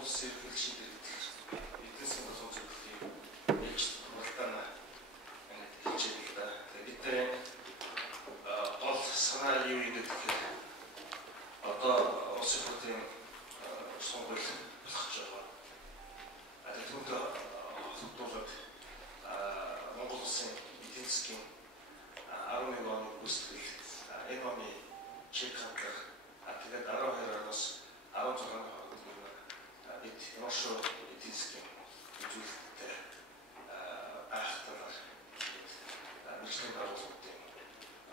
Монгол улсын ерөнхийлөгчийн эдийн засгийн болон зөвлөлийн ээлж хуралдааны хичээл л да. Бидний гол санаа юу юм гэхээр одоо улсын хурлын сонгуул болох гэж байгаа. Түүнд холбогдуулаад Монгол улсын эдийн засгийн 11 оны гүйцэтгэл энэ оны чек хандлага тэгээд 12 оноос 16 оны хооронд бид ямар шүү эдийн засгийн үзүүлэлттэй байх талаар мэргэжлийн байгууллагуудын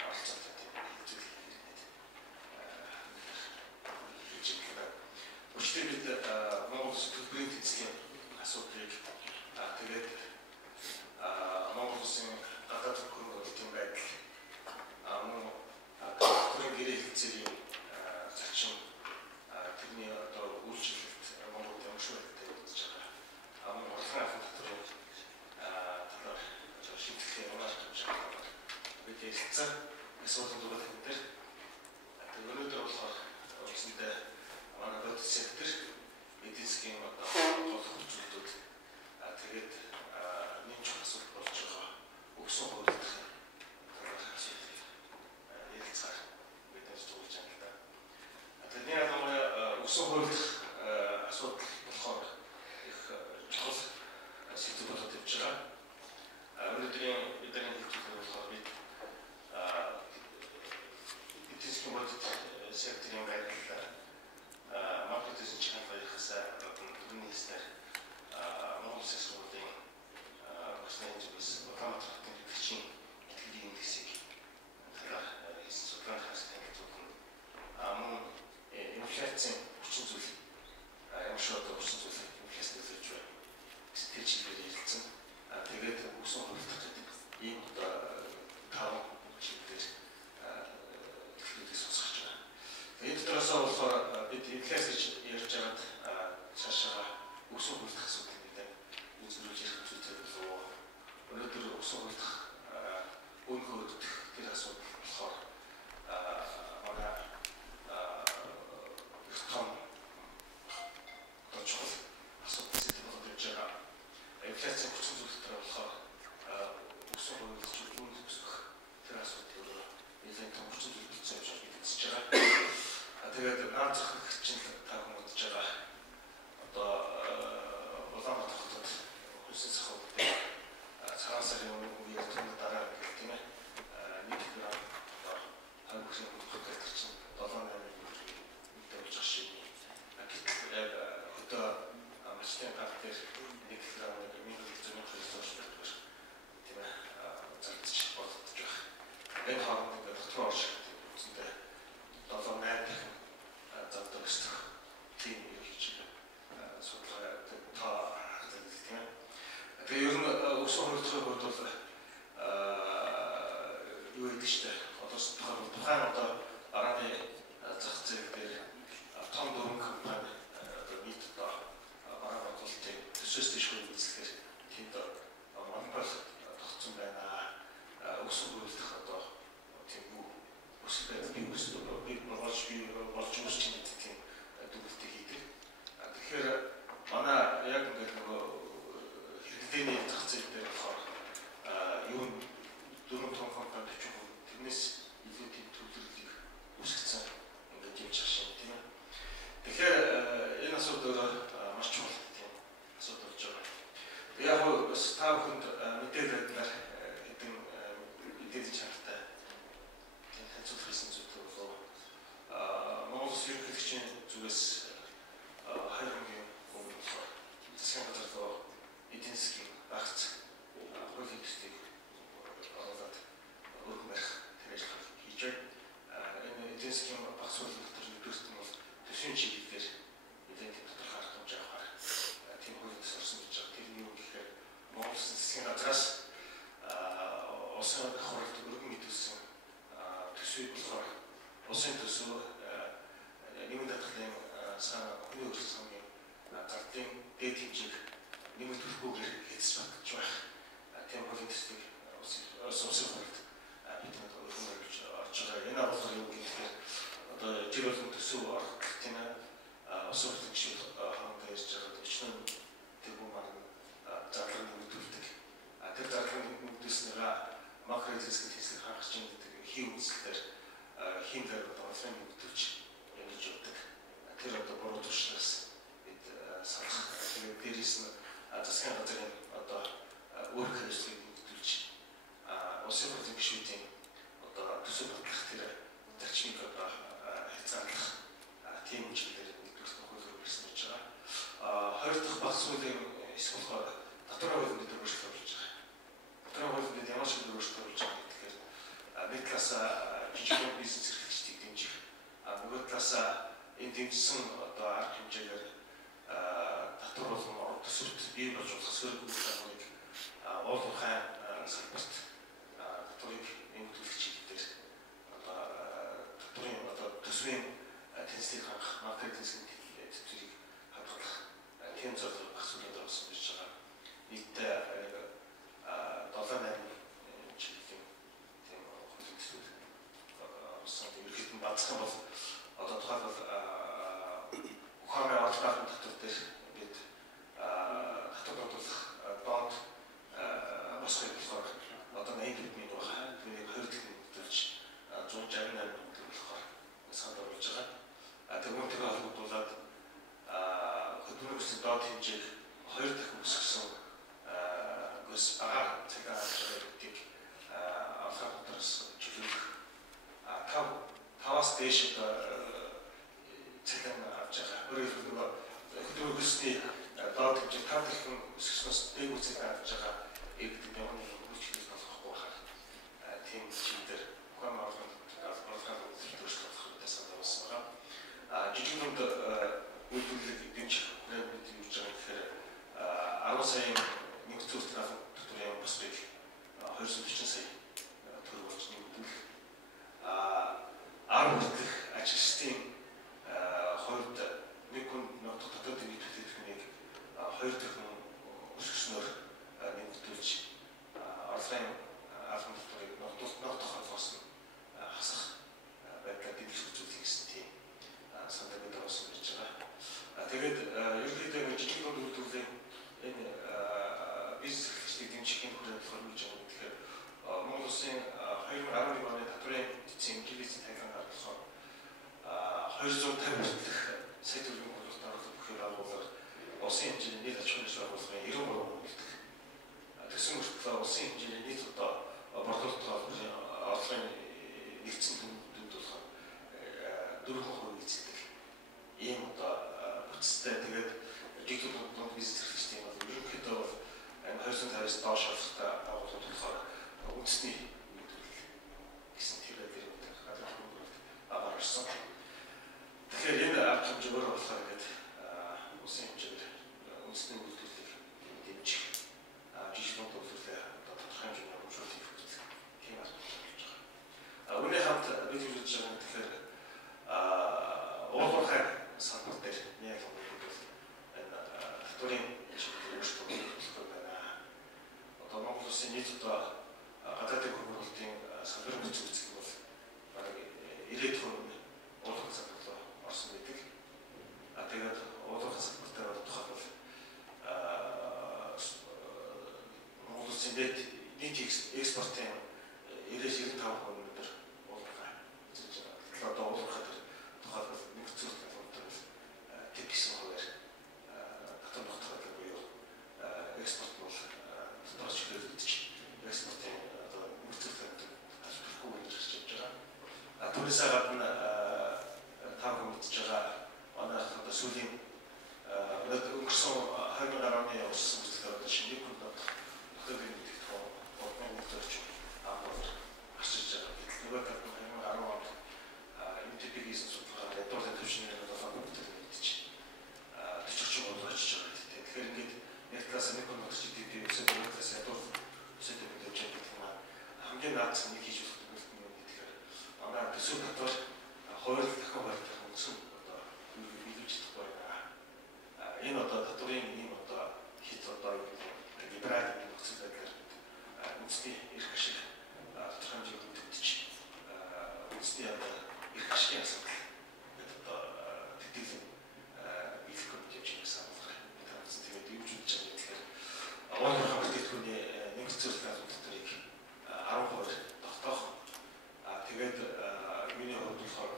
оролцоотой хэлцүүлэлт хийгээд өчигдөр бид Монгол улсын төлбөрийн эзэсгийн асуудлыг тэгээд Монгол улсын гадаад хөрөнгө оруулалтын байдал мөн төрийн гэрээ хэлцээрийн зарчим тэрний одоо үйлчлэлт Монголд ямар шүү гэдэг үзэж байгаа. Мөн урлагийн ахын доторх талаар шийтгэлийн унаад гэж байгаа. Бид ярилцсан асуудлын зүгэл дээр өнөөдөр болохоор үсэндээ манай бодит сектор эдийн засгийн одоо гол хөгжүүлэлтүүд тэгээд нэмж асуудал болж байгаа өгсөн хөрөлдөх асуудал ярилцгаар бидээс зөвлөж байгаа. Тэрний адилхан өгсөн хөрөлдөх асуудал болохоор их чухал сэдв болоод явж байгаа. Өнөөдрийн бидний хэлцүүлэг болохоор бид эдийн засгийн бодит секторын байдлаар маркетинг чиглэлээс төрний хэсгээр Монгол улсын сургуулийн багшны зүгээс Улаанбаатар хотын хэрэглэгчийн итгэлийн индексийг талаар хийсэн судалгааны хариуцлагын хэлцүүлэг нь мөн инфляцийн хүчин зүйл ямар ч одоо хүчин зүйл инфляцийн төлөж байна. Тэр чиглэлээр ярилцсан. Тэгээд өгсөн хөрөлдөх гэдэг ийм одоо 5 чиглэлээр төлөвлөлтийг сонсгож байгаа. Энэ дотроос болохоор бид инфляц гэж ярьж байгаад цаашаа өгсөн хөрөлдөх асуудлыг нэлээд үзүүлж ярих зүйлтэй болов. Өнөөдөр өгсөн хөрөлдөх үн хөрөлдөх тэр асуудал болохоор манай их том чухал асуудал сэдв болоод явж байгаа. Инфляцийн хүчин зүйл дээр болохоор өгсөн хөрөлдөх үн өсөх тэр асуудал нэлээд том хүчин зүйл болсон гэж бид үзэж байгаа. Тэгээд наад зах чинь та хүмүүст байгаа одоо Улаанбаатар хотод хүссэн сахиудын цагаан сарын үеэр тэр дараа тийм ээ 1 кг ханг хүссэн хөдөлгөөн чинь 7-8 мэдээж болох шиг. Гэтэл одоо машин гарт дээр 1 кг минут зөвхөн хэлсэн шүү дээ. Тийм ээ зардч болдог байх. Энэ хооронд ингээд дотор орших үсэндээ 7-8 дахин зардал өсөх тийм юм хийж судалгаа та хардаг тийм ээ. Тэгээ ер нь өгсөн хөрөлдөхөөр бол юу гэдэг чинь одоо тухайн одоо арааны зах зээл дээр том дөрвөн компани одоо нийт одоо бараа бодлолтын төсөөс дэшгүй үзлэхээр тэнд монопол тогтсон байна. Өгсөн хөрөлдөх одоо тийм өсөлт би болж үсч гэдэг тийм дүгнэлтийг хийдэг. Тэгэхээр манай яг ингээд нөгөө хэрэглээний зах зээл дээр болохоор ер нь 4 том компани 40% тэрнээс илүү тийм төлөвлөлийг үүсгэсэн ингээд юм шашин тийм ээ. Тэгэхээр энэ асуудал маш чухал тийм асуудал болж байгаа. Яг нь бас та бүхэнд мэдээлэл байдлаар хэдэн мэдээлэл чанартай тийм хэлцүүлэх хийсэн зүйл болов. Монгол улсын ерөнхийлөгчийн зүгээс 2 хоногийн өмнө засгийн газар эдийн засгийн багц хуулийн төслийг оруулаад өргөн барих тэр ажиллагааг хийж байна. Энэ эдийн засгийн багц хуулийн дотор нэгдүгээрт нь бол төсвийн чиглэлээр эдийн дотор хангамж авахаар тийм хуулийн төсөл орсон гэж байгаа. Тэр нь юу гэхээр Монгол улсын засгийн газраас улсын хуралд өргөн мэдүүлсэн төсвийг болохоор улсын төсөв нийгмийн даатгалын сүүлийн эсвэл доторх хуулинд өөрчлөлт болж байгаа. Доторх хуулинд ямар шиг өөрчлөлт болж байгаа гэхээр нэг талаас жижиг бизнес эрхлэгчдийг дэмжих, нөгөө талаас энэ дэмжсэн одоо арга хэмжээгээр татвар болон төсөвт бий болж болох сөрөг үйлдвэрийг уулуурхай салбарт татварыг нэмэгдүүлэгчид дээр одоо татварын одоо төсвийн тэнцлийг хангах, маркетинг тэтгэврийг хадгалах тийм зорилго багцуулаад орсон гэж байгаа. Нийтдээ 7-8 жилийн тийм хуулийн төсвүүд орсон. Ерөнхийдөө бацхан бол одоо тухайлбал ухааны олбарын татвар дээр бид татвар бодлох бод босхыг болохоор одоо 80 хэдний байгаа. Түүнийг 2 дахин нэмэгдүүлж 168 болохоор санал оруулж байгаа. Тэгмүүдтэй холбогдуулаад хөдөлмөрийн өсөлт доод хэмжээг 2 дахин өсгсөн гос агаар цагаан хэмжээг алхах дотроос чөлөөлөх 5-аас дээш цагаан авч байгаа. Өөрөөр хэлбэл хөдөлмөрийн өсөлтийн доод хэмжээг 5 дахин өсгснөөс дээгүүр цагаан авч байгаа гэдэг явны хөгжлийг болохгүй байна. Тийм чигээр ухааны олбарын төлөвлөлт болох санал болсон байгаа. Жижиг нүд үйлдвэрлэлийг дэмжих програмд юу гэж байгаа гэхээр 10 саяын нэг зүйлс трафик татварын бусдыг 240 сая төгрөг болж нэмэгдүүлэх. 10 хүртэлх ажилчдын хувьд нэг хүн дотоод нийт бүтээгдэхүүнийг 2 дахин өсгснөөр нэмэгдүүлж орлогын албан татварыг ногдох холбоос нь хасах байдлаар дэвшүүлж үзэх гэсэн тийм санал бид орсон гэж байгаа. Тэгээд ерөнхийдөө жижиг дунд үйлдвэрлэлийн энэ бизнес эрхлэгчдийг дэмжихийн хүрээнд хөрвүүлж байгаа гэхээр Монгол Улсын 2011 оны татварын эцсийн жилийн тагран гаргасан 250 хүртэлх сая төгрөгийн хуралд оруулах бүхээр агуулгаар улсын хэмжээний нийт аж ахуйн байгууллагын 93% үлдэх. Тэгсэн мөртлөө улсын хэмжээний нийт одоо борлуулалт орлогын нэгдсэн төвөнд болохоор 4% эзэлдэг. Ийм одоо бүтцтэй тэгээд жижиг дунд бизнес эрхлэгчдийн бол ерөнхийдөө бол 250-аас доош орлоготой байгууллагууд болохоор үндэсний үйлдвэрлэл гэсэн тэр дээр гадаад хөрөнгө агаар орсон. Тэгэхээр энэ арга хэмжээгээр болохоор ингээд улсын хэмжээгээр үндэсний үйлдвэрлэлийг дэмжих жижиг дунд үйлдвэрлэлээ тодорхой хэмжээгээр хөгжүүлэх хэрэгтэй. Тийм арга болж байгаа. Үүний хамт бид юу гэж байгаа юм тэгэхээр уулуурхай санал дээр яг энэ татварын өөрчлөлт болох байна. Одоо Монгол Улсын нийт одоо гадаадын хөрвүүлэлтийн салбарын хүч үзэх бол бараг 90% уулуурхай салбарт орсон байдаг. Тэгээд уулуурхай салбарт бол тухайлбал Монгол Улсын нийт экспортын 90-95% өндөр уулуурхай гэж байгаа. Одоо уулуурхай тухайлбал нэг зүйл боловч тэг гэсэн хуваар татвар нотгоол буюу экспорт бол тодорхой чөлөөлөгдөж экспортын одоо нөхцөлөнд татваргүй гэж хэлж байгаа. Түүнээс гадна тав мэдж байгаа манай одоо сүүлийн өнгөрсөн 2010 оны улсын хөтөлбөр одоо шинэ хүн дотоод нэгтгэх болон нэгтгэж авах ашиглаж байгаа. Нөгөө талд 2010 онд MTP-ийн судалгаагаар ядуурлын төвшинээр одоо факультет нэгдэж 40 болооч байгаа. Тэгэхээр ингээд нэг талаас нэг хүн нөхцөл дэвтэр өсөж байгаа талаас ядуур өсөж байгаа гэж байгаа юм. Хамгийн наадс нэг хийж болох юм гэхээр манай төсөв татвар хууль дахин хууль өсөв одоо биелүүлж чадахгүй байна. Энэ одоо татварын ийм одоо хит одоо либерал нөхцөл байдлаар үндэсний эрх ашиг тодорхой хэмжээнд үүдэж үндэсний одоо эрх ашигын асуудал гэдэг одоо тэтгэлэг биелэх гэж байсан байна. Бид хандсан тэгээд юу ч үдэж байгаа гэхээр уулуурхай бүтээгдэхүүний нэгдсэн татварыг 10% тогтоох. Тэгээд миний хувьд болохоор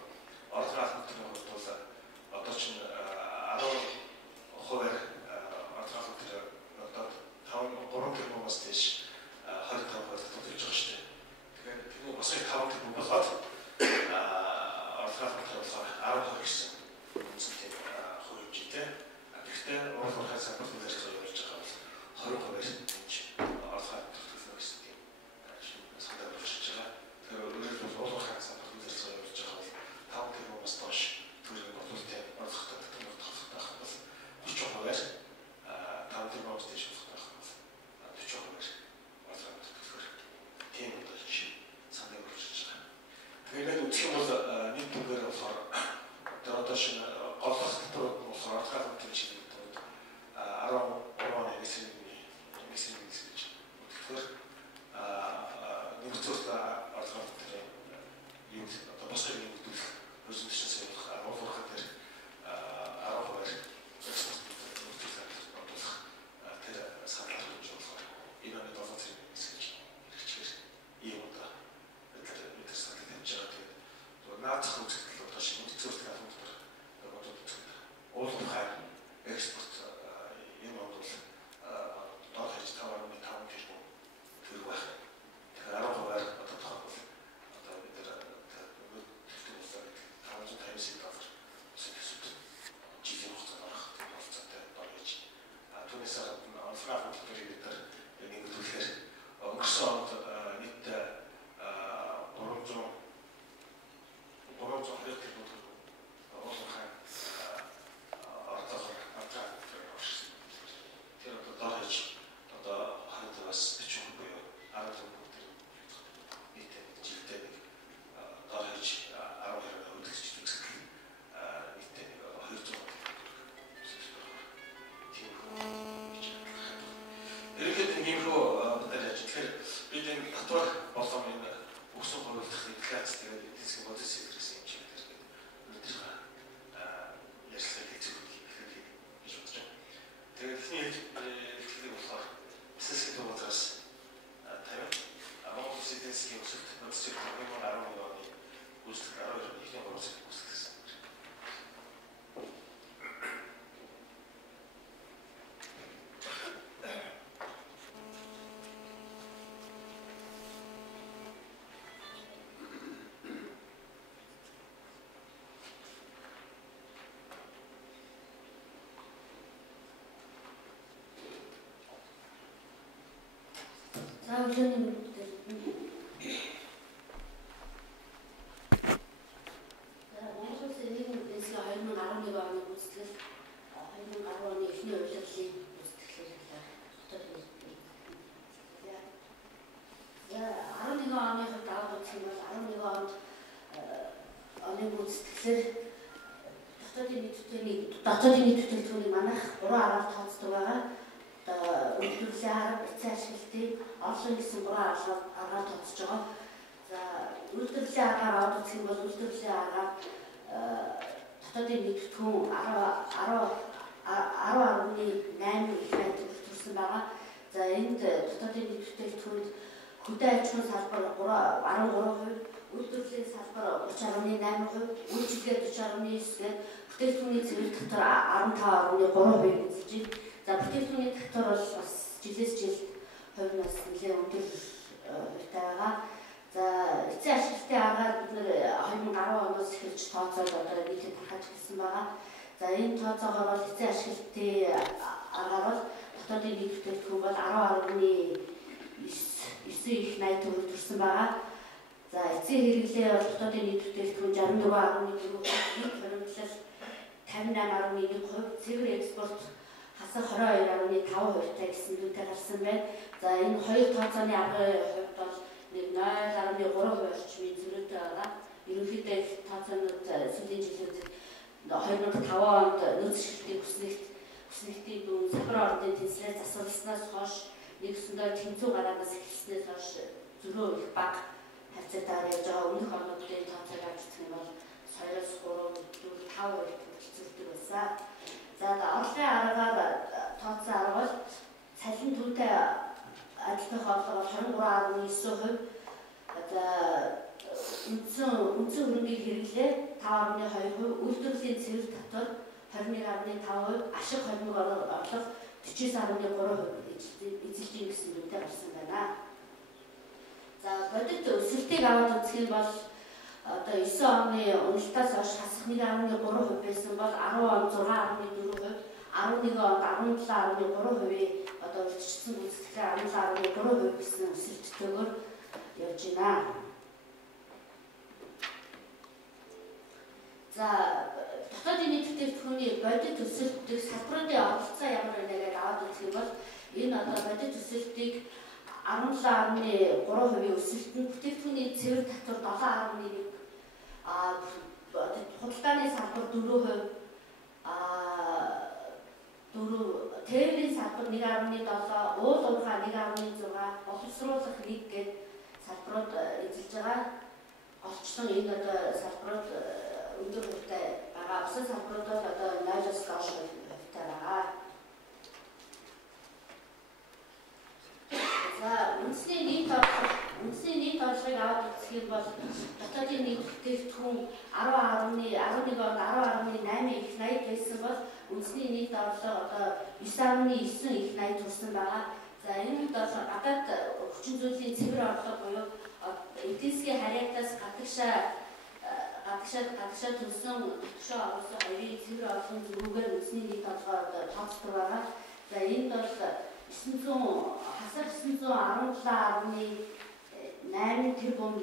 орлогын албан татварын хувьд бол одоо ч 10% орлогын татвар одоо 3 тэрбумаас дээш 25% татвар төлж байгаа шүү дээ. Тэгэхээр тэрний босыг 5 тэрбум болоод орлогын Гэхдээ уул уурхай самбарт нэрсээ явуулж байгаа бол 20%-аас дэмж орлогын төлөвлөлт гэсэн тийм санаа болчихж байгаа. Тэгэхээр өөрөөр хэлбэл уул уурхай самбарт нэрсээ явуулж байгаа бол 5 тэрбумаас доош төгрөгийн бодлоготой орлоготой төлөвлөлт болох бол 40%-аас 5 тэрбумаас дээш болох бол 40%-аас орлогын төлөвлөлт тийм одоо жишээ санаа болчихж байгаа. Тэгээд үгэх юм бол нэг түгээр болохоор одоо шинэ голлох дотор болохоор орлогын төлөвлөлт 13 оны нэсрэг гэж тэгэхээр нэг зүйлс орлогын төлөв юу одоо бас нэг зүйл өзөндөө сэлэх агуулгах дээр 10% экспорт бодлох тэр санал болж болохоор энэ оны доллар зэрэг нисэж ирчихээр ийм одоо тэр санал тавьж байгаа. Тэгээд наадах үзэгдэл одоо шинэ зүйлс гэх юм бодод уулуурхай экспорт энэ онд бол доор хэж 5.5 тэрбум төгрөг байх. Тэгэхээр 10%-аар одоо тоог бол одоо бид нар төлөвлөлт 550 доллар өсөлт жилийн хугацаанд авах болцоотой доор хэж. Түүнээс гадна орлогын төлөвийг бид нар нэгдүүлэхээр өнгөрсөн онд нийт 320 тэрбум төгрөг уулуурхай Moнгол Улсын нийгмийн эдийн засгийн 2011 оны гүйцэтгэл 2010 оны эхний улирлын гүйцэтгэлээр дотоод 11 оны хувьд аваад үзэх юм бол 11 онд оны гүйцэтгэлээр дотоодын нийт төлөвлөгөөний манайх 3 аргаар тооцдог байгаа. Үйлдвэрлэлийн арга, эцсийн ашиглалтын орлого гэсэн 3 аргаар тооцож байгаа. За үйлдвэрлэлийн аргаар аваад үзэх юм бол үйлдвэрлэлийн аргаар дотоодын нийт төлөвлөгөө 10.8 их байдлаар төрсэн байгаа. За энд дотоодын нийт төлөвлөгөөнд хөдөө аж ахуйн салбар 13%, үйлдвэрлэлийн салбар 30.8%, үйлчилгээ 40.9%, бүтээгдэхүүний цэвэр татвар 15.3% эзэлж байна. За бүтээгдэхүүний татвар бол бас жилээс жилд хувь нас нэлээд өндөр хувьтай байгаа. За эцсийн ашиглалтын аргаар бид нэр 2010 оноос эхэлж тооцоод одоо нийтэд тархаж ирсэн байгаа. За энэ тооцоогоор бол эцсийн ашиглалтын аргаар бол дотоодын нийт бүтээгдэхүүн бол 10.9 их 80 төгрөг төрсэн байгаа. За эцсийн хэрэглээ бол дотоодын нийт бүтээгдэхүүн 64.4%, нийт хоригдлол 58.1%, цэвэр экспорт хасах 22.5% гэсэн дүнтэй гарсан байна. За энэ хоёр тооцооны аргын хувьд бол 0.3% орчмын зөрүүтэй байгаа. Ерөнхийдөө их тооцоонууд сүүлийн жилүүд 2005 онд нөөц ашиглалтын хүснэгтийн дүн сахар ордын тэнцлээс засварласнаас хойш нэгсэндээ тэнцүү гараагаас эхэлснээс хойш зөрөө их бага хавцаатаар явж байгаа. Өмнөх онуудын тооцоог авч үзэх юм бол соёлоос 3, 4, 5% зөрдөг байсан. За орлогын аргаар тооцсон арга бол цалин түүнтэй адилхан орлого 23.9%. За үндсэн хөрөнгийн хэрэглээ 5.2%, үйлдвэрлэлийн цэвэр татвар 21.5%, ашиг хормог орлого 49.3% эзэлж ийн гэсэн дүнтэй гарсан байна. За бодит өсөлтийг аваад үзэх юм бол одоо 9 оны уналтаас хойш хасах 1.3% байсан бол 10 он 6.4%, 10 11 онд 17.3% одоо урьдчилсан гүйцэтгэлээр 17.3% гэсэн өсөлттэйгээр явж байна. За дотоодын нийт бүтээгдэхүүний бодит өсөлтийг салбарын оролцоо ямар байна гэж аваад үзэх юм бол энэ одоо бодит өсөлтийг 17.3% өсөлтөнд бүтээгдэхүүний цэвэр татвар 7.1%, худалдааны салбар 4%, тээврийн салбар 1.7%, уул уурхай 1.6%, боловсруулах 1 гээд салбарууд эзэлж байгаа. Голчлон энэ одоо салбарууд өндөр хувьтай байгаа. Бусад салбаруудад одоо 0-оос доош хувьтай байгаа. За үндэсний нийт орлогыг аваад үзэх юм бол дотоодын нийт бүтээгдэхүүн 11 онд 10.8 их 80 байсан бол үндэсний нийт орлого одоо 9.9 их 80 төрсэн байгаа. За энэ бол гадаад хүчин зүйлийн цэвэр орлого буюу эдийн засгийн харьяатаас гадагшаа төлсөн дотгошоо оруулсан хоёрын цэвэр орлогын зүрүүгээр үндэсний нийт орлогоор тооцдог байгаа. За энд бол хасар 917.8 тэрбум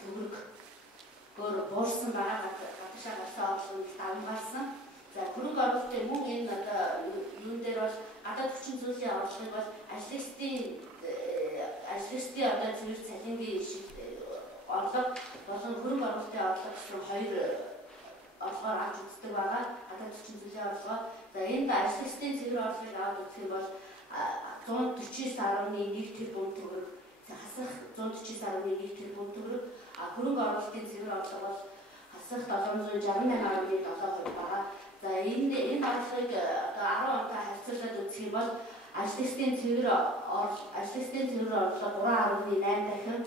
төгрөгөөр буурсан байгаа. Гадагшаа гарсан орлого давмгаалсан. За хөрөнгө оруулалтын мөн энэ одоо юун дээр бол гадаад хүчин зүйлийн орлогыг бол ажлын одоо цэвэр цалингийн орлого болон хөрөнгө оруулалтын орлого гэсэн хоёр орлогоор авч үздэг байгаа. Гадаад хүчин зүйлийн орлого. За энд ажлын цэвэр орлогыг аваад үзэх юм бол 149.1 тэрбум төгрөг, хасах 149.1 тэрбум төгрөг, хөрөнгө оруулалтын цэвэр орлого бол хасах 768.7% байгаа. За энэ орлогыг одоо 10 онтой харьцуулаад үзэх юм бол ажлын цэвэр орлого 3.8 дахин,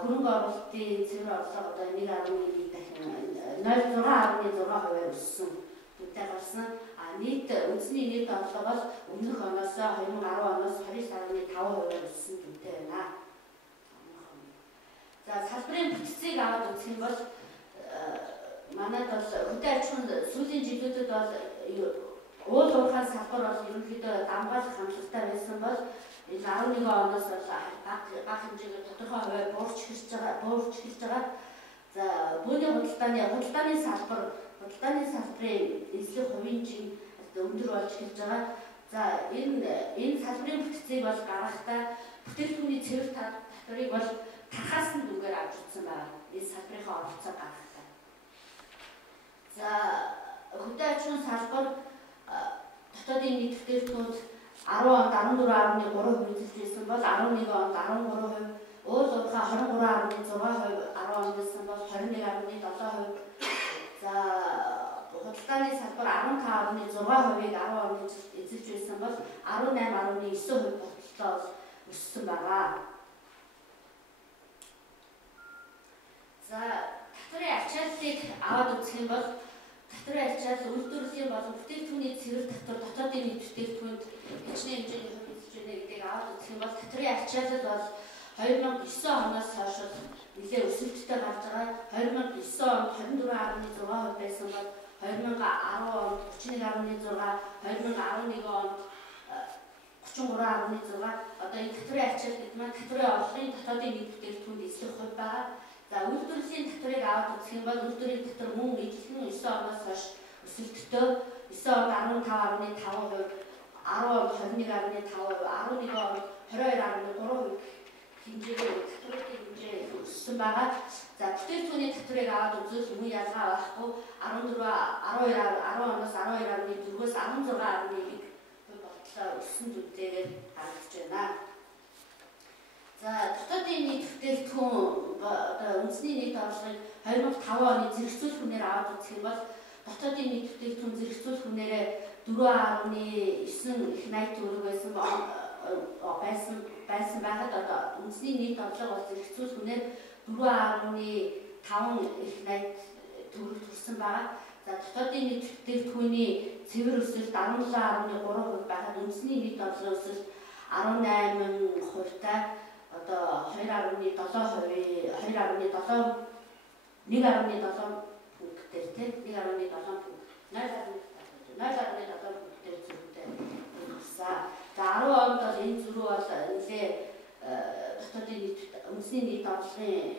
хөрөнгө оруулалтын цэвэр орлого одоо 1.1 дахин 0.6%-аар өссөн үнэтэй гарсан. Нийт үндэсний нийт орлого бол өмнөх оноос 2010 оноос 29.5%-аар өссөн үнэтэй байна. За салбарын бүтцийг аваад үзэх юм бол манайд бол хөдөө аж ахуйн сүүлийн жилүүдэд бол уул уурхай салбар бол ерөнхийдөө дамгаалах хандлагатай байсан бол энэ 11 оноос бол бага хэмжээгээр тодорхой хувиар буурч эхэлж байгаа. За бүүний худалдааны салбарын эзлэх хувийн жин өндөр болж эхэлж байгаа. За энэ салбарын бүтцийг бол гаргахдаа бүтээгдэхүүний цэвэр татварыг бол тархаас нь дүгээр авч үзсэн байна. Энэ салбарынхаа оролцоо гаргахдаа. За хөдөө аж ахуйн салбар дотоодын нийт бүтээгдэхүүнд 10 онд 14.3% эзэлж байсан бол 11 онд 13%, уул уурхай 23.6%, 10 онд байсан бол 21.7%. За худалдааны салбар 15.6%-ийг 10 онд эзэлж байсан бол 18.9% болтолтой өссөн байгаа. За татварын ачааллыг аваад үзэх юм бол татварын ачаалал үйлдвэрлэлийн болон бүтээгдэхүүний цэвэр татвар дотоодын нийт бүтээгдэхүүнд хичнээн хэмжээний хувь эзэлж байна гэдгийг аваад үзэх юм бол татварын ачаалал бол 2009 оноос хойш нэлээд өсөлттэй гарч байгаа. 2009 онд 24.6% байсан бол 2010 онд 31.6, 2011 онд 33.6. Одоо энэ татварын ачаалал гэдэг маань татварын орлогын дотоодын нийт бүтээгдэхүүнд эзлэх хувь байгаа. За үйлдвэрлэлийн татварыг аваад үзэх юм бол үйлдвэрийн татвар мөн ижилхэн 9 оноос хойш өсөлттэй 9 онд 15.5%, 10 онд 21.5%, 11 онд 22.3% хэмжээгээр татварын хэмжээ өссөн байгаа. За бүтээгдэхүүний татварыг аваад үзвэл мөн ялгаа байхгүй 10 оноос 12.4-өөс 16.1% болтлоо өссөн зүгтээр харагдаж байна. За дотоодын нийт бүтээгдэхүүн одоо үндэсний нийт орлогыг 2005 оны зэрэгцүүлэх хүнээр аваад үзэх юм бол дотоодын нийт бүтээгдэхүүн зэрэгцүүлэх хүнээрээ 4.9 их 80 төгрөг байсан байхад одоо үндэсний нийт орлого бол зэрэгцүүлэх хүнээр 4.5 их 80 төгрөг төрсэн байгаа. За дотоодын нийт бүтээгдэхүүний цэвэр өсөлт 17.3% байхад үндэсний нийт орлогын өсөлт 18%-тай одоо 2.7% пункт дээр тийм 1.7 пункт 0.7 пункт дээр зэрэгтэй нэлээ дотоодын нийт үндэсний нийт орлогын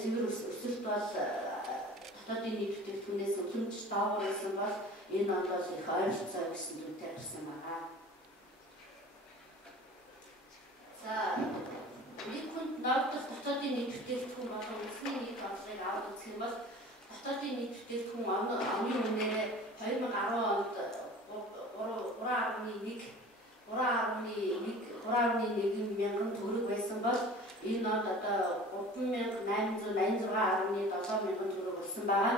цэвэр өсөлт бол дотоодын нийт бүтээгдэхүүнээс үлэмж доогуур байсан бол энэ онд бол их ойролцоо гэсэн үнэтэй гарсан байгаа. За нэг хүнд ногдох дотоодын нийт бүтээгдэхүүн болон үндэсний нийт орлогыг аваад үзэх юм бол дотоодын нийт бүтээгдэхүүн оны үнээрээ 2010 онд 3.1 мянган төгрөг байсан бол энэ онд одоо 3,886.7 мянган төгрөг болсон байгаа.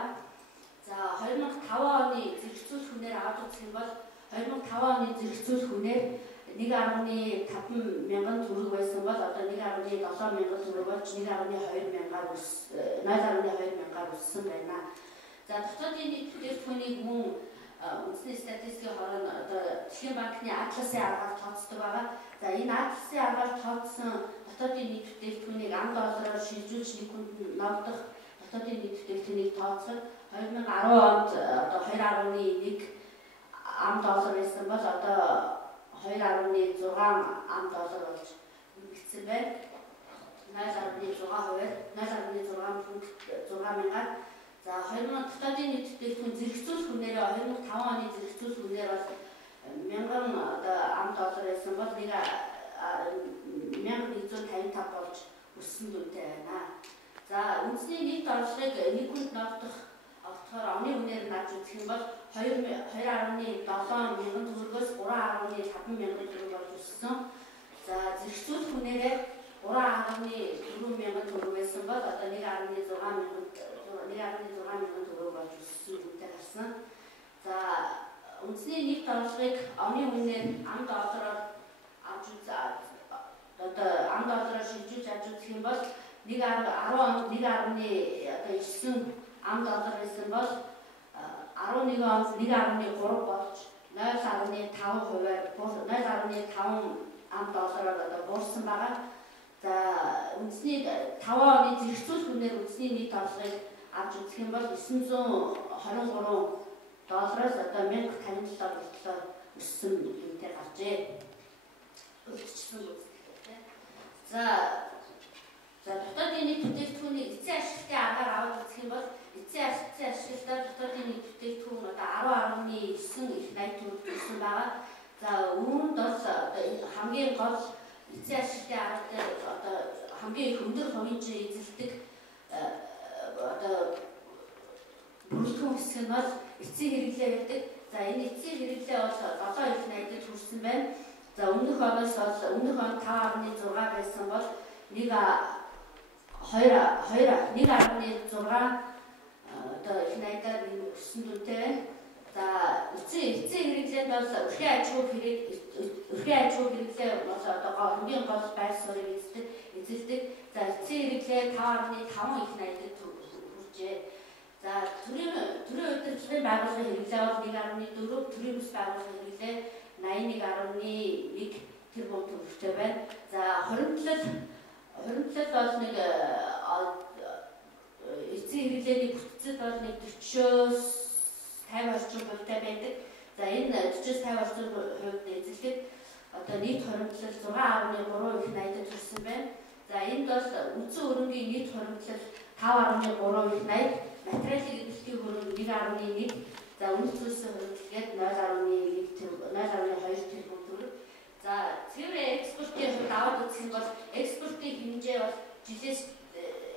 За 2005 оны зэрэгцүүлэх хүнээр аваад үзэх юм бол 2005 оны зэрэгцүүлэх хүнээр 1.5 мянган төгрөг байсан бол одоо 1.7 мянган төгрөг болж 1.2 мянгаар 0.2 мянгаар өссөн байна. За дотоодын нийт бүтээгдэхүүнийг мөн үндэсний статистикийн хорон одоо Дэлхийн банкны атласын аргаар тооцдог байгаа. За энэ атласын аргаар тооцсон дотоодын нийт бүтээгдэхүүнийг ам доллараар шилжүүлж нэг хүнд ногдох дотоодын нийт бүтээгдэхүүнийг тооцоход 2010 онд одоо 2.1 ам доллар байсан бол одоо 2.6 ам доллар болж нэмэгдсэн байна. 0.6%-аар 0.6 пункт 6 мянгаар. За 2000 дотоодын нийт бүтээгдэхүүн зэрэгцүүлэх хүнээрээ 2005 оны зэрэгцүүлэх хүнээр бол 1000 ам доллар байсан бол 1155 болж өссөн дүнтэй байна. За үндэсний нийт орлогыг нэг хүнд ногдох оны үнээр наж үзэх юм бол 2.7 мянган төгрөгөөс 3.5 мянган төгрөг болж өссөн. За зэрэгцүүлэх хүнээрээ 3.4 мянган төгрөг байсан бол одоо 1.6 мянган төгрөг болж өссөн үнэтэй гарсан. За үндэсний нийт орлогыг оны үнээр ам доллараар авч одоо ам доллараар шилжүүлж авч үзэх юм бол 10 онд 1.9 ам доллар байсан бол 11 онд 1.3 болж 0.5%-аар 0.5 ам доллараар одоо буурсан байгаа. За үндэсний 5 оны зэрэгцүүлэх хүнээр үндэсний нийт орлогыг авч үзэх юм бол 923 доллараас одоо 1057 болтлоо өссөн үнэтэй гарчээ. Өвчсөн үзлээ. За дотоодын нийт бүтээгдэхүүний эцсийн ашиглалтын аргаар аваад үзэх юм бол эцсийн ашиглалтаар дотоодын нийт бүтээгдэхүүн одоо 10.9 их найт төгрөг өссөн байгаа. За үүнд бол хамгийн гол эцсийн ашиглалтын арга дээр одоо хамгийн их өндөр хувийн эзэлдэг одоо бүрэлдэхүүн хэсэг нь бол эцсийн хэрэглээ гэдэг. За энэ эцсийн хэрэглээ бол 7 их найдад хүрсэн байна. За өмнөх оноос бол өмнөх он 5.6 байсан бол 1.6 одоо их найдаар өссөн дүнтэй байна. За эцсийн хэрэглээнд бол өрхийн аж ахуй хэрэглээ бол одоо хамгийн гол байр суурийг эзэлдэг. За эцсийн хэрэглээ 5.5 их найдад хүрчээ. За төрийн удирдлагын байгууллагын хэрэглээ бол 1.4, төрийн бүс байгууллагын хэрэглээ 81.1 тэрбум төгрөгтэй байна. За хуримтлал бол нэг эцсийн хэрэглээний бүтцэд бол нэг 40-50 орчим хувьтай байдаг. За энэ 40-50 орчим хувьд эзэлдэг одоо нийт хуримтлал 6.3 их найдад хүрсэн байна. За энд бол үндсэн хөрөнгийн нийт хуримтлал 5.3 их найд, материалын эзэлтийн хөрөнгө 1.1, за үнэт зүйлсийн хөрөнгөлгээд 0.2 тэрбум төгрөг. За цэвэр экспортын хувьд аваад үзэх юм бол экспортын хэмжээ бол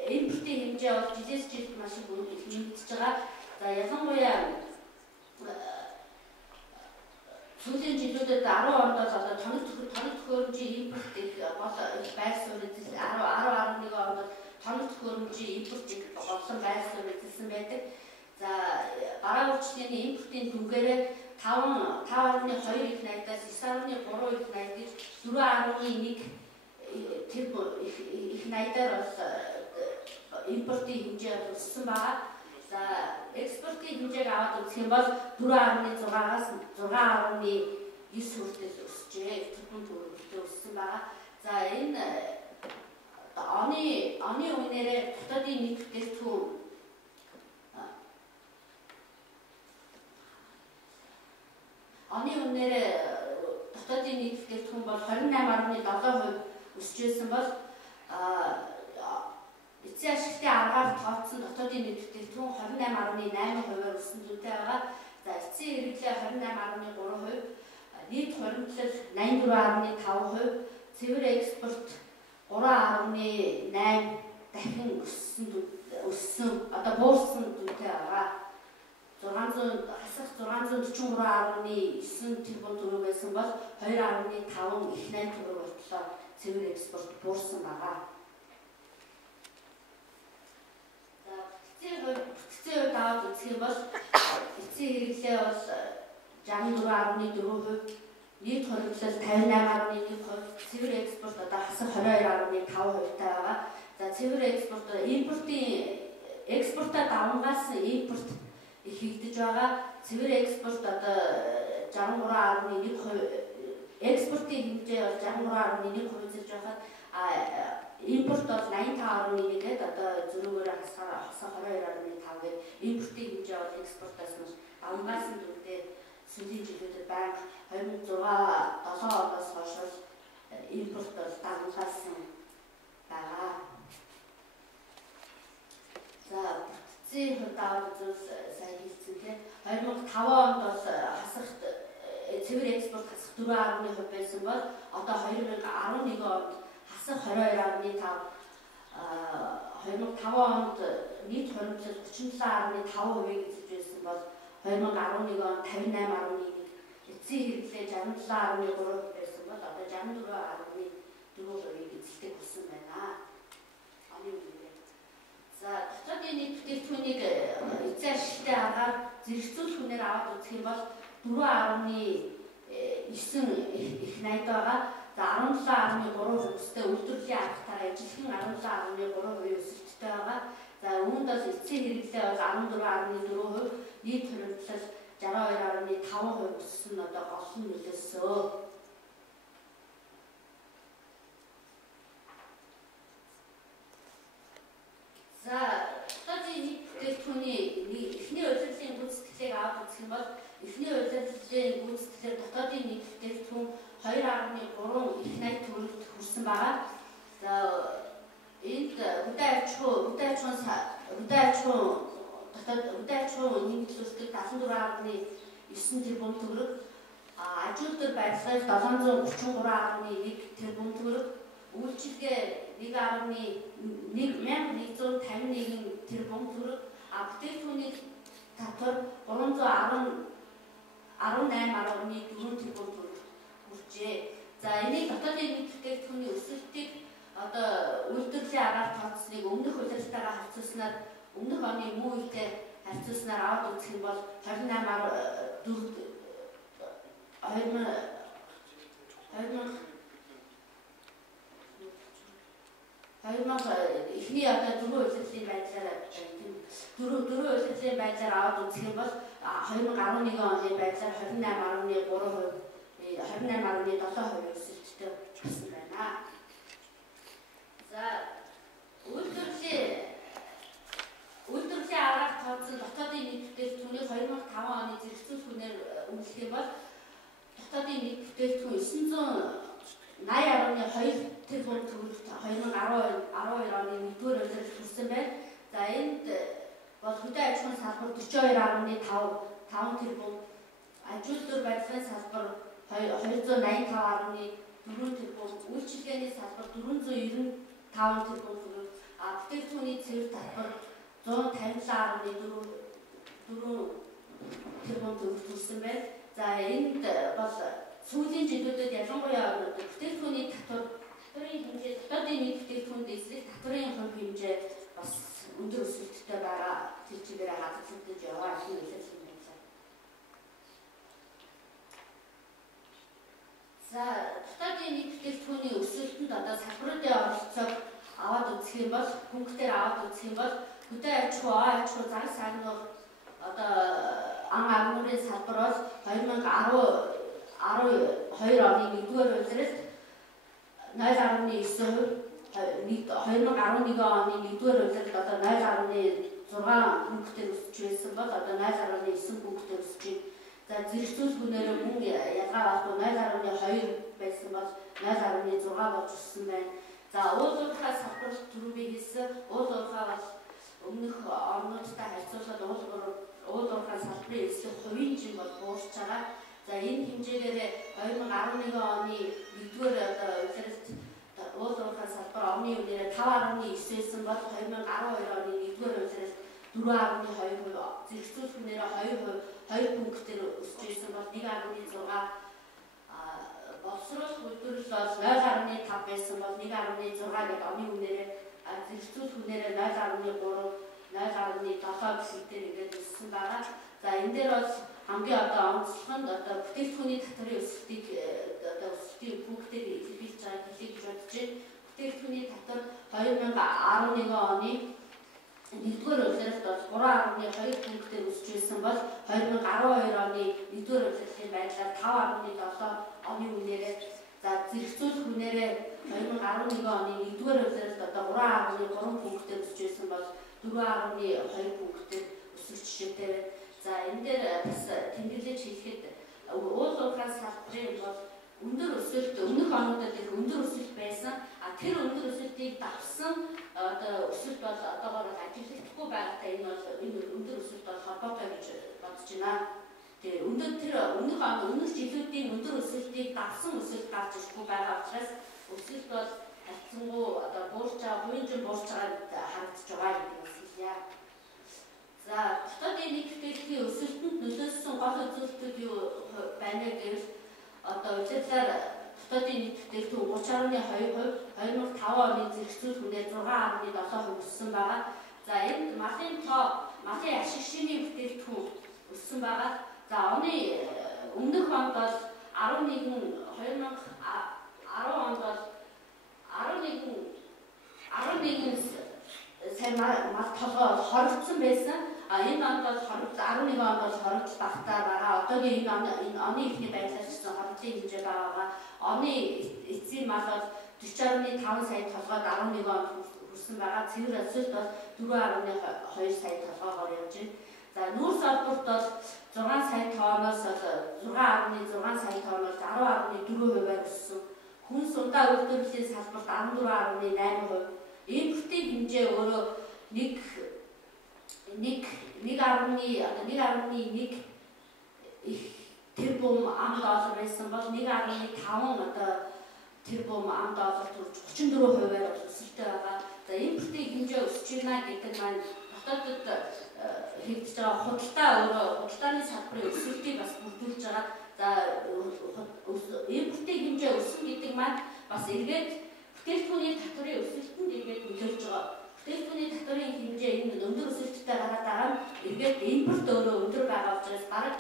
импортын хэмжээ бол жилээс жилд маш их нэмэгдэж байгаа. За ялангуяа сүүлийн жилүүдэд 10 онд бол одоо тоног төхөөрөмжийн импорт их байр суурь эзэлсэн 10.1 онд тоног төхөөрөмжийн импорт их болсон байр суурь эзэлсэн байдаг. За бараа үйлчлэгийн импортын дүнгээрээ 5.2 их найдаас 9.3 их найдыг 4.1 их найдаар бас импортын хэмжээ өссөн байгаа. За экспортын хэмжээг аваад үзэх юм бол 4.6-аас 6.9 хүртэл өсжээ. Тэрбум төгрөгтэй өссөн байгаа. За энэ оны үнээрээ дотоодын нийт бүтээгдэхүүн оны үнээрээ дотоодын нийт бүтээгдэхүүн бол 28.7% өсөж байсан бол эцсийн ашигтын аргаар тооцсон дотоодын нийт бүтээгдэхүүн 28.8%-аар өссөн зүйтэй байгаа. За эцсийн хэрэглээ 28.3%, нийт хуримтлал 84.5%, цэвэр экспорт 3.8 дахин өссөн одоо буурсан зүйтэй байгаа. 643.9 тэрбум төгрөг байсан бол 2.5 их 8 төгрөг болтлоо цэвэр экспорт буурсан байгаа. За эцсийн хувьд аваад үзэх юм бол эцсийн хэрэглээ бол 64.4%, нийт хуримтлал 58.1%, цэвэр экспорт одоо хасах 22.5% байгаа. За цэвэр экспорт экспортоо давангаас импорт их хийгдэж байгаа. Цэвэр экспорт одоо 63.1%, экспортын хэмжээ бол 63.1% зэрж байхад импорт бол 85.1 гээд одоо зөрүүгээр хасах 22.5 гээд импортын хэмжээ бол экспортоос нь давангаас нь дүрдээ сүүлийн жилүүдэд банк 2006-7 оноос хойш импорт бол давангаас нь байгаа. За эцсийн хувьд аваад үзвэл сайн хэлсэн тийм 2005 онд бол хасах цэвэр экспорт хасах 4.1% байсан бол одоо 2011 онд хасах 22.5, 2005 онд нийт хуримтлал 37.5%-ийг эзэж байсан бол 2011 онд 58.1, эцсийн хэрэглээ 67.3% байсан бол одоо 64.4%-ийг эзэлдэг болсон байна. Оны үеэр. За дотоодын нийт бүтээгдэхүүнийг эцсийн ашигтай аргаар зэрэгцүүлэх хүнээр аваад үзэх юм бол 4.9 их 80 байгаа. За 17.3% өсөлттэй үйлдвэрлэлийн аргатаараа ижилхэн 17.3% өсөлттэй байгаа. За үүнд бол эцсийн хэрэглээ бол 14.4%, нийт хуримтлал 62.5% өссөн одоо гол нь нөлөөсөө. За дотоодын нийт бүтээгдэхүүний эхний удирдлагын гүйцэтгэлийг аваад үзэх юм бол эхний удирдлагын гүйцэтгэлээр дотоодын нийт бүтээгдэхүүн 2.3 их 80 төгрөгт хүрсэн байгаа. За энд хөдөө аж ахуйн нэмэгдүүлэлтийг 74.9 тэрбум төгрөг, ажил дээр байрлалыг 733.1 тэрбум төгрөг, үйлчилгээ 1151 тэрбум төгрөг, бүтээгдэхүүний татвар 318.4 тэрбум төгрөг хүрчээ. За энийг дотоодын нийт бүтээгдэхүүний өсөлтийг одоо үйлдвэрлэлийн аргаар тооцсныг өмнөх удирдлагатайгаа харьцуулснаар өмнөх оны мөн үетэй харьцуулснаар аваад үзэх юм бол 2000 эхний одоо дөрвөн удирдлагын байдлаар аваад үзэх юм бол 2011 оны байдлаар 28.7% өсөлттэй болсон байна. За үйлдвэрлэлийн аргаар тооцсон дотоодын нийт бүтээгдэхүүнийг 2005 оны зэрэгцүүлэх хүнээр үнэлэх юм бол дотоодын нийт бүтээгдэхүүн 980.2 тэрбум төгрөгт 2012 оны 1-р удирдлагт хүрсэн байна. За энд бол хөдөө аж ахуйн салбар 42.5 тэрбум, ажил дээр байдлын салбар 285.4 тэрбум, үйлчилгээний салбар 495 тэрбум төгрөг, бүтээгдэхүүний цэвэр татвар 157.4 тэрбум төгрөгт хүрсэн байна. За энд бол сүүлийн жилүүдэд ялангуяа бүтээгдэхүүний татварын хэмжээ, дотоодын нийт бүтээгдэхүүнд эсрэг татварын хувь хэмжээ бас өндөр өсөлттэй байгаа. Тэр чигээрээ хадгалагдаж яваа их нөлөөлсөн байна. За дотоодын нийт бүтээгдэхүүний өсөлтөнд одоо салбарын оролцоог аваад үзэх юм бол пунктээр аваад үзэх юм бол хөдөө аж ахуй, аж ахуй, зан сагнуур одоо ан агнуурын салбар бол 2012 оны 1-р удирдлагт 0.9%, 2011 оны 1-р удирдлагт одоо 0.6 пунктээр өсөж байсан бол одоо 0.9 пунктээр өсөж байна. За зэрэгцүүл хүнээр мөн ялгаагүй 0.2 байсан бол 0.6 болж өссөн байна. За уул уурхай салбар түрүүний хэлсэн уул уурхай бол өмнөх орнуудтай харьцуулахад уул уурхай салбарын эсрэг хувийн жин бол буурч байгаа. За энэ хэмжээгээр 2011 оны 1-р улиралд уул уурхай салбар овны үнээр 5.9 байсан бол 2012 оны 1-р улиралд 4.2%, зэрэгцүүл хүнээр 2 пунктээр өсөж байсан бол 1.6, боловсруулах үйлдвэрлэл бол 0.5 байсан бол 1.6 гэдэг оны үнээр зэрэгцүүл хүнээр 0.3, 0.7 гэсэлтээр ингээд өссөн байгаа. За энэ дээр бол хамгийн онцлог нь бүтээгдэхүүний татварын өсөлтийг өсөлтийн пунктээр илэрхийлж байгаа хэлийг бодож байна. Бүтээгдэхүүний татвар 2011 оны 1-р улиралд бол 3.2 пунктээр өсөж байсан бол 2012 оны 1-р улирлын байдлаар 5.7 оны үнээрээ за зэрэгцүүл хүнээрээ 2011 оны 1-р улиралд 3.3 пунктээр өсөж байсан бол 4.2 пунктээр өсөх жишээтэй байна. За энэ дээр бас тэмдэглэж хэлэхэд уул уурхай салбарын бол өндөр өсөлт өмнөх онуудад их өндөр өсөлт байсан. Тэр өндөр өсөлтийг давсан өсөлт бол одоогоор ажиглагдахгүй байгаатай энэ өндөр өсөлт бол холбоотой гэж бодож байна. Тэгээ өмнөх жилүүдийн өндөр өсөлтийг давсан өсөлт гарч ирэхгүй байгаа учраас өсөлт бол харьцангуй буурч байгаа, хувийн жин буурч байгааг харагдаж байгаа гэдэг нь хэлье. За дотоодын нэг бүтээгдэхүүний өсөлтөнд нөлөөлсөн гол үзүүлэлтүүд юу байна гэвэл улирлаар дотоодын нийт бүтээгдэхүүн 30.2%, 2005 оны зэрэгцүүл хүнээр 6.7% өссөн байгаа. За энд малын ашиг шинийн бүтээгдэхүүн өссөн байгаа. За оны өмнөх онд бол 2010 онд бол 11 сая мал толгой хоригдсон байсан. Энэ онд бол 11 онд бол хоригдол багтаа байгаа. Одоогийн энэ оны ихний байдлаар ч гэсэн хоригдлын хэмжээ байгаа. Оны эцсийн мал бол 40.5 сая толгойд 11 онд хүрсэн байгаа. Цэвэр өсөлт бол 4.2 сая толгойгоор явж байна. За нүүрс олборт бол 6 сая тонноос 6.6 сая тонноос 10.4%-аар өссөн. Хүнс удаа үйлдвэрлэлийн салбарт 14.8%. Импортын хэмжээ өөрөө 1.1 тэрбум ам доллар байсан бол 1.5 тэрбум ам доллар төрж 34%-аар өсөлттэй байгаа. За импортын хэмжээ өсөж байна гэдэг маань дотоодод хэрэгжиж байгаа худалдааны салбарын өсөлтийг бас бүрдүүлж байгаа. За импортын хэмжээ өссөн гэдэг маань бас эргээд бүтээгдэхүүний татварын өсөлтөнд эргээд нөлөөлж байгаа. Бүтээгдэхүүний татварын хэмжээ энэ өндөр өсөлттэй гараад байгаа нь эргээд импорт өөрөө өндөр байгаа учраас бараг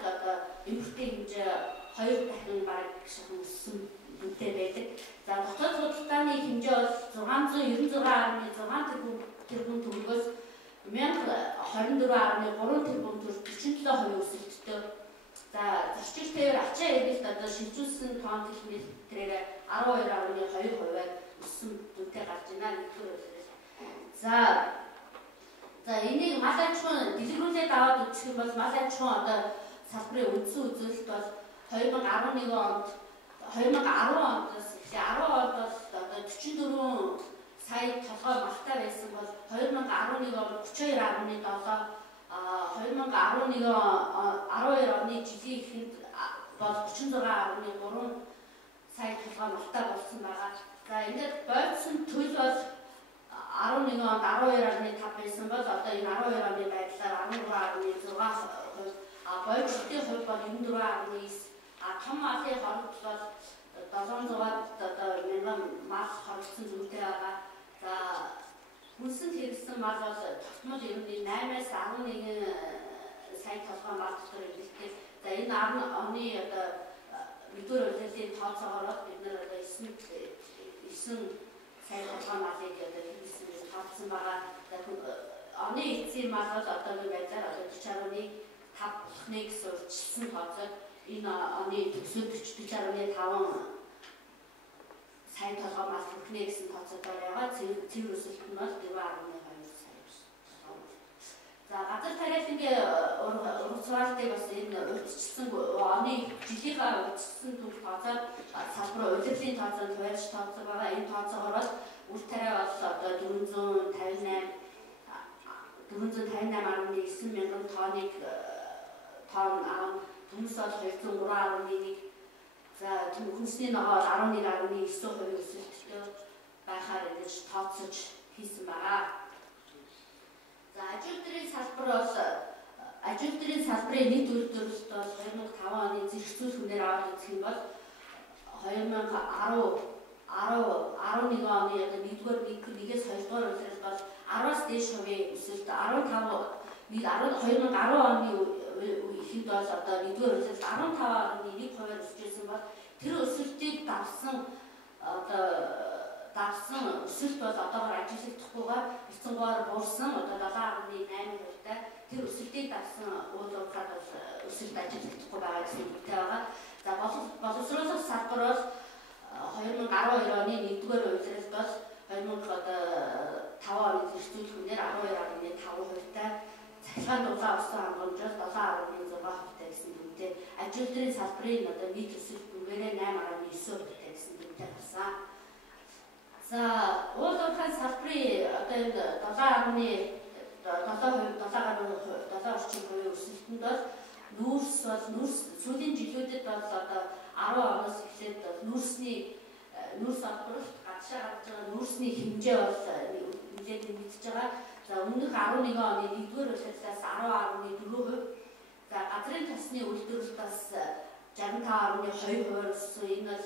импортын хэмжээ 2 дахин бараг шахам өссөн үнэтэй байдаг. За дотоод худалдааны хэмжээ бол 696.6 тэрбум төгрөгөөс 1024.3 тэрбум төгрөг 47% өсөлттэй. За зорчигч тээвэр ачаа эргэлт шилжүүлсэн тонн километрээр 12.2%-аар өссөн үнэтэй гарч байна. За энийг мал аж ахуйн дэлгэрүүлээд аваад үзэх юм бол мал аж ахуйн салбарын үндсэн үзүүлэлт бол 2011 онд 10 оноос 10 онд бол 44 сая толгой малтай байсан бол 2011 онд 42.7, 2012 оны жилийн эхэнд бол 36.3 сая толгой малтай болсон байгаа. За ингээд бойцсон төл бол 11 онд 12.5 байсан бол одоо энэ 12 оны байдлаар 13.6%, бойцлтын хувь бол 94.9, том малын хоригдол бол 700 мянган мал хоригдсон зүйтэй байгаа. За хүнсэнд хэрэглэсэн мал бол тогтмол ер нь 8-аас 11 сая толгой мал дотор ирэлтэй. За энэ 10 оны 1-р улирлын тооцоогоор бид нэр 9 сая толгой малыг хэрэглэсэн гэж тооцсон байгаа. Оны эцсийн мал бол одоогийн байдлаар 40.5 болохны гэсэн урьдчилсан тооцоод энэ оны төсөв 40.5 сая толгой мал хүрхнэ гэсэн тооцоодоор байгаа. Цэвэр өсөлт нь бол 4.2 сая. За газар тариалангийн урсгалыг бас энэ урьдчилсан оны жилийнхаа урьдчилсан төв тооцоо салбар удирдлагын тооцоонд хувааж тооцоо байгаа. Энэ тооцоогоор бол үр тариа бол одоо 458.9 мянган тонн аав, төмс бол 203.1. За хүнсний ногоо 11.9% өсөлттэй байхаар ингэж тооцож хийсэн байгаа. За ажилтны салбарын нийт үйлдвэрлэлт бол 2005 оны зэрэгцүүлэх хүнээр аваад үзэх юм бол 2011 оны нэгдүгээр нэгээс хоёрдугаар улиралд бол 10-аас дээш хувийн өсөлт 2010 оны ихэд бол одоо нэгдүгээр улиралд 15.1% өсөжсэн бол тэр өсөлтийг давсан өсөлт бол одоогоор ажиглагдахгүйгээр бяцангугаар буурсан одоо 7.8% та тэр өсөлтийг давсан уул уурхад бол өсөлт ажиглагдахгүй байгаа гэсэн үгтэй байгаа. За боловсруулах салбар бол 2012 оны 1-р улиралд бол 2005 оны зэрэгцүүлэх хүнээр 12.5% та цахилгаан дулаан усан хангамжаас 7.6% гэсэн үгтэй ажилтны салбарын одоо нийт өсөлт бүгээрээ 8.9% гэсэн үгтэй гарсан. За уул уурхай салбарын одоо энэ 7.7% өсөлтөнд бол нүүрс сүүлийн жилүүдэд бол одоо 10 оноос эхлээд нүүрс олборлолт гадшаа гарч байгаа нүүрсний хэмжээ бол нэлээд нэмэгдэж байгаа. За өмнөх 11 оны 1-р улирлаас 10.4%. За газрын тосны үйлдвэрлэлт бас 65.2% өссөн. Энэ бол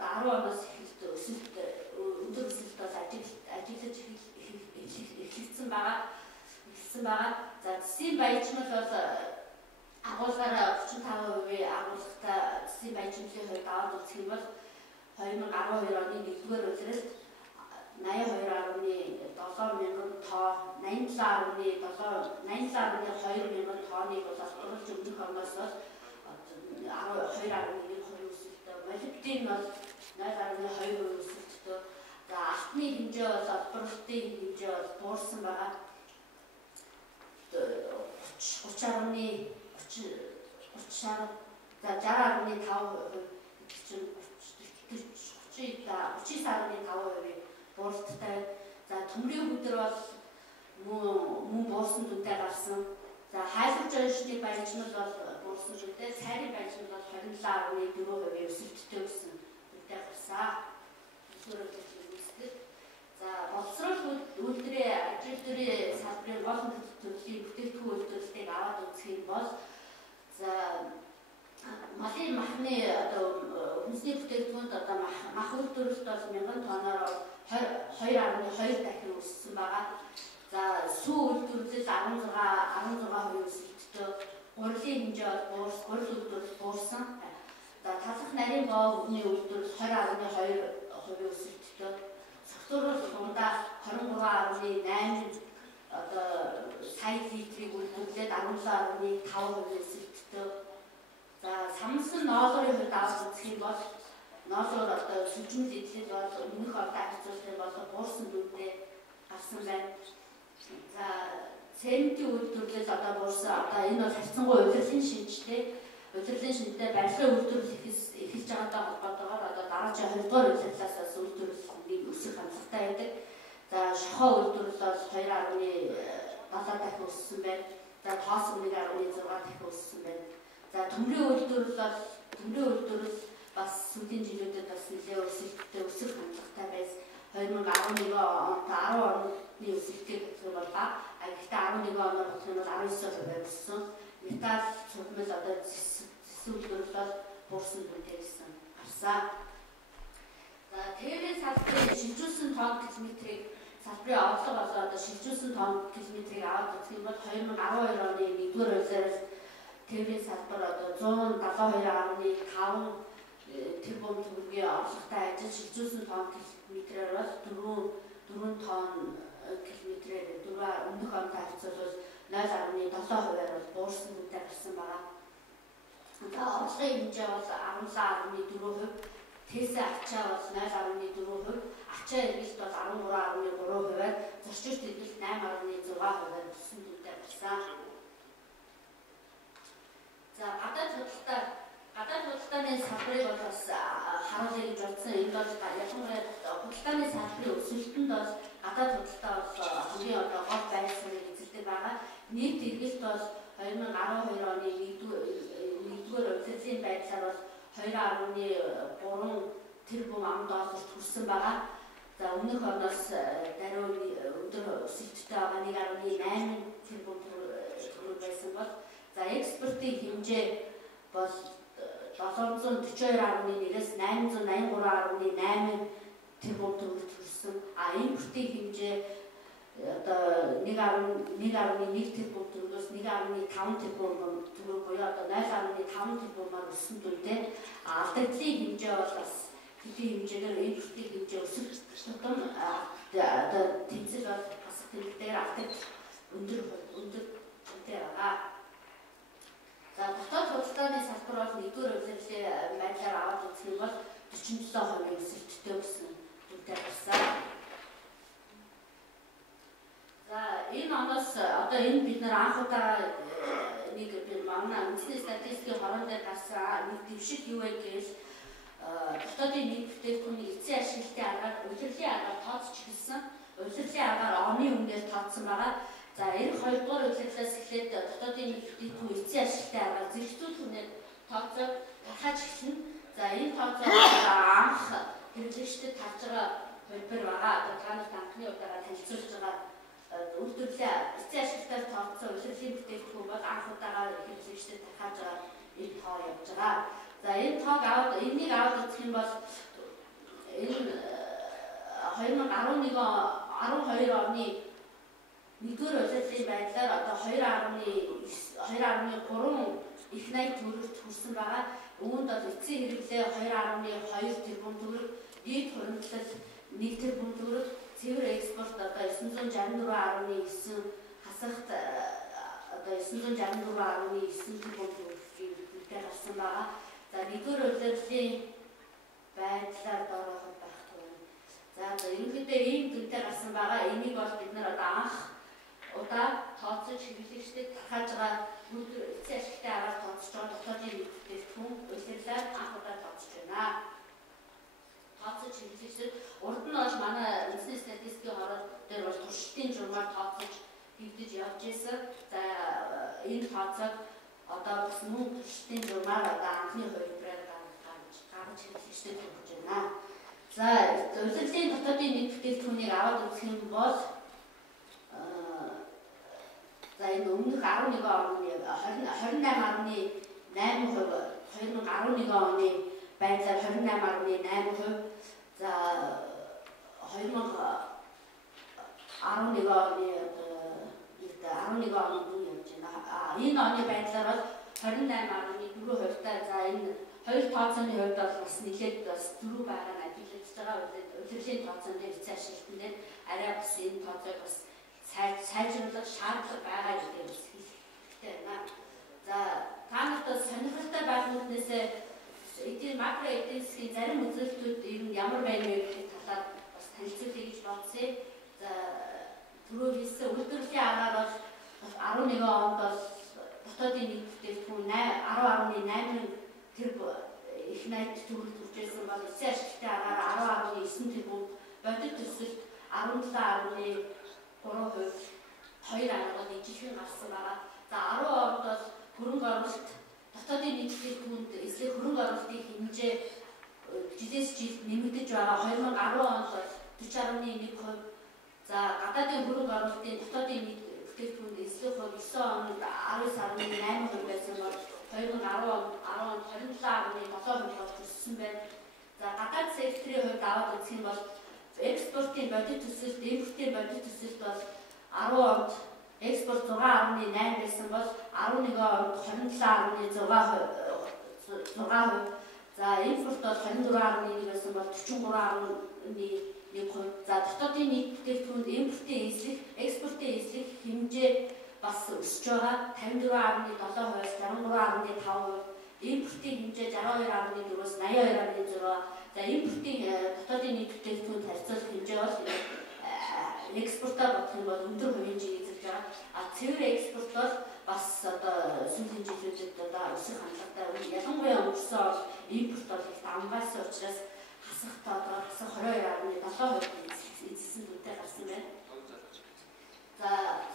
10 оноос эхэлж өсөлт өндөр өсөлт бол ажиглаж эхэлсэн байгаа. За засгийн баяжмал бол агуулгаараа 35% агуулгатай засгийн баяжмлын хувьд аваад үзэх юм бол 2012 оны 1-р улиралд 82.7 мянган тонн 87.2 мянган тонныг бол олборлож өмнөх оноос бол 12.1% өсөлттэй, молибден бол 0.2% өсөлттэй. За алтны хэмжээ бол олборлолтын хэмжээ бол буурсан байгаа. 39.5% бууралттай. За төмрийн хөдөр бол мөн буурсан дүнтэй гарсан. За хайлгаж оюушны баяжмал бол буурсан дүнтэй, сайрын баяжмал бол 27.4% өсөлттэй гэсэн дүнтэй гарсан. За боловсрол үйлдвэрийн ажилтны салбарын гол төрлийн бүтээгдэхүүн үйлдвэрлэлийг аваад үзэх юм бол за малын махны одоо хүнсний бүтээгдэхүүнд одоо мах үйлдвэрлэлт бол 1000 тонноор 2.2 дахин өссөн байгаа. За сүү үйлдвэрлэл 16% өсөлттэй, гурилын хэмжээ бол гурил үйлдвэрлэл буурсан. За талах нарийн боо өвний үйлдвэрлэл 20.2% өсөлттэй. Согтууруулах дундаа 23.8 одоо сая литрийг үйлдвэрлээд 17.5% өсөлттэй. За самсан ноолорын хувьд аваад үзэх юм бол ноолор одоо сүжмэл эдлэл бол өмнөх ордоо харьцуулахад бол буурсан дүнтэй гарсан байна. За цементийн үйлдвэрлэл одоо буурсан. Одоо энэ бол харьцангуй удирдлагын шинжтэй барилгын үйлдвэрлэл эхэлж байгаатай холбоотойгоор одоо дараагийн 20-р улирлаас бас үйлдвэрлэлийг өсөх хандлагатай байдаг. За шохоо үйлдвэрлэл бол 2.7 дахин өссөн байна. За тоос 1.6 дахин өссөн байна. За төмрийн үйлдвэрлэл бас сүүлийн жилүүдэд бас нэлээд өсөлттэй өсөх хандлагатай байсан. 2011 онд 10 оны өсөлтийг хэсэг бол бага. Гэхдээ 11 оноор бодох юм бол 19% өссөн. Металл цугмал одоо үйлдвэрлэл буурсан дүнтэй гэсэн гарсан. За тэрийн салбарын шилжүүлсэн тонн километрийг салбарын орлого болоод шилжүүлсэн тонн километрийг аваад үзэх юм бол 2012 оны 1-р улиралд тэрийн салбар одоо 172.5 тэрбум төгрөгийн орлоготой ажил шилжүүлсэн тонн километрээр бол 4 тонн километрээр өмнөх онтой харьцуулбал 0.7%-аар бол буурсан дүнтэй гарсан байгаа. За орлогын хэмжээ бол 17.4%, тэсэ ачаа бол 0.4%, ачаа эргэлт бол 13.3%-аар, зорчигч эргэлт 8.6%-аар өссөн дүнтэй гарсан. За гадаад худалдааны салбарыг бол бас харуулъя гэж бодсон. Энд бол ялангуяа худалдааны салбарын өсөлтөнд бол гадаад худалдаа бол хамгийн гол байр суурийг эзэлдэг байгаа. Нийт эргэлт бол 2012 оны 1-р удирдлагын байдлаар бол 2.3 тэрбум $, хүрсэн байгаа. За өмнөх оноос даруй өндөр өсөлттэй байгаа 1.8 тэрбум төгрөг байсан бол за экспортын хэмжээ бол 742.1-ээс 883.8 тэрбум төгрөг хүрсэн. Импортын хэмжээ одоо 1.1 тэрбум төгрөгөөс 1.5 тэрбум төгрөг буюу одоо 0.5 тэрбумаар өссөн дүнтэй. Алдагдлын хэмжээ бол бас хэдийн хэмжээгээр импортын хэмжээ өсөх тутам одоо тэнцэл бол бас тэмдэгтэйгээр алдагд өндөр үнэтэй байгаа. За дотоод худалдааны салбар бол 1-р удирдлагын байдлаар аваад үзэх юм бол 47% өсөлттэй гэсэн дүнтэй гарсан. За энэ оноос одоо энэ бид нар анх удаа нэг манай үндэсний статистикийн хорон дээр гарсан нэг дэвшил юу вэ гэвэл дотоодын нийт бүтээгдэхүүний эцсийн ашиглалтын аргаар удирдлагын аргаар тооцож эхэлсэн. Удирдлагын аргаар оны үнээр тооцсон байгаа. За эх 2-р удирдлагаас эхлээд дотоодын нийт бүтээгдэхүүн эцсийн ашиглалтын аргаар зэрэгцүүлэх үнээр тооцоод татаж эхэлнэ. За энэ тооцоо анх хэрэглэгчдэд тавьж байгаа хөлбөр байгаа. Одоо та нарт анхны удаага танилцуулж байгаа үйлдвэрлэлийн эцсийн ашиглалтаар тооцсон удирдлагын бүтээгдэхүүн бол анх удаага хэрэглэгчдэд татаж байгаа энэ тоо явж байгаа. За энэ тоог энийг аваад үзэх юм бол энэ 2012 оны 1-р удирдлагын байдлаар одоо 2.3 их найт төгрөгт хүрсэн байгаа. Үүнд бол эцсийн хэрэглээ 2.2 тэрбум төгрөг, нийт хуримтлал 1 тэрбум төгрөг, цэвэр экспорт одоо 964.9 хасагт одоо 964.9 тэрбум төгрөгийн гарсан байгаа. За 1-р удирдлагын байдлаар доороход байхгүй. За одоо ерөнхийдөө ийм дүнтэй гарсан байгаа. Энийг бол бид нар одоо анх удаа тооцож хэрэглэгчдэд татаж байгаа эцсийн ашиглалтын аргаар тооцож байгаа дотоодын бүтээгдэхүүн удирдлагаар анх удаа тооцож байна. Тооцож хэрэглэгчдэд урд нь бол манай үндэсний статистикийн хорон дээр бол туршилтын журмаар тооцож хэвдэж явж байсан. За энэ тооцоог одоо бас мөн туршилтын журмаар одоо анхны хувьдраар гаргаж хэрэглэгчдэд хүргэж байна. За удирдлагын дотоодын нийт бүтээгдэхүүнийг аваад үзэх юм бол за энэ өмнөх 11 оны 28.8%, 2011 оны байдлаар 28.8%, за 2011 оны 11 оны дүн явж байна. Энэ оны байдлаар бол 28.4%. За энэ хоёр тооцооны хувьд бол бас нэлээд бас дөрөв байгаа нь ажиглагдж байгаа. Удирдлагын тооцоон дээр эцсийн ашиглалтын дээр арай бас энэ тооцоог бас сайжруулах шаардлага байгаа гэдэг бас хэлэхтэй байна. За та нарт сонирхолтой байх үднээсээ эдийн макро эдийн засгийн зарим үзүүлэлтүүд ер нь ямар байна вэ гэхэд талаар бас танилцуулъя гэж бодсон. За түрүү хэлсэн үйлдвэрлэлийн аргаар бол 11 онд бол дотоодын нийт бүтээгдэхүүн 10.8 тэрбум их найт төгрөг төржсэн бол эцсийн ашиглалтын аргаар 10.9 тэрбум, бодит өсөлт 17.3%, 2 аргаар ижилхэн гарсан байгаа. За 10 онд бол хөрөнгө оруулалт дотоодын нийт бүтээгдэхүүнд эсрэг хөрөнгө оруулалтын хэмжээ жилээс жилд нэмэгдэж байгаа. 2010 онд бол 40.1%. За гадаадын хөрөнгө оруулалтын дотоодын нийт бүтээгдэхүүнд эсрэг хувь 9 онд 19.8% байсан бол 2010 онд 27.7% өссөн байна. За гадаад секторын хувьд аваад үзэх юм бол экспортын бодит өсөлт, импортын бодит өсөлт бол 10 онд экспорт 6.8 байсан бол 11 онд 27.6%. За импорт бол 24.1 байсан бол 43.1%. За дотоодын нийт бүтээгдэхүүнд импортын эслэх, экспортын эслэх хэмжээ бас өсөж байгаа. 54.7%-аас 63.5%. Импортын хэмжээ 62.4-өөс 82.6%. За импортын дотоодын нийт бүтээгдэхүүнд харьцуулах хэмжээ бол экспортоор бодох юм бол өндөр хувийн жиг эзэлж байгаа. Цэвэр экспорт бол бас одоо сүүлийн жилүүдэд одоо өсөх хандлагатай. Ялангуяа өнгөрсөн бол импорт бол их амгаалсан учраас хасах тоогоор хасах 22.7% эзэлсэн үнэтэй гарсан байна. За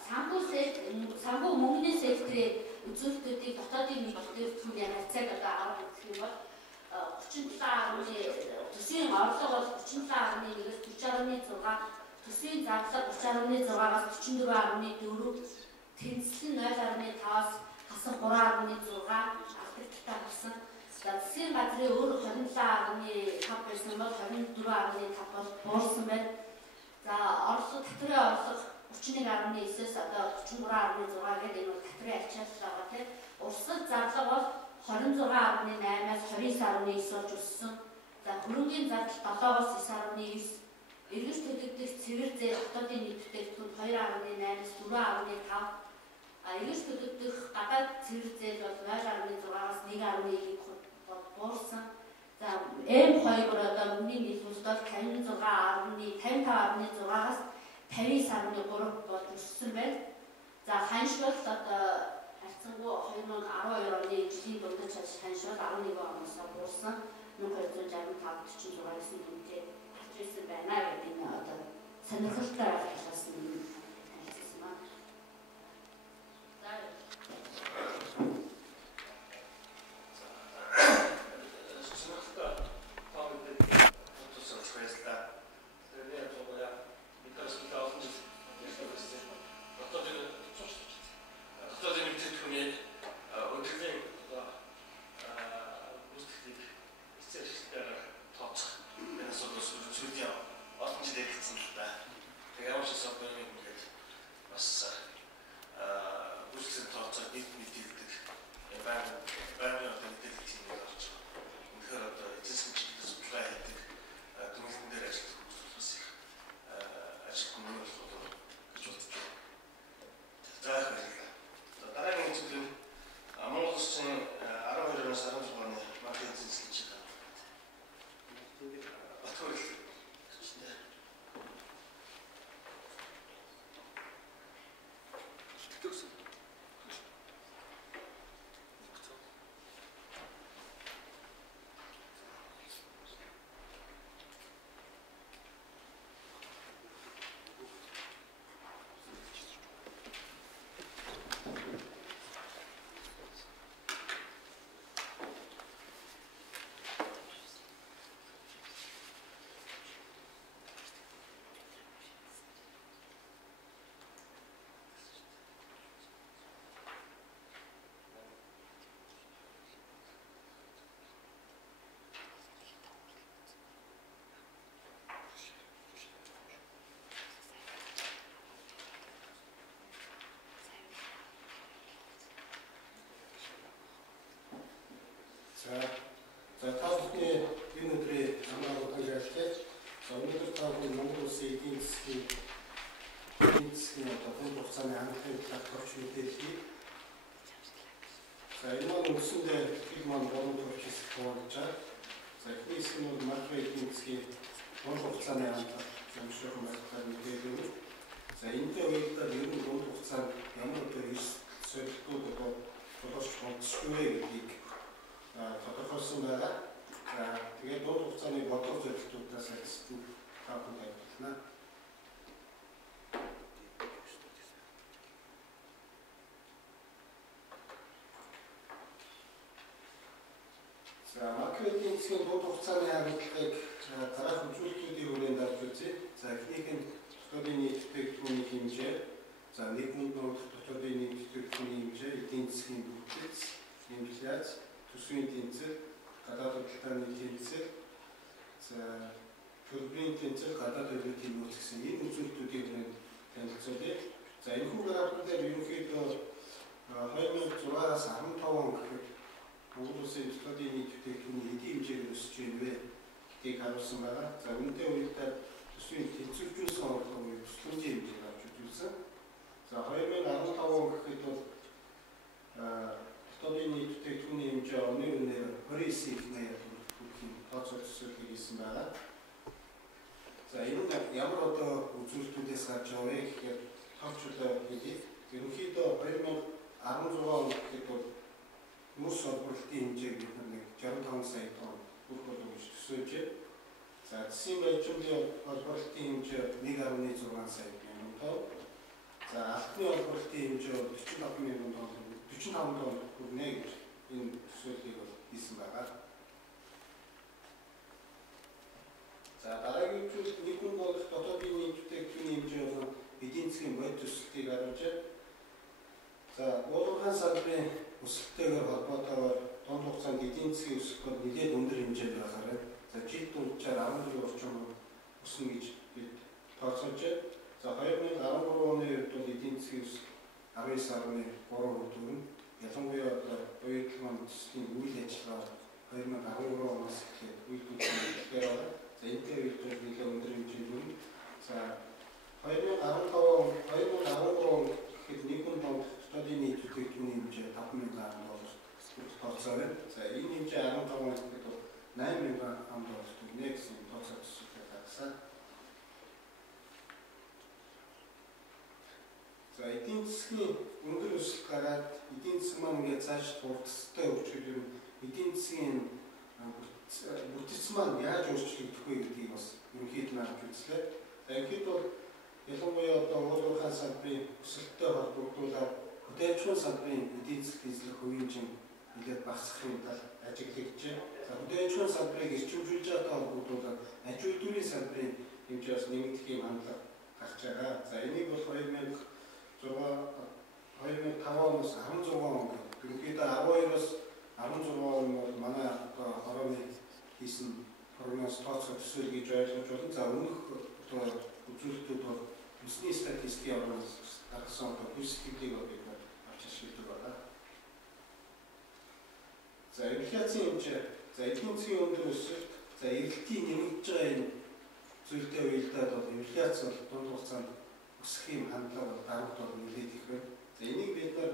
санхүү мөнгөний секторын үзүүлэлтүүдийг дотоодын нийтлэлээр түүний хацааг одоо авах гэх юм бол 37.1 төсвийн орлого бол 37.1-ээс 40.6, төсвийн зарлага 30.6-аас 44.4, тэнцэл нь 0.5-аас хасах 3.6 алдагдaltaй болсон. За засгийн газрын өөр 27.5 байсан бол 24.5 бол буурсан байна. За орлого татврын орлого 31.9-ээс одоо 33.6 гэдэг энэ бол татврын ачаалал байгаа тийм. Урсгал зарлага бол 26.8-аас 29.9 болж өссөн. За хөрөнгөний зардал 7-оос 9.9, эргэж төлөгдөх цэвэр зээл хотоодын нийт бүтээгдэхүүн 2.8-аас 4.5, эргэж төлөгдөх гадаад цэвэр зээл бол 0.6-аас 1.1 буурсан. За M2 одоо мөнгөний нийлүүлэлт бол 55.6-аас 59.3 болж өссөн байна. За ханш бол одоо харьцангуй 2012 оны жилийн дундаж ханш бол 11 оноос буурсан. 1265.46-аас үнэтэй гарч ирсэн байна гэдэг нь одоо сонирхолтой талаас нь танилцсан байна. За таахгүй энэ өдрийн амралт хийлээ. Өнөөдөр таахгүй Монгол Улсын эдийн засгийн одоо хугацааны хангалтын талаар товч мэдээллийг за энэ маань үндсэндээ их маань гурван төвч хэсэг болж байгаа. За эхний хэсэг нь макро эдийн засгийн хугацааны хангалт зөвшөөрөх мэдлэг мэдээлэл. За энэтэй уялдаад ер нь хугацаанд ямар төрөл сөрөлтүүд одоо боловч онцгүй гэдгийг тодорхойлсон байгаа. Тэгээд дунд хугацааны бодлого зөвлөлтүүдээс эцэст таагүй тавьлаа. За макро эдийн засгийн дунд хугацааны хангалтыг дараах үзүүлэлтүүдийн хүрээнд авч үзье. За эхнийх нь дотоодын нийт бүтээгдэхүүний хэмжээ, за нийгмийн дотоодын нийт бүтээгдэхүүний хэмжээ, эдийн засгийн бүтэц, инфляц, төсвийн тэнцэл, гадаад худалдааны тэнцэл, за төлбөрийн тэнцэл, гадаад худалдааны нөөц гэсэн энэ үзүүлэлтүүдийн хүрээнд танилцуулъя. За энэ хүн график дээр ерөнхийдөө 2006-аас 15 он гэхэд Монгол Улсын дотоодын нийт бүтээгдэхүүний эдийн хэмжээ өсөж байна вэ гэдгийг харуулсан байгаа. За үүнтэй уялдаад төсвийн тэнцвэржүүлсэн орлогын төсвийн хэмжээг авч үзүүлсэн. За 2015 он гэхэд бол дотоодын нийт бүтээгдэхүүний хэмжээ оны үнээр 29.8 хүрэхийн тооцоо төсөөлөл хийсэн байгаа. За энэ нь ямар одоо үзүүлэлтүүдээс гарч байгаа вэ гэхээр тооцоолоо хийдэг. Ерөнхийдөө 2016 он гэхэд бол мөс олборлтын хэмжээг бид нэг 65 сая тонн хүрэх болов гэж төсөөлж байна. За засгийн баримтын олборлтын хэмжээ 1.6 сая мянган тонн. За албаны олборлтын хэмжээ 45 мянган тонн 45 тонн хүрнэ гэж энэ төсөөллийг бол хийсэн байгаа. За дараагийн зүйл нэгэн бол дотоодын нийтдээ хэмжээ бол эдийн засгийн бодит өсөлтийг харуулж байна. За уулуурхайн салбарын өсөлттэйгээр холбоотойгоор дунд хугацаанд эдийн засгийн өсөлт бол нэлээд өндөр хэмжээнд байхаараа за жил дунджаар 14 орчим өснө гэж бид тооцоолж байна. За 2013 оны үед бол эдийн засгийн өсөлт 19.3% төрн. Ялангуяа уялдаа маань төслийн үйл ажиллагаа 2013 оноос эхлээд үйлдвэрлэхээр байгаа. За энэтэй үед нэлээд өндөр хэмжээнд төрн. За 2013 он гэхэд нэгэн донд дотоодын нийт бүтээгдэхүүний хэмжээ 5,000 доллар тооцоо байна. За энэ хэмжээ 15 он гэхэд 8,000 доллар төрнэ гэсэн тооцоо төсөөлөд гаргасан. За эдийн засгийн өндөр өсөлт гараад эдийн засаг маань ингээд цааш хурдтай өрчөж эдийн засгийн бүтц маань яаж өөрчлөгдөх вэ гэдгийг бас ерөнхийд нь авч үзлээ. За ерөнхийд бол ялангуяа одоо уулуурхайн салбарын өсөлттэй холбогдуулаад хөдөлгөөн салбарын эдийн засгийн эзлэх хувийн нэлээд багасхын тал ажиглагдж байна. За хөдөлгөөн салбарыг эрчимжүүлж байгаатай холбогдуулаад аж үйлдвэрийн салбарын хэмжээс нэмэгдэх юм хандлага гарч байгаа. За энийг бол 2005 оноос 16 он ерөнхийдөө 12-оос 16 он бол манай одоо хорооны хийсэн прогноз тооцоо төсөөл гэж ойлгож байна. За өмнөх одоо үзүүлэлтүүд бол үндэсний статистикийн орноос гаргасан одоо хүсэлтийг бид авч ашигладаг байна. За инфляцийн хэмжээ, за эдийн засгийн өндөр өсөлт, за эрэлтийн нэмэгдэж байгаа энэ зүйлтэй уялдаад бол инфляц бол дунд хугацаанд өсөх юм хандлага бол дарамт бол нэлээд их байна. За энийг бид нар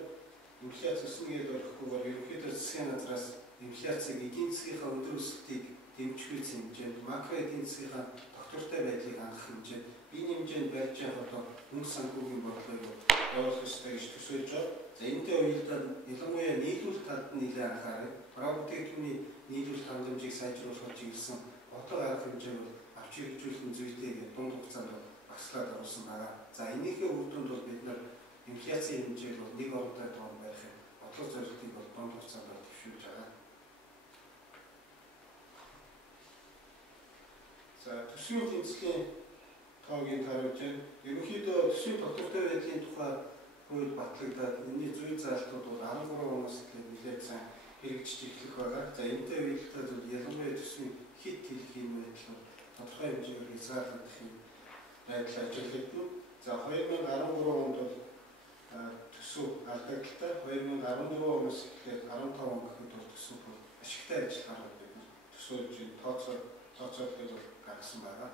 инфляц өснө гэж орхихгүйгээр ерөнхийдөө засгийн газраас инфляцийг эдийн засгийнхаа өндөр өсөлтийг дэмжих хэмжээнд макро эдийн засгийнхаа доктортой байдлыг хангах хэмжээнд энэ хэмжээнд барьж явах одоо мөнгө санхүүгийн бодлогыг явуулах ёстой гэж төсөөлж байна. За энэтэй уялдаад ялангуяа нийлүүлэлт талд нь нэлээд анхаарай. Бараа бүтээгдэхүүний нийлүүлэлт хангамжийг сайжруулах чиглэсэн бодлого арга хэмжээг авч хэрэгжүүлэх зүйтэй дунд хугацаанд багслаад оруулсан байгаа. За энийхээ үр дүнд бол бид нар инфляцийн хэмжээг бол нэг оронтой тоон барих бодлого зорилтыг бол дунд хугацаанд төвшүүлж байгаа. За төсвийн тэнцлийн тоогийг харуулж байна. Ерөнхийдөө төсвийн доктортой байдлын тухай хууль батлагдаад энэний зүйн заалтууд бол 13 оноос эхлээд нэлээд сайн хэрэгжиж эхлэх байгаа. За энэтэй уялдаад ялангуяа төсвийн хэд хэлэх юм байдал тодорхой хэмжээгээр хязгаарлагдах юм байдал ажиглагдана. За 2013 онд бол төсөв алдагдaltaй 2014 оноос эхлээд 15 он гэхэд бол төсөв бол ашигтай ажиллагааг бид төсөөлж тооцоолтыг бол гаргасан байна.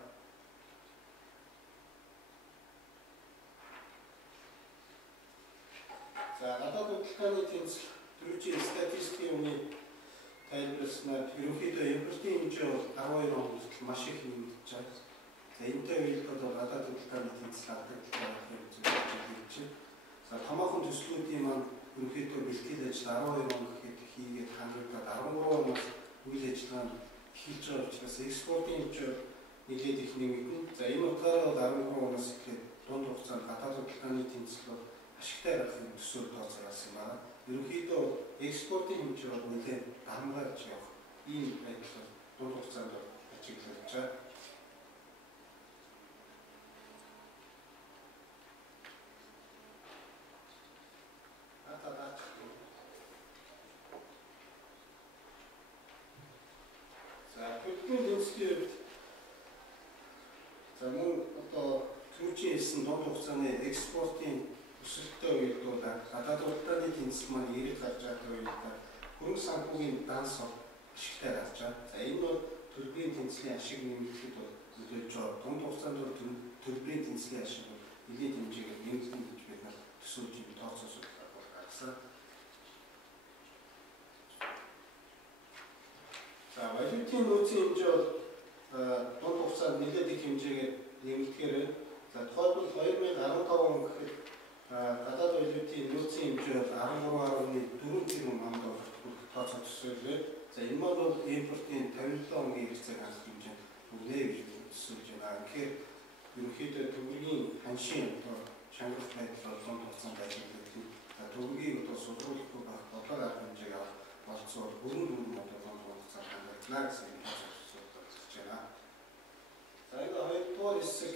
За гадаад удирдлагын тэнцэл төрөлжийн статистикийн үнийн тайлбарласнаар ерөнхийдөө импортын хэмжээ бол 12 он хүртэл маш их нэмэгдэж байна. За энэтэй уялдаад гадаад удирдлагын тэнцэл алдагдaltaй байх зүйл хийж байна. За томоохон төслүүдийн маань ерөнхийдөө бэлтгэл ажил 12 он гэхэд хийгээд хангагдаад 13 оноос үйл ажиллагаа эхэлж байгаа учраас экспортын хэмжээ нэлээд их нэмэгдэнэ. За энэ утгаараа 13 оноос эхлээд дунд хугацаанд гадаад удирдлагын тэнцэл бол ашигтай гарахын төсөөл тооцоолсон байна. Ерөнхийдөө экспортын хэмжээ бол нэлээд дарамгаарч явах ийм байдал дунд хугацаанд ажиглагдж байна. За мөн одоо түрүүчийн хэлсэн дунд хугацааны экспортын өсөлттэй уялдуулаад гадаад удирдлагын тэнцэл маань ирээд гарч байгаа уялдаад хөрөнгө санхүүгийн данс ашигтай гарч байгаа. За энэ бол төлбөрийн тэнцлийн ашиг нэмэгдэхэд бол нөлөөлж байгаа. Дунд хугацаанд бол төлбөрийн тэнцлийн ашиг бол нэлээд хэмжээгээр нэмэгдэнэ гэж бид нар төсөөлж тооцоолсон гаргасан. За валютын нөөцийн хэмжээ бол дунд хугацаанд нэлээд их хэмжээгээр нэмэгдэхээр байна. За тухайлбал 2015 он гэхэд гадаад ойлголтын нөөцийн хэмжээ 13.4 тэрбум амд тооцоод төсөөлөө. За энэ бол импортын 57 оны хэрэгцээг хангах хэмжээнд хүрнэ гэж төсөөлж байна. Тэгэхээр ерөнхийдөө төгрөгийн ханшийн шангах байдал дунд хугацаанд ажилладаг. Төгрөгийг судруулахгүй байх бодлого арга хэмжээг олцоод өрн дунд хугацаанд хангагдана гэсэн төсөөлж байна. За энэ хоёрдугаар хэсэг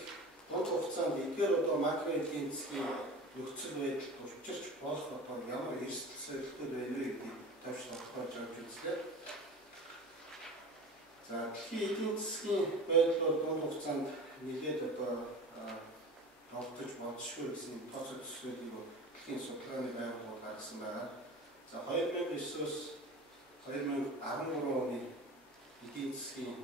дунд хугацаанд эдгээр макро эдийн засгийн нөхцөл байдал учирч болох ямар эрсдэл солилцоод байна вэ гэдгийг тавьж тодорхойлж авч үзлээ. За дэлхийн эдийн засгийн байдал дунд хугацаанд нэлээд тогтож болзошгүй гэсэн тооцоо төсөөллийг дэлхийн судалгааны байгууллага гаргасан байна. За 2009-оос 2013 оны эдийн засгийн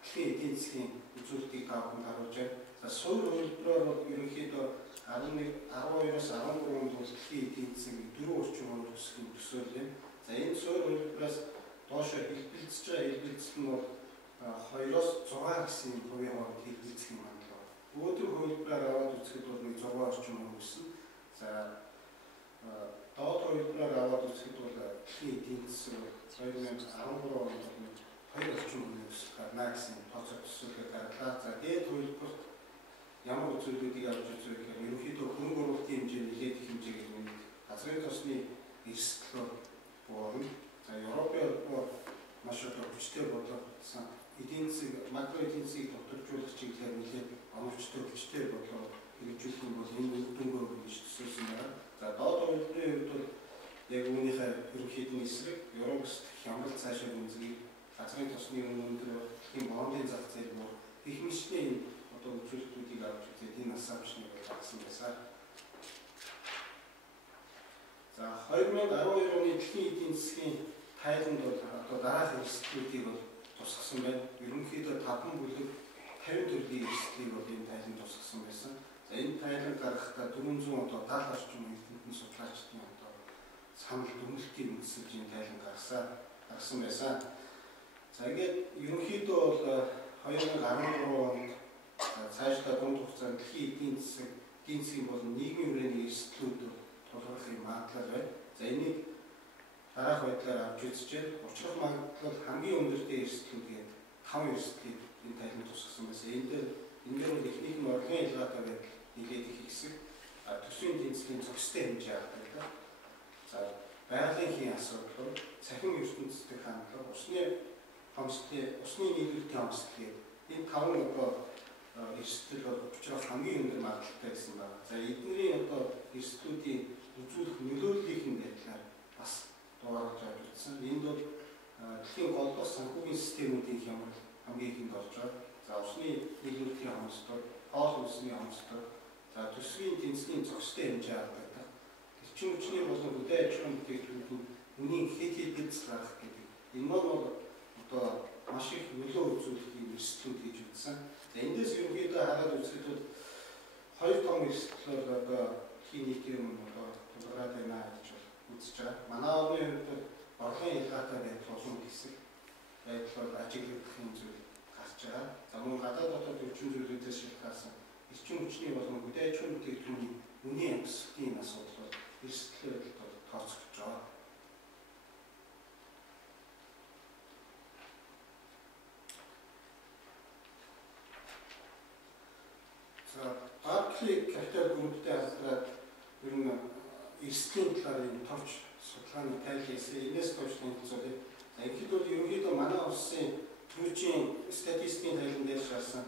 дэлхийн эдийн засгийн үзүүлэлтийг тавхан харуулж байна. За суур хөлбөрөөр ерөнхийдөө 12-оос 13 онд дэлхийн эдийн засгийн 4 орчим хувь өсөхийн төсөөлөл. За энэ суур хөлбөрөөс доошо хэлбэлцэж байгаа хэлбэлцэл нь бол 2-оос 6 гэсэн хувийн хооронд хэлбэлцэх юм байна. Өөдрөг хөлбөрөөр аваад үзэхэд бол 6 орчим хувь өссөн. За доод хөлбөрөөр аваад үзэхэд бол дэлхийн эдийн засаг 2013 онд 2 орчим хувь өсөх гарна гэсэн тооцоо төсөөлөл гаргалаа. За дээд хөлбөрт ямар үзүүлэлтийг авч үзэх вэ гэхээр ерөнхийдөө хөрөнгө оруулалтын хэмжээ нэлээд их хэмжээгээр нэмэгдэх. Газрын тосны эрсдэл буурна. За Европын холбоо маш хүчтэй бодлогосон эдийн засаг макро эдийн засгийг тогтворжуулах чиглэлээр нэлээд оновчтой хүчтэй бодлого хэрэгжүүлэх нь бол энэ үр дүнгээр гэж төсөөлсөн байна. За доод хөлбөрийн хувьд бол яг үүнийхээ ерөнхийдөө эсрэг Европс хямрал цаашаа үнэлгийг газрын тосны өндөр тийм бондын зах зээл буур их мэтлээ үзүүлэлтүүдийг авч үзээд энэ асампшныг гаргасан байсан. За 2012 оны дэлхийн эдийн засгийн тайланд бол дараах эрсдлүүдийг бол тусгасан байна. Ерөнхийдөө 5 бүлэг 50 төрлийн эрсдлийг бол энэ тайланд тусгасан байсан. За энэ тайланд гаргахдаа 470 орчим эрдэмтэн судлаачдын санал дүгнэлтийг үндэслэж энэ тайланд гаргасан байсан. За ингээд ерөнхийдөө бол 2013 онд цаашдаа дунд хугацаанд дэлхийн эдийн засгийн болон нийгмийн хүрээний эрсдлүүд тулгархыг магадлал байна. За энийг дараах байдлаар авч үзэж байна. Учрах магадлал хамгийн өндөртэй эрсдлүүд 5 эрсдлийг энэ тайланд тусгасан байсан. Энэ дээр бол эхнийх нь орлогын ялгаатай байдал нэлээд их хэсэг. Төсвийн эдийн засгийн зохистой хэмжээ авдаг. За байгалийн асуудал, цахим ертөнцийн хандлага, усны нийлүүлэлтийн хомсдол энэ 5 эрсдэл бол учрах хамгийн өндөр магадлалтай гэсэн байна. За эднэрийн эрсдлүүдийн үзүүлэх нөлөөллийнхэн адилаар бас дуурайж авч үзсэн. Энд бол дэлхийн голдох санхүүгийн системүүдийн хямрал хамгийн ихэнд орж байгаа. За усны нийлүүлэлтийн хомсдол, хоол хүнсний хомсдол, за төсвийн эдийн засгийн зохистой хэмжээ авдаг. Эрчим хүчний болон хөдөө аж ахуйн бүтээгдэхүүн үнийн хэд бэлдэл гарах гэдэг. Энэ бол маш их нөлөө үзүүлэх юм эрсдлүүд гэж үзсэн. За эндээс ерөнхийдөө хараад үзэхэд бол 2 том эрсдэл хий нийтийн тулгараад байна гэж үзэж байгаа. Манай орны хувьд орлогын ялгаатай байдал олон хэсэг байдал ажиглагдах юм зүйл гарч байгаа. За мөн гадаад дотоод өвчин зүйлүүдээс шалтгаалсан эрчим хүчний болон хөдөө аж ахуйн бүтээгдэхүүний үнийн өсөлтийн асуудал эрсдэл байдалд тооцогдож байгаа. Барклey Capital Group-тэй хамтраад ер нь эрсдлийн талаар энэ товч судалгааны тайлбарласан. Энэс товч танилцуулъя. За ихэд бол ерөнхийдөө манай улсын түрүүчийн статистикийн тайлбар дээр шаасан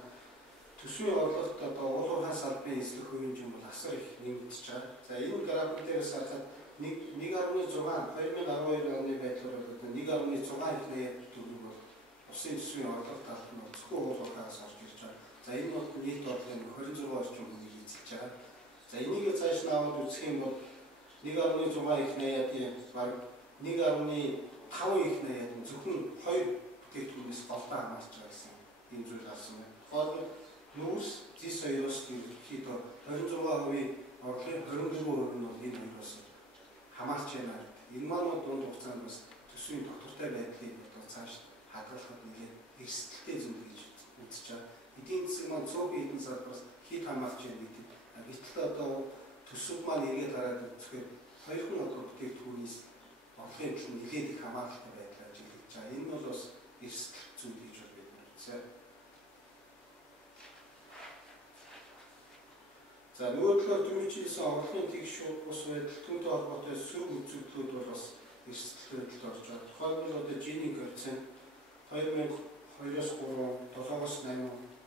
төсвийн орлогот уулуурхай салбарын эслэх хөрөнгө бол асар их нэмэгдэж байгаа. За энэ график дээрээс харахад 1.6 2012 оны байдлаар бол 1.6 их төгрөг бол улсын төсвийн орлого талд нь зөвхөн уулуурхайгаас орж ирж байгаа. За энэ бол нийт орлогын 26 орчим хүнийг эзэлж байгаа. За энийг цааш нь аваад үзэх юм бол 1.6 их наяатын баг 1.5 их наяатын зөвхөн 2 бүтээгдэхүүнээс голдоо хамаарч байгаа гэсэн юм зүйл гарсан байна. Тухайлбал нүүрс зис соёлоос ерөнхийдөө 26% орлогын 24% нь бол энэ хоёроос хамаарч байна. Энэ маань дунд хугацаанд бас төсвийн доктортой байдлыг цааш хадгалахад нэлээд эрсдэлтэй зүйл гэж үзэж байгаа. Эдийн засаг маань цөөхөн эдийн засаг бас хит хамаарч байна гэдэг. Гэтэл төсөв маань эргээд гараад үзэхээр хоёр хүн одоо бүтээгдэхүүнээс орлогын төлөв нэлээд их хамааралтай байдлаар ажиглаж байгаа. Энэ бол бас эрсдэл зүйл гэж бид үзье. За нөгөө талаар түрүүчилсэн орлогын тэгш ус байдал түүнтэй холбоотой сөрөг үзэгдлүүд бол бас эрсдэл байдалд орж байгаа. Тухайлбал одоо Gini коэффициент 2002-оос 3, 7-оос 8,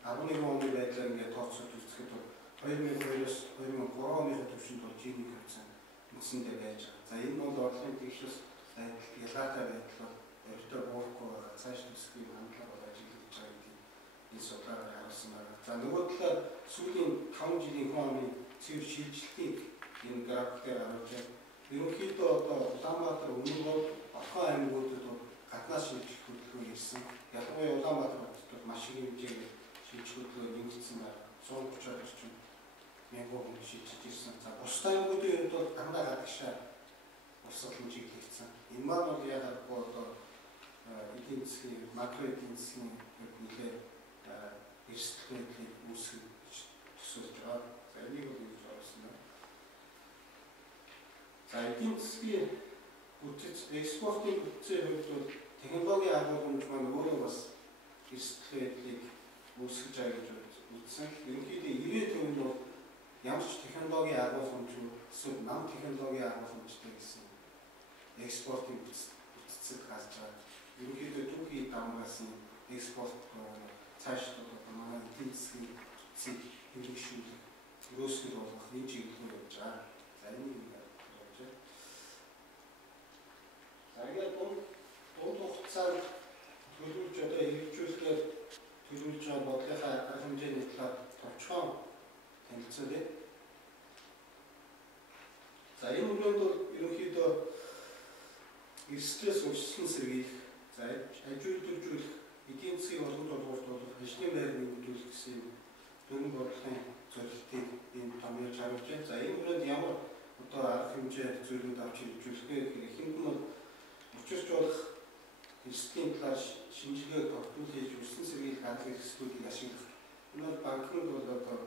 11 оны байдлаар ингээд тооцоод үзэхэд бол 2002-оос 2003 оны төвшөнд бол Gini коэффициент үндсэндээ байж байгаа. За энэ бол орлогын тэгшээс ялгаатай байдлаар өртөө буурахгүй байгаа. Цааш төсвийн хандлага бол ажиглаж байгаа гэдэг энэ судалгаар харуулсан байна. За нөгөө талаар сүүлийн 5 жилийн оны цэвэр шилжилтийг энэ графикээр харуулж байна. Ерөнхийдөө одоо Улаанбаатар, Өмнөд, Орхон аймагуудад гаднаас шилжих хөдөлгөөн ирсэн. Ялангуяа Улаанбаатар хотод маш их хэмжээгээр шилжих хөдөлгөөн нэгдсэн байна. 130-аар орчим мянган хүн шилжиж ирсэн. За бус аймагуудын хувьд бол дандаа гадагшаа урсгал хэмжээг хийгдсэн. Энэ маань бол яг одоо эдийн засгийн макро эдийн засгийн нэлээд эрсдэл байдлыг үүсгэж төсөөлж байгаа. За энийг бол юу зориулсан бэ? За эдийн засгийн бүтэц экспортын бүтцийн хувьд бол технологийн агуулмж маань өөрөө бас эрсдэл байдлыг үүсгэж байгаа гэж үзсэн. Ерөнхийдөө 90% нь бол ямар ч технологийн агуулмж эсвэл нам технологийн агуулмжтай гэсэн экспортын бүтцийг хааж байгаа. Ерөнхийдөө түүхий давмгасан экспорт цааш манай эдийн засгийн бүтцийг хэрэгжүүлэх, өрөөсгөл болгох энэ чиглэлээр явж байгаа. За энийг ингэж байна. За ингээд дунд хугацаанд төлөвлөж одоо хэрэгжүүлэхээр төлөвлөж байгаа бодлогынхаа арга хэмжээний талаар товчхон танилцуулъя. За энэ үгэнд бол ерөнхийдөө эрсдлээс өссөн сэргийлэх, за ажилтнуудыг эдийн засгийн олон долгуурт бол ажлын байр нэмэгдүүлэх гэсэн дөрвөн бодлогын зорилтыг энэ томьёолж харуулж байна. За энэ хүрээнд ямар одоо арга хэмжээ зүйлүүд авч хэрэгжүүлэх вэ гэхээр ихэнх нь бол учирч болох эрсдлийн талаар шинжилгээг тогтоолж өссөн сэргийлэх арга хэрэгслүүдийг ашиглах. Энэ бол банкнууд бол одоо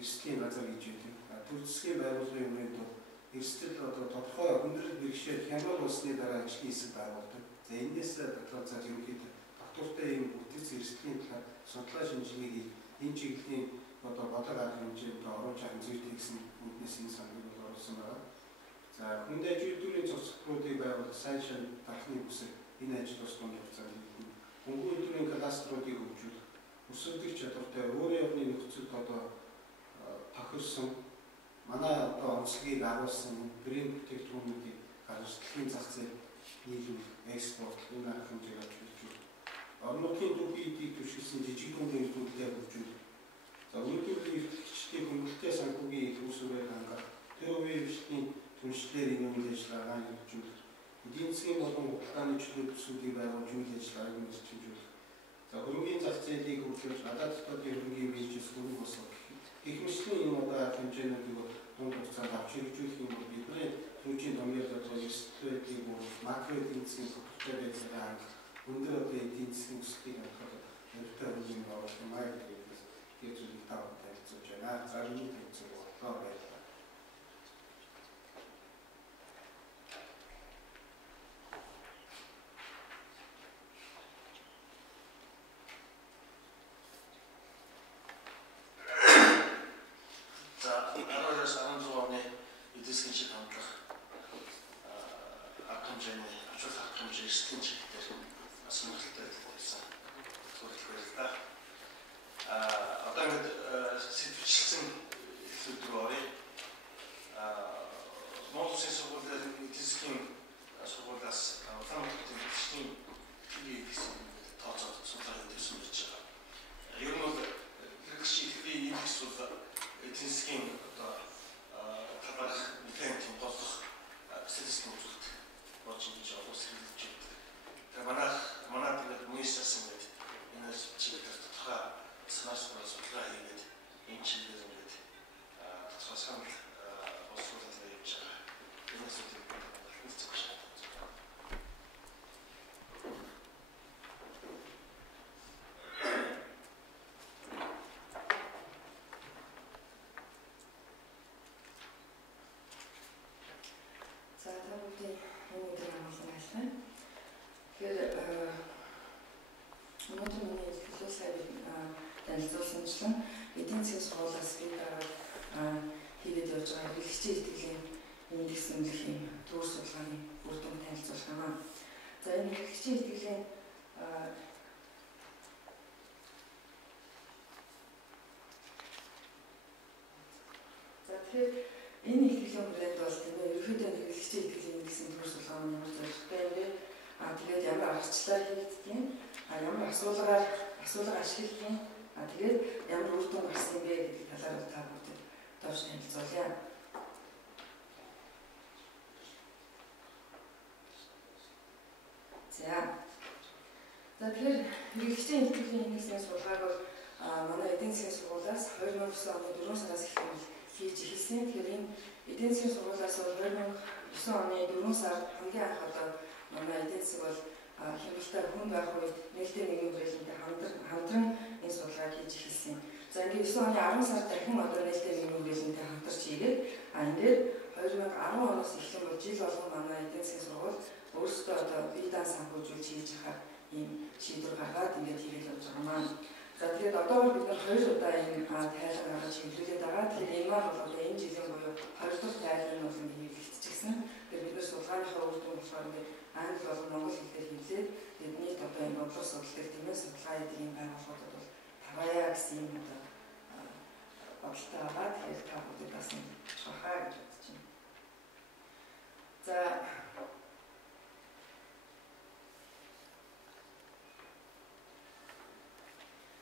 эрсдлийн газар гэж байдаг. Төр засгийн байгууллагын өмнөд бол эрсдэл одоо тодорхой өндөр бэрхшээл хямрал болсны дараа ажлын хэсэг байгуулдаг. За энэс дотроо цааш ерөнхийдөө тогтвортой ийм бүтэц эрсдлийн талаар судлаа шинжилгээг энэ чиглэлийн одоо бодлого арга хэмжээнд оруулж харин зүйтэй гэсэн үгнээс энэ саналыг оруулсан байна. За хүнд ажилтнуудын цогцлолтуудыг байгуулах сайн шин дархны бүсэг энэ ажил бас дунд хугацаанд хийгдэнэ. Хөнгөн үйлдвэрийн кадаструудыг хөгжүүлэх, өсөлтөх чадвартай өөрийн орны нөхцөлд одоо тохирсон манай одоо онцлогийг агуулсан брэнд бүтээгдэхүүнүүдийг гадуурлын зах зээл нийлүүлэх, экспорт энэ арга хэмжээг авч хэрэгжүүлэх. Орон нутгийн түүхий эдийг түшгэлсэн жижиг дундын үйлдвэрлэлээ хөгжүүлэх. За үйлдвэрлэлийн эрхлэгчдийн хөнгөлөлтэй санхүүгийн их усурыг хангах, тэр үеийн хвшлийн түншлэлээр энэ үйл ажиллагааг хөгжүүлэх. Эдийн засгийн болон худалдааны чөлөө төсвүүдийг байгуулж үйл ажиллагааг нэрчилжүүлэх. За хөрөнгөний зах зээлийг хөгжүүлж, гадаад дотоодын хөрөнгөний бизнес хөрөнгө босгох. Их мэтлэн энэ одоо арга хэмжээнүүдийг дунд хугацаанд авч хэрэгжүүлэх юм бол бидний түүхийн томьёолд бол эрсдэл байдлыг макро эдийн засгийн тогтвортой байдлыг хангах, өндөр одоо эдийн засгийн өсөлтийг хангах хэрэгтэй хэмжээний оруулах юм аа гэдгээс тэр зүйлийг тавд танилцуулж байна. За энэ төвцөөр бодлоо байлаа. Манай тэгээд мөнийс зассан байдаг. өнөөдөр миний хэлхлээс танилцуулсанчлан эдийн засгийн сургуулиас би хийгээд явж байгаа хэрэглэгчийн итгэлийн индекс үнэлэхийн төр судалгааны үр дүнд танилцуулах юм. За энэ хэрэглэгчийн итгэлийн тэгэхээр энэ итгэлийн брэнд бол тийм ээ ерөнхийдөө хэрэглэгчийн итгэлийн индексийн төр судалгааны ямар зорилготой юм бэ? Тэгээд ямар аргачлалаар хийгддэг, ямар асуулга ашигладаг, тэгээд ямар үр дүн гарсан бэ гэдэг талаар та бүхэнд тооч танилцуулъя. За тэгэхээр хэрэглэгчийн итгэлийн индексийн судалгааг бол манай эдийн засгийн сургуулиас 2009 оны 4 сараас эхлэн хийж эхэлсэн. Тэгэхээр энэ эдийн засгийн сургуулиас бол 2009 оны 4 сард хамгийн анх одоо манай эдийн засаг бол хямралтай хүнд байх үед нээлттэй нийгмийн хүрээлэнтэй хамтран энэ судалгааг хийж эхэлсэн. За ингээд 9 оны 10 сард дахин одоо нээлттэй нийгмийн хүрээлэнтэй хамтарч хийгээд ингээд 2010 оноос эхлэн бол жил болгон манай эдийн засгийн сургууль өөрсдөө одоо бие даан санхүүжүүлж хийж хахаар ийм шийдвэр гаргаад ингээд хийгээд явж байгаа маань. За тэгээд одоо бид нар 2 удаа энэ тайлбар гаргаж хэлүүлээд байгаа. Тэгэхээр энэ маань бол одоо энэ жилийн буюу 2 дахь тайлбар нь бол ингээд хийгдчихсэн. Тэгээд бид нар судалгааныхаа үр дүн болохоор ингээд англи болон монгол хэлээр хэлээд тэгээд нийт одоо энэ бодлого судалдаг тийм ээ судалгаа эдийн байгууллагууд бол таваая гэсэн юм одоо бодлоо байгаа. Тэгэхээр та бүхэнд бас энэ шахаа гэж бодож байна.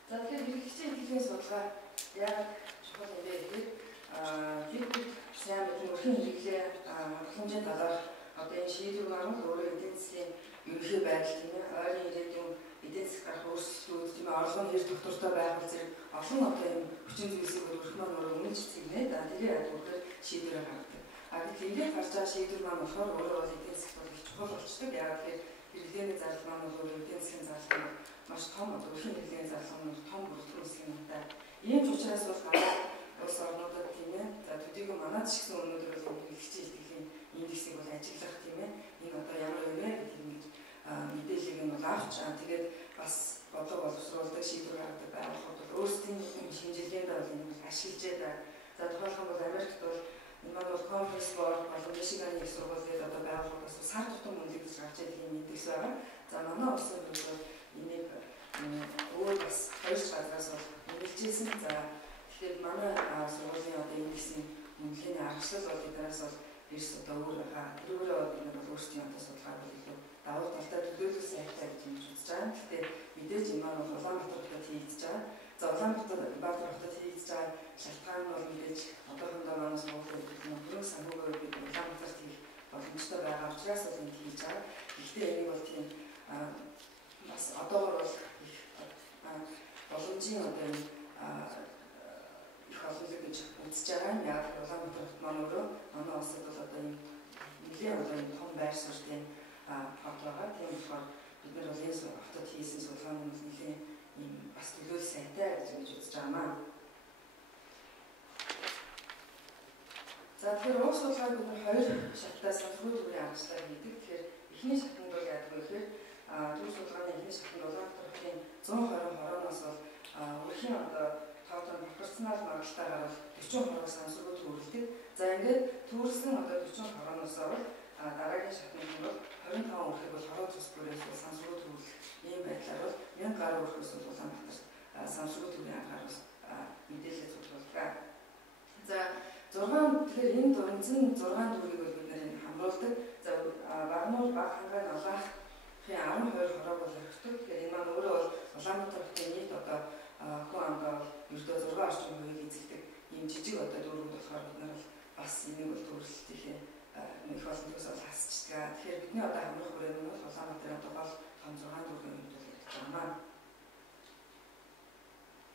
За тэгэхээр хэрэглэгчийн итгэлийн судалгаа яг чухал юм бэ гэхээр бид сайн мэдэн өрхийн хэрэглээ хэмжээнд талаарх одоо энэ шийдвэр маань өөрөө эдийн засгийн ерөнхий байдал тийм ээ ойрын ирээдүйн эдийн засаг гарах өөрчлөлтүүд тийм ээ орлогын хэр доктортой байгуул зэрэг олон одоо энэ хүчин зүйлсийг өргөх маань өөрөө өмнө ч зэгнээд тэгээ ядуугаар шийдвэр гаргадаг. Тэгэхээр ингээд гарч байгаа шийдвэр маань болохоор өөрөө бол эдийн засагт бол их чухал болчтой. Яг тэгэхээр хэрэглээний зардал маань өөрөө эдийн засгийн зардал нь маш том одоо өрхийн хэрэглээний зардал нь том бүртгэл үүсгэн надаа. Ийм ч учраас бол гадаад улс орнуудад тийм ээ за төдийгүй манайд ч гэсэн өнөөдөр бол хэрэглэгчийн итгэлийн индексийг бол ажиглах тийм ээ энэ одоо ямар юм бэ гэдэг ингэж мэдээллийг нь бол авч тэгээд бас бодлого боловсруулдаг шийдвэр гаргадаг байгууллагууд бол өөрсдийн шинжилгээнд бол энэ ашиглаж байгаа. За тухайлбал Америкт бол энэ бол конференц боорд болон Мичиганий их сургууль гээд одоо байгууллагаас сар тутам үнэлж гарч ирэх юм индекс байгаа. За манай улсын бол энийг өөр бас 2 газраас бол үнэлжсэн. За тэгэхээр манай сургуулийн одоо индексийн үнэлгээний аргачлал бол эднээс бол эрс одоо өөр байгаа. Тэрүүрээ бид нар бол өөрсдийн одоо судалгааг бол илүү давуу талтай төлөвлөсөн сайтай гэж үзэж байгаа. Гэхдээ мэдээж энэ маань бол Улаанбаатар хотод хийгдэж байгаа. За Улаанбаатар хотод хийгдэж байгаа шалтгаан нь бол мэдээж одоохондоо манай сургуулийн бүрэн санхүүгээр бид Улаанбаатарт хийх боломжтой байгаа учраас бол энэ хийж байгаа. Гэхдээ энийг бол тийм бас одоогор бол их боломжийн одоо энэ их олонлог гэж үзэж байгаа. Яг Улаанбаатар хот маань өөрөө манай улсад бол одоо энэ нэгэн одоо энэ том байр суурьтай хот байгаа. Тийм болохоор бид нар бол энэ хотод хийсэн судалгааны нэгэн ийм бас төлөөлөл сайтай гэж үзэж байгаа маа. За тэгэхээр уус судалгааг бид нар 2 шаттай санхүү төвийн аргачлалаар хийдэг. Тэгэхээр эхний шатнд бол яадаг вэ гэхээр төр судалгааны эхний шатнд Улаанбаатар хотын 120 хорооноос бол өрхийн одоо тоотон пропорционал маргалтайгаар бол 40 хороо санхүү төрүүлдэг. За ингээд төрүүлсэн одоо 40 хорооноос бол дараагийн шатнд бол 25 өрхийг бол хороо цус бүрээс санхүү төрүүлэх ийм байдлаар бол 1000 гаруй өрхөөс бол Улаанбаатар санхүү төвийн аргаар мэдээлэл цуглуулдаг. За 6 тэгэхээр энэ дөрвөн 6 дүрийг бол бид нэр хамруулдаг. За багнуур баг хангаан алаахын 12 хороо бол өргөдөг. Тэгэхээр энэ маань өөрөө бол Улаанбаатар хотын нийт одоо хүн амгаа ердөө 6 орчим хувийг эзэлдэг ийм жижиг одоо дүүрүүд болохоор бид нар бас энийг бол төрөлтийнхээ их олон төс бол хасчдаг. Тэгэхээр бидний одоо хамрах хүрээнд нь бол Улаанбаатарын одоо гол том 6 дүргийн мэдээлэл өгч байна.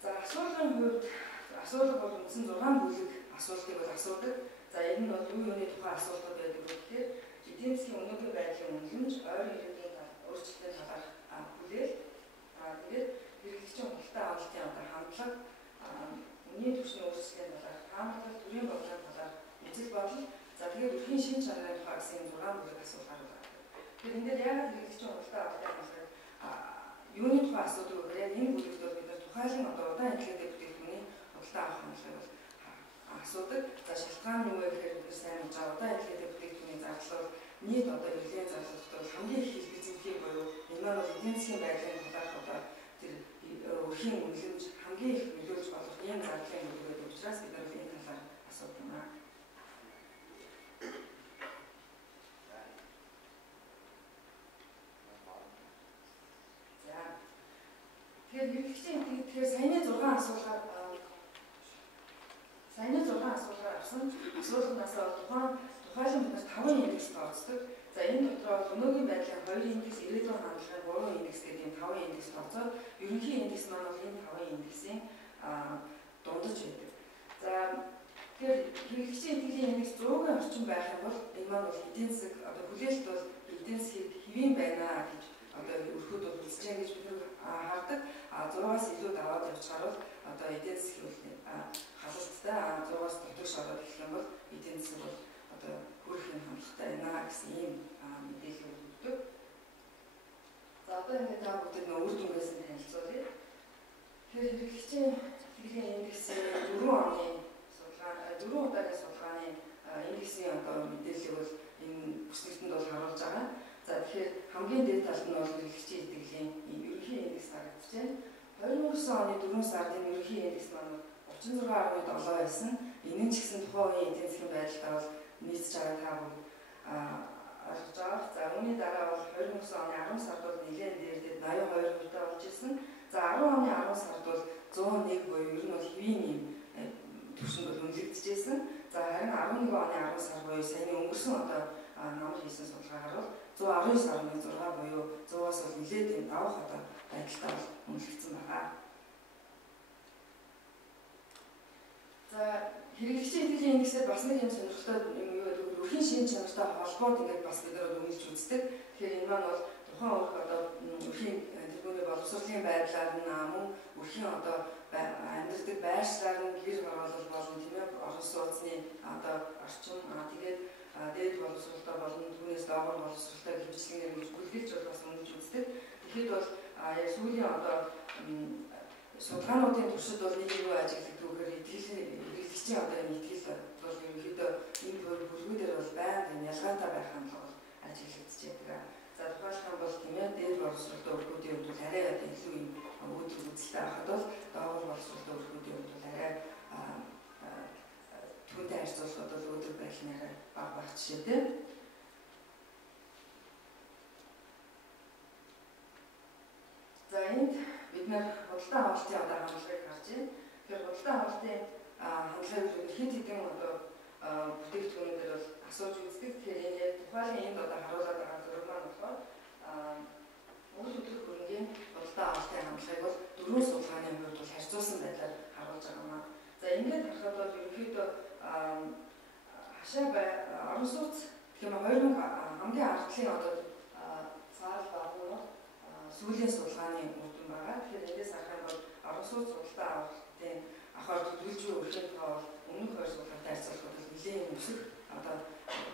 За асуулгын хувьд асуулга бол үндсэн 6 бүлэг асуултыг бол асуудаг. За энэ нь бол юу юуны тухай асуултууд байдаг вэ гэхээр эдийн засгийн өнөөгийн байдлын үнэлэмж, ойрын ирээдүйн өөрчлөлтийн талаарх хүлээл, тэгээд хэрэглэгчийн худалдаа авалтын одоо хандлага, үнийн түвшний өөрчлөлтийн талаарх таамаглал, төрийн бодлогын талаарх эзэл бодол, за тэгээд өрхийн шин чанарын тухай гэсэн 6 бүлэг асуулт гардаг. Тэгэхээр энэ дээр яагаад хэрэглэгчийн худалдаа авалтын хандлага юуны тухай асуудаг гэхээр яг энэ бүлэгт бол бид нар тухайлан одоо удаан эдлэгтэй бүтээгдэхүүний худалдаа авах хандлагыг асуудаг. За шалтгаан нь юу вэ гэхээр бид сайн мэдж байгаа удаан эдлэгтэй бүтээгдэхүүний зардал бол нийт одоо эрхлэлийн зардалт бол хамгийн их эзэмхий буюу энэ маань бол эдийн засгийн байдлын талаарх одоо тэр өрхийн үнэлэмж хамгийн их нөлөөлж болох ийм зардлын бүлэг учраас бид нар энэ талаар асуудаг юм аа. Тэгэхээр хэрэглэгчийн саяны 6 асуулгаар авсан асуултнаас тухайлан бид нар 5 индекс тооцдог. За энэ дотор өнөөгийн байдлын 2 индекс, ирээдүйн хандлагын 3 индекс гэдэг юм 5 индекс тооцоод ерөнхий индекс маань бол энэ 5 индексийн дундаж байдаг. За тэгэхээр хэрэглэгчийн итгэлийн индекс 100-ийн орчим байх юм бол энэ маань бол эдийн засаг одоо хүлээлт бол эдийн засгийг хэвийн байна гэж одоо өрхөд бол үзэж байгаа гэж бид хардаг. 100-аас илүү даваад явчихаар бол одоо эдийн засгийн халалттай 100-аас дотогш ороод ирэх юм бол эдийн засаг бол одоо хүрэх юм хандлагатай байна гэсэн ийм мэдээлэл өгдөг. За одоо ингээд та бүдд нөө үр дүнгээс нь танилцуулъя. Тэгэхээр хэрэглэгчийн итгэлийн индексийн 4 удаагийн судалгааны индексийн одоо мэдээлэл бол энэ бүсгэртэнд бол харуулж байгаа. За тэгэхээр хамгийн дээд талд нь бол хэрэглэгчийн итгэлийн ерөнхий индекс харагдчихжээ. 2009 оны 4 сард энэ ерөнхий индекс маань 36.7 байсан. Энэ ч гэсэн тухайн үеийн эдийн засгийн байдлаа бол нийцж байгаа та бүхэн ойлгож байгаа. За үүний дараа бол 2009 оны 10 сард бол нэлээд дээрдээ 82% болж ирсэн. За 10 оны 10 сард бол 101 буюу ер нь бол хэвийн юм түвшинд бол үнэлэгдэжсэн. За харин 11 оны 10 сар буюу саяны өнгөрсөн одоо намар хийсэн судалгаагаар бол 119.6 буюу 100-аас бол нэлээд юм давах одоо байдалтай бол үнэлэгдсэн байгаа. За хэрэглэгчийн итгэлийн индексээр бас нэг юм сонирхолтой юм юу гэдэг өрхийн шин чанартай холбоод ингээд бас бид нар үнэлж үздэг. Тэгэхээр энэ маань бол тухайн өрх одоо өрхийн тэргүүний боловсролын байдлаар нь мөн өрхийн одоо амьдардаг байршлаар нь гэр хороолол болон тийм ээ орон сууцны одоо орчин тэгээд дээд боловсролтой болон түүнээс доогоор боловсролтой хэмжлэгээр ингэж бүлгэлж бас үнэлж үздэг. Тэгэхэд бол яг сүүлийн одоо судалгаануудын туршид бол нэг юу ажиглагддаг гэхээр хэрэглэгчийн одоо энэ итгэл бол ерөнхийдөө энэ бүлгүүдээр бол байнга ялгаатай байх хандлага бол ажиглагдж байдаг. За тухайлбал бол тийм ээ дээд боловсролтой өргүүдийн хувьд бол арай илүү юм өөдрөг үзэлтэй байхад бол доогоор боловсролтой өргүүдийн хувьд бол арай түүнтэй харьцуулахад бол өөдрөг байх нь арай бага байх жишээтэй. За энд бид нар худалдаа авалтын одоо хандлагыг харж байна. Тэгэхээр худалдаа авалтын хандлагыг хэд хэдэн одоо бүтээгдэхүүнүүдээр бол асууж үздэг. Тэгэхээр энэ яг тухайлбал энд одоо харуулдаг байгаа зураг маань болохоор үйл хөдлөх хөрөнгийн худалдаа авалтын хандлагыг бол 4 судалгааны хувьд бол харьцуулсан байдлаар харуулж байгаа маань. За ингээд харахад бол ерөнхийдөө хашаа орон сууц гэх юм 2000 хамгийн ардлын одоо цаал багнууд сүүлийн судалгааны үр дүн байгаа. Тэгэхээр эндээс харах юм бол орон сууц худалдаа авалтын ахаар төлөвлөжийн өрхийн тоо бол өмнөх 2 судалгаатай харьцуулахад нэлээд өсөх одоо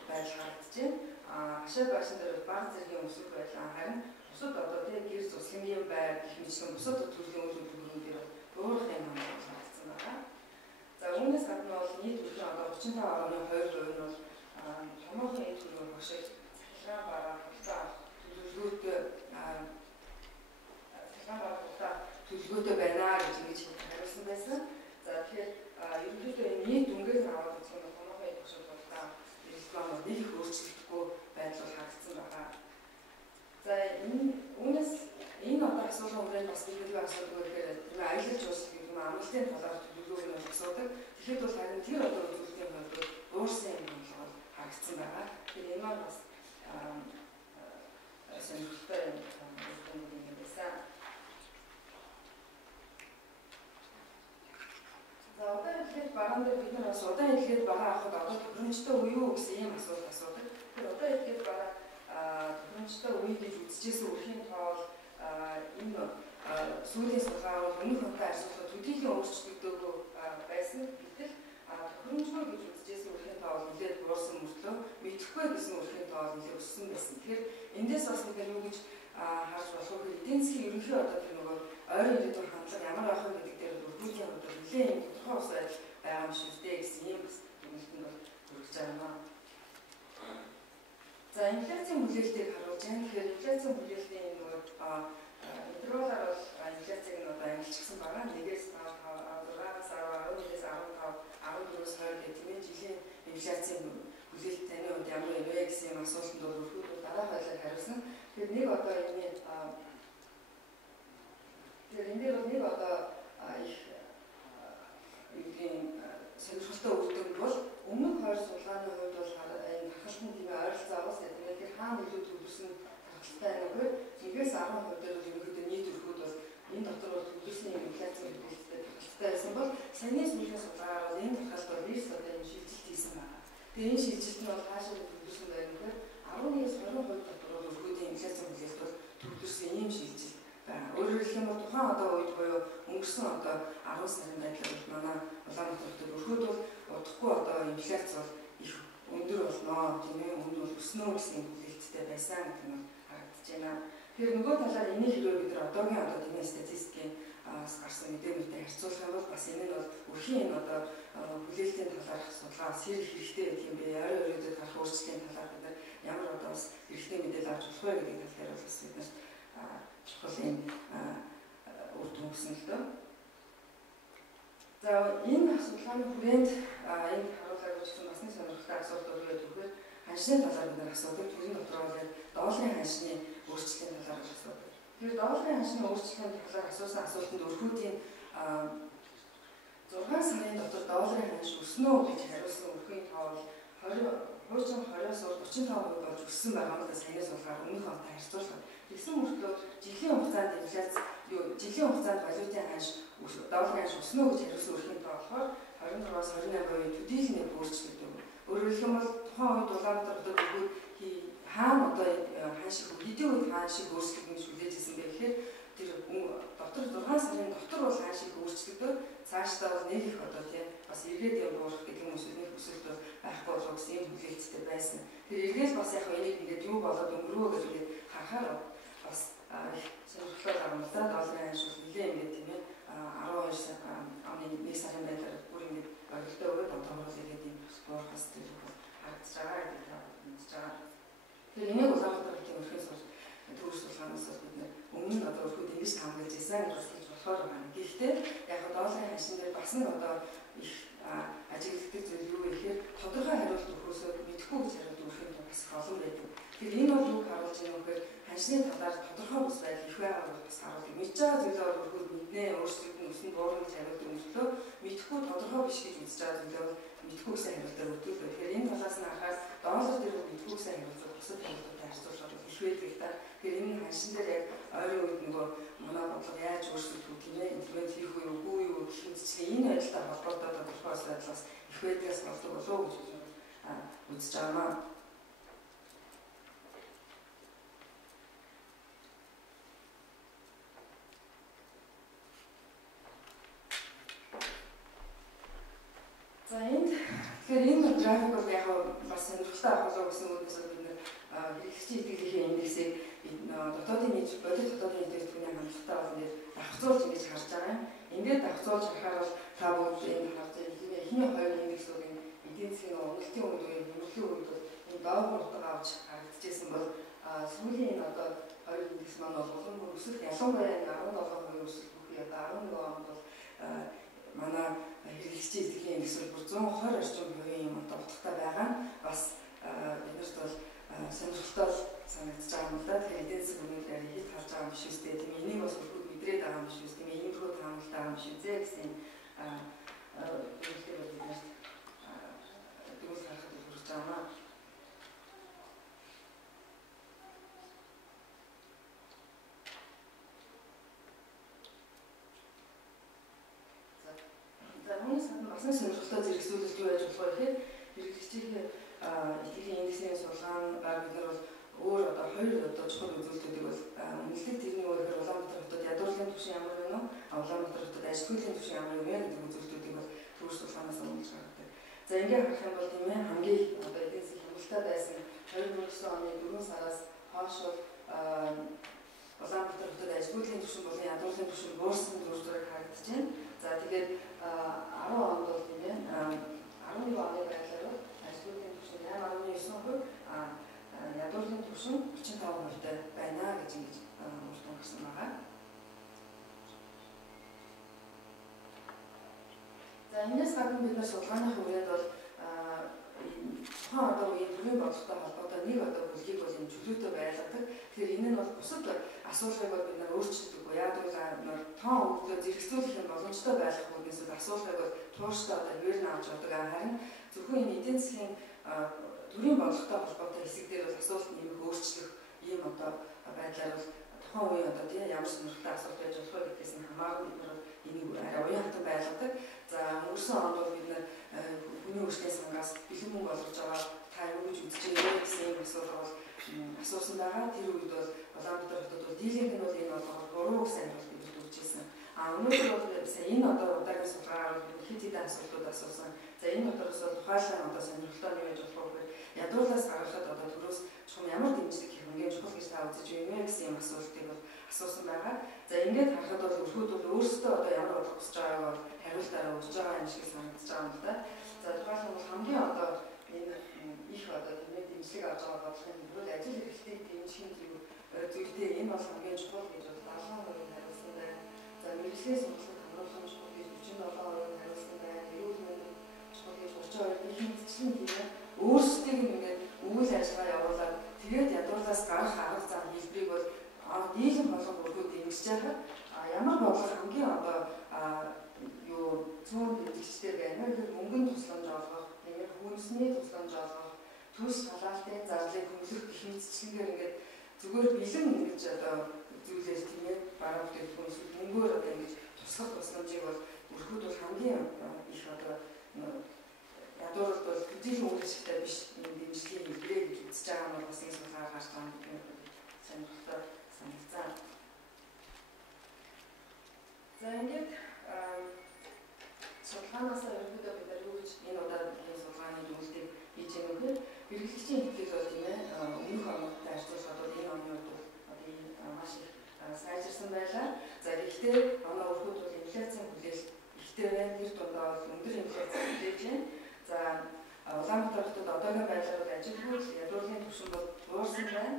байдал харагдаж байна. Хашаа байшин дээр бага зэргийн өсөх байдал харин бусад одоо тийм гэр цуслангийн байр гэх мэтчлэн бусад төрлийн үйл хөдлөлтүүдээр буурах юм харагдсан байна. За үүнээс гадна бол нийт өрхийн одоо 35.2% нь бол томоохон эд хөрөнгө багшиг цахилгаан бараа худалдаа төлөвлөгөөтэй байна гэж ингэж хариулсан байсан. За тэгэхээр ерөнхийдөө энэ нийт дүнгээр нь аваад үзэх юм бол томоохон эд багшиг худалдаа рекламаар нэг их өөрчлөгдөхгүй байдал бол харагдсан байна. За үүнээс энэ одоо асуулгын хүрээнд бас бид нэг асуудаг гэхээр тийм аялал жуулчлал гэх юм амралтын талаар төлөвлөгөөг нь асуудаг. Тэгэхэд бол харин тэр одоо үзүүлэлтийн хувьд уурсан юм бол харагдсан байгаа. Тэгэхээр энэ маань бас сонирхолтой юм байсан. За удаан хэлгээд багаан дээр бид нар бас удаан хэлгээд багаа авахд одоо төхөөрөмжтэй үе юу гэсэн ийм асуулт асуудаг. Тэгэхээр удаан хэлгээд багаа төхөөрөмжтэй үе гэж үзчихсэн өрхийн тоол энэ сүүлийн судалгаа бол өмнөх онтой харьцуулахад төдийлөн өөрчлөгдөөгүй байсан гэтэл төхөөрөмжгүй гэж үзчихсэн өрхийн тоол нэлээд буурсан мөртлөө мэдэхгүй гэсэн өрхийн тоол нэлээд өссөн байсан. Тэгэхээр эндээс бас бид юу гэж харж болох эдийн засгийн ерөнхий одоо тэр нөгөө ойрын ирээдүйн хандлага ямар байх вэ гэдэг дээр бүрдүүлгийн хувьд нэлээд тодорхой ус байгаа юм шиг дээ гэсэн юм дүгнэлтэнд бол хүргэж байгаа юм. За инфляцийн хүлээлтийг харуулж байна. Тэгэхээр инфляцийн хүлээлтийн нөгөө интервалаар бол инфляцийг нь одоо ангилчихсан байгаа. 1-ээс 6-аас 10, 11-ээс 15, 14-өөс 20 гэх тийм жилийн инфляцийн хүлээлт таны хувьд ямар юм бэ гэсэн юм асуултанд бол өрхүүд дараах байлаар хариулсан. Тэгэхээр нэг одоо энэ энэ дээр бол нэг одоо их сонирхолтой үр дүн бол өмнөх хоёр судалгааны хувьд бол энэ хахалтын тийм ойролцоо авах гэдэг. Тэгэхээр хаана илүү төвлөрсөн хахалтай байна вэ? 1-ээс 10% дээр бол ерөнхийдөө нийт өрхүүд бол энэ дотор бол төвлөрсөн инфляцийн хүлээлттэй хахалтай байсан бол саяны сүүлийн судалгаагаар бол энэ хахалт бол нийт одоо энэ шилжилт хийсэн байна. Тэгээ энэ шилжилт нь бол хаашаа төвлөрсөн байх вэ? 11-ээс 20% дотор бол өрхүүдийн инфляцийн хүлээлт бол төвлөрсөн ийм шилжилт. Өөрөөр хэлэх юм бол тухайн одоо үед буюу өнгөрсөн одоо 10 сарын байдлаар манай Улаанбаатар хотод өрхүүд бол удахгүй одоо инфляц бол их өндөр болно тийм ээ, өмнө бол өснө гэсэн хүлээлттэй байсан гэх юм харагдаж байна. Тэгэхээр нөгөө талаар энийг хэрвээ бид нар одоогийн одоо тийм ээ статистикийн гарсан мэдээлэлтэй харьцуулах юм бол бас энэ нь бол өрхийн энэ одоо хүлээлтийн талаарх судалгаа сэр хэрэгтэй гэх юм бэ. Ойрын ирээдүйд гарах өөрчлөлийн талаар бид нар ямар одоо бас хэрэгтэй мэдээлэл авч болох вэ гэдэг талаар бас бид нар чухал юм үр дүн өгсөн л дөө. За энэ судалгааны хүрээнд энэ харуулгаар үзсэн бас нэг сонирхолтой асуулт өргөж өгөхөөр ханшны талаар бид нар асуудаг. Тэрний дотор бол долларын ханшны өөрчлөлийн талаар асуудаг. Тэгэхээр долларын ханшны өөрчлөлийн талаар асуусан асуултанд өрхүүдийн 6 сарын дотор долларын ханш өснө гэж хариулсан өрхийн тоо бол хуучин 20-аас 45% болж өссөн байгаа нь саяны судалгаар өмнөх онтой харьцуулахад тэгсэн мөртлөө жилийн хугацаанд инфляц жилийн хугацаанд валютын ханш долларын ханш өснө гэж хариулсан өрхийн тоо болохоор 24-аас 28% төдийлний өөрчлөгдөв. Өөрөөр хэлэх юм бол тухайн үед Улаанбаатар хотод өрхүүд хаана одоо ханш хэдийн үед ханш өөрчлөгдөн гэж хүлээж ирсэн бэ гэхээр тэр дотор 6 сарын дотор бол ханш өөрчлөгдөв. Цаашдаа бол нэг их одоо тийм бас эргээд юм буурах гэдэг юм эсвэл өсөлт байхгүй болов гэсэн юм хүлээлттэй байсан. Тэр эргээс бас яг энийг ингээд юу болоод өнгөрөө гэж ингээд харахаар бас сонирхолтой юм да. Долларын ханш бол нэлээд ингээд тийм ээ 12 оны 1 сарын байдлаар бүр ингээд орилтоо өгөөд одоогоос ингээд юм буурахаас тэр харагдаж байгаа гэдэг мэдж байгаа. Тэгэхээр энийг Улаанбаатар хотын өрхийн төвөөр судалгаанаас бид нэр өмнө нь одоо өрхүүд ингэж хамгаалж ирсэн гэж болохоор байна. Гэхдээ яг долларын ханшин дээр бас нэг одоо их ажиглагддаг зүйл юу вэ гэхээр тодорхой хариулт өгөхөөсөө мэдэхгүй гэж хариулт өгөх юм бас олон байдаг. Тэгэхээр энэ бол юу харуулж байгаа юм гэхээр ханшны талаар тодорхой бус байдал их байгаа бол бас харуулж мэдж байгаа зүйлээр өрхүүд мэднэ, өөрсдөө өснө буурна гэж хариулт өгөхдөө мэдэхгүй тодорхой биш гэж үзэж байгаа зүйлээр мэдэхгүй гэсэн хариултаар өгдөг. Тэгэхээр энэ талаас нь харахад доллар дээр мэдэхгүй гэсэн хариултаар бусад хариултуудтай харьцуулахад их байдаг та. Тэгэхээр энэ ханшин дээр яг ойрын үед нөгөө манай бодлого яаж өөрчлөгдөх тийм ээ, интернет хийх үү, үгүй юу гэх мэт энэ байдалтай холбоотой тодорхой байдлаас их байдгаас болдог болов уу гэж үзэж байгаа. За тэгэхээр энэ график бол яг бас сонирхолтой авах болов гэсэн үгнээс бид нэр хэрэглэгчийн итгэлийнхээ индексийг дотоодын нийт бодит дотоодын нийтийн хандлагатай бол ингээд давхцуулж ингэж харж байгаа юм. Ингээд давхцуулж харахаар бол та бүгд энэ харж байгаа эхний хоёр индексүүд эдийн засгийн уналтын үед үеийн нэмэгдлийн үед бол энэ доогуур утга авч харагдчихсэн бол сүүлийн энэ одоо хоёр индекс маань бол улам бүр өсөх ялангуяа 17% өсөх бүхий одоо 11 онд бол манай хэрэглэгчийн итгэлийн индекс бол 120 орчим хувийн юм одоо утгатай байгаа нь бас биднэрт бол сонирхолтой санагдаж байгаа юм л да. Тэгэхээр эдийн засаг үнэлгээр хэд харж байгаа юм биш үстэй тийм ээ. Энийг бас өрхөд мэдрээд байгаа юм биш үстэй. Тийм ээ. Иймэрхүү таамаглалтай байгаа юм биш үзээ гэсэн үнэлгээр биднэрт дүүс харахад хүрч байгаа. Бас нэг сонирхолтой зэрэгцүүлэлт юу байж болох вэ гэхээр хэрэглэгчийн итгэлийн индексийн судалгаан баг бид нар бол өөр одоо хоёр одоо чухал үзүүлэлтүүдийг бол үнэлдэг. Тэрний өөрөөр Улаанбаатар хотод ядуурлын түвшин ямар вэ нөө? Улаанбаатар хотод ашиглалын түвшин ямар вэ гэдэг үзүүлэлтүүдийг бол төвөр судалгаанаас үнэлж гаргадаг. За ингээд харах юм бол тийм ээ хамгийн одоо эдийн засгийн хямралтай байсан 2019 оны 4 сараас хойш бол Улаанбаатар хотод ажлын түвшин болон ядуурлын түвшин буурсан дүр зураг харагдаж байна. За тэгээд 10 онд бол тийм ээ 11 оны байдлаар ажлын түвшин 8.9%, ядуурлын түвшин 35% байна гэж ингэж урьдчилан гарсан байгаа. За энэс гадна бид нар судалгааны хүрээнд бол тухайн одоо үеийн төрийн бодлоготой холбоотой нэг одоо бүлгийг бол энэ чөлөөтэй байлгадаг. Тэгэхээр энэ нь бол бусад асуулгыг бол бид нар өөрчилдөггүй. Яг бол тоон өгдлөө зэрэгцүүлэх юм боломжтой байх үгнээс асуулгыг бол тууштай одоо хөвөрн авч явдаг. Харин зөвхөн энэ эдийн засгийн төрийн бодлоготой холбоотой хэсэг дээр бол асуулт нэмэх өөрчлөх ийм одоо байдлаар бол тухайн үеийн одоо тийм ямар сонирхолтой асуулт байж болох вэ гэдгээс нь хамаагүй бид нар энийг арай уян хатан байлгадаг. За өнгөрсөн онд бол бид нар хүний өршний сангаас бэлэн мөнгө олгож байгаа та юу гэж үзэж байгаа гэсэн юм асуулт бол асуусан байгаа. Тэр үед бол Улаанбаатар хотод бол дийлэнх нь бол энэ болгоор 3 гэсэн асуулт бид өгчээсэн. Өнөөдөр бол сая энэ одоо удаагийн судалгаагаар хэд хэдэн асуултууд асуусан. За энэ дотроос бол тухайлан одоо сонирхолтой нь байж болох вэ? Ядуурлаас гаргахад одоо төрөөс чухам ямар дэмжлэг хийх ингээд чухал гэж та үзэж байна вэ гэсэн юм асуултыг бол асуусан байгаа. За ингээд харахад бол өрхүүд бол өөрсдөө одоо ямар болох гэж байгааг бол хариултаараа өгч байгаа юм шиг санагдаж байгаа юм л да. За тухайлбал бол хамгийн одоо энэ их одоо нэмээд дэмжлэг авч байгаа бодлогын бол ажил эрхлэлийг дэмжих зүйлтэй энэ бол хамгийн чухал гэж бол 70% хариулсан байна. За мэргэжлийн сургалтад хамруулсан чухал гэж 47% хариулсан байна. Эрүүл мэндийн чухал гэж 32%, их мэдчлэн тийм ээ өөрсдийг ингээд үйл ажиллагаа явуулаад тэгээд ядуурлаас гарах арга зам хэлбэрийг бол дийлэн болгон өргөд дэмжиж байгаа. Ямар бодлого хамгийн одоо юу зүүн дэмжигчдэр байна вэ гэхээр мөнгөнд тусламж олгох, тэгээд хүнсний тусламж олгох, төс халаалтын зарлыг хөнгөлөх гэх мэтчлэнгээр ингээд зүгээр бэлэн ингэж одоо зүйлээс тийм ээ бараа бүтээгдэхүүн эсвэл мөнгөөр одоо ингэж туслах тусламжийг бол өрхүүд бол хамгийн их одоо ядуурлд бол хэдийгээр үйл ашигтай биш дэмжлэгийн хэлбэрээ гэж үзэж байгаа нь бас энэ судалгаар гарч байгаа юм гэдэг сонирхолтой санагцсан. За ингээд судалгаанаас ерөнхийдөө бид нар юу гэж энэ удаагийн судалгааны дүгнэлтийг хийж байгаа нөхөр хэрэглэгчийн хэвлэл бол тийм ээ өмнөх оногтой харьцуулахад бол энэ оны үед бол одоо маш их сайжирсан байлаа. За гэхдээ оноо өрхүүд бол инфляцийн хүлээл ихтэй байна. Тэр дундаа бол өндөр инфляцийн хүлээж байна. За Улаанбаатар хотод одоогийн байдлаар бол ажилгүй ядуурлын түвшин бол буурсан байна.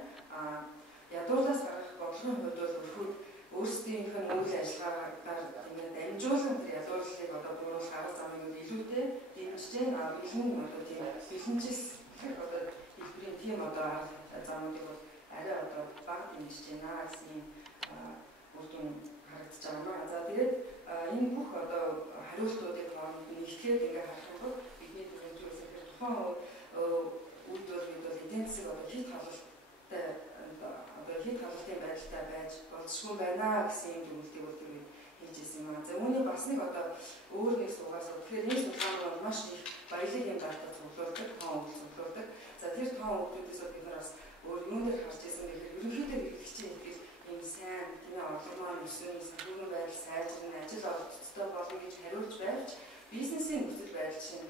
Ядуурлаас гарах бодлогын хувьд бол өрхүүд өөрсдийнх нь үйл ажиллагаагаар ингээд дамжуулан тэр ядуурлыг одоо бууруулах арга замыг илүүтэй дэмжиж байна. Бэлэн одоо тийм бэлэнчилэх одоо хэлбэрийн тийм одоо арга замуудыг бол арай одоо бага дэмжиж байна гэсэн юм үр дүн харагдаж байгаа. За тэгээд энэ бүх одоо хариултуудыг хооронд нэгтгэхэд ингээд харах юм бол бидний төлөвлөсөн тухайн үед бол бид бол эдийн засаг одоо хит халалтай одоо хит халалтын байдалтай байж болзошгүй байна гэсэн юм дүгнэлтийг бол тэр хийж ирсэн юм. За үүний бас нэг одоо өөр нэг суугаас тэгэхээр энэ судалгаа бол маш их баялаг юм дата цуглуулдаг, тоон үг цуглуулдаг. За тэр тоон үгүүдээс бид нар бас өөр юун дээр харж ирсэн гэхээр ерөнхийдөө хэрэглэгчийн итгэл юм сайн тийм олгомоор өсөн санхүүгийн байдал сайжрна, ажил олгогчтой болно гэж хариулж байж бизнесийн нөхцөл байдал чинь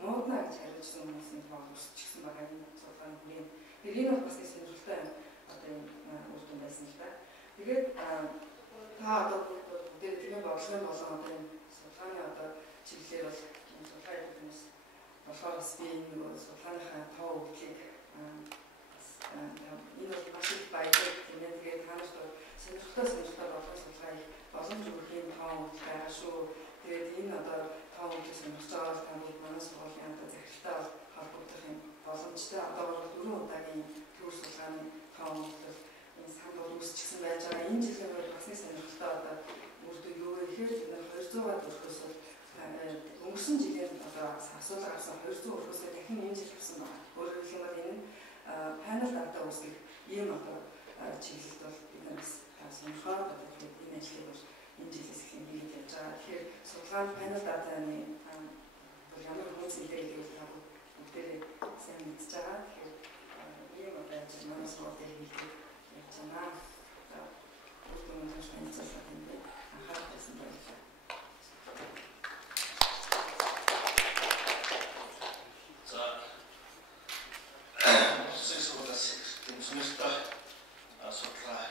муудна гэж хариулсан хүмүүсийн тоон өсчихсэн байгаа юм судалгааны хүрээнд. Тэгэхээр энэ бол бас нэг сонирхолтой одоо энэ үр дүн байсан л да. Тэгээд та одоо бүгдээ тийм бодлогын болон одоо энэ судалгааны одоо чиглэлээр бол энэ судалгааны хүмүүс болохоор бас би энэ судалгааныхаа тоо өгдлийг энэ бол маш их баялаг тийм ээ. Тэгээд та нарт сонирхолтой бодлогын судалгаа их боломж өгөх тоо өгдөл байгаа шүү. Тэгээд энэ одоо тоо өгдөл сонирхож байгаа та бүхэн манай сургуулийн одоо захиралтай холбогдох юм боломжтой одоо бол 4 удаагийн төр судалгааны тоо өгдөл энэ санд үүсчихсэн байж байгаа. Энэ жилийн үед бас нэг сонирхолтой одоо үр дүн юу вэ гэхээр 200-аад өрхөөс өнгөрсөн жилийн одоо асуулга авсан 200 өрхөөс дахин энэ жил авсан байна. Өөрөөр хэлбэл энэ панел дата үүсгэх ийм одоо чиглэлд бол бид нараас сонирхоод одоо энэ ажлыг бол энэ жилээс эхлэн хийж явж байгаа. Тэгэхээр судалгааны панел датаны ямар хүмүүс нэлээд гэж та бүгдээ сайн мэдж байгаа. Тэгэхээр ийм одоо ажил манай сургуулийн хийж явж байна. За бүгд өнөөдөр шинжилгээ хийх анхаарал тавьсан байна. За сэсвэлээс тэмцэнэртэй судалгаа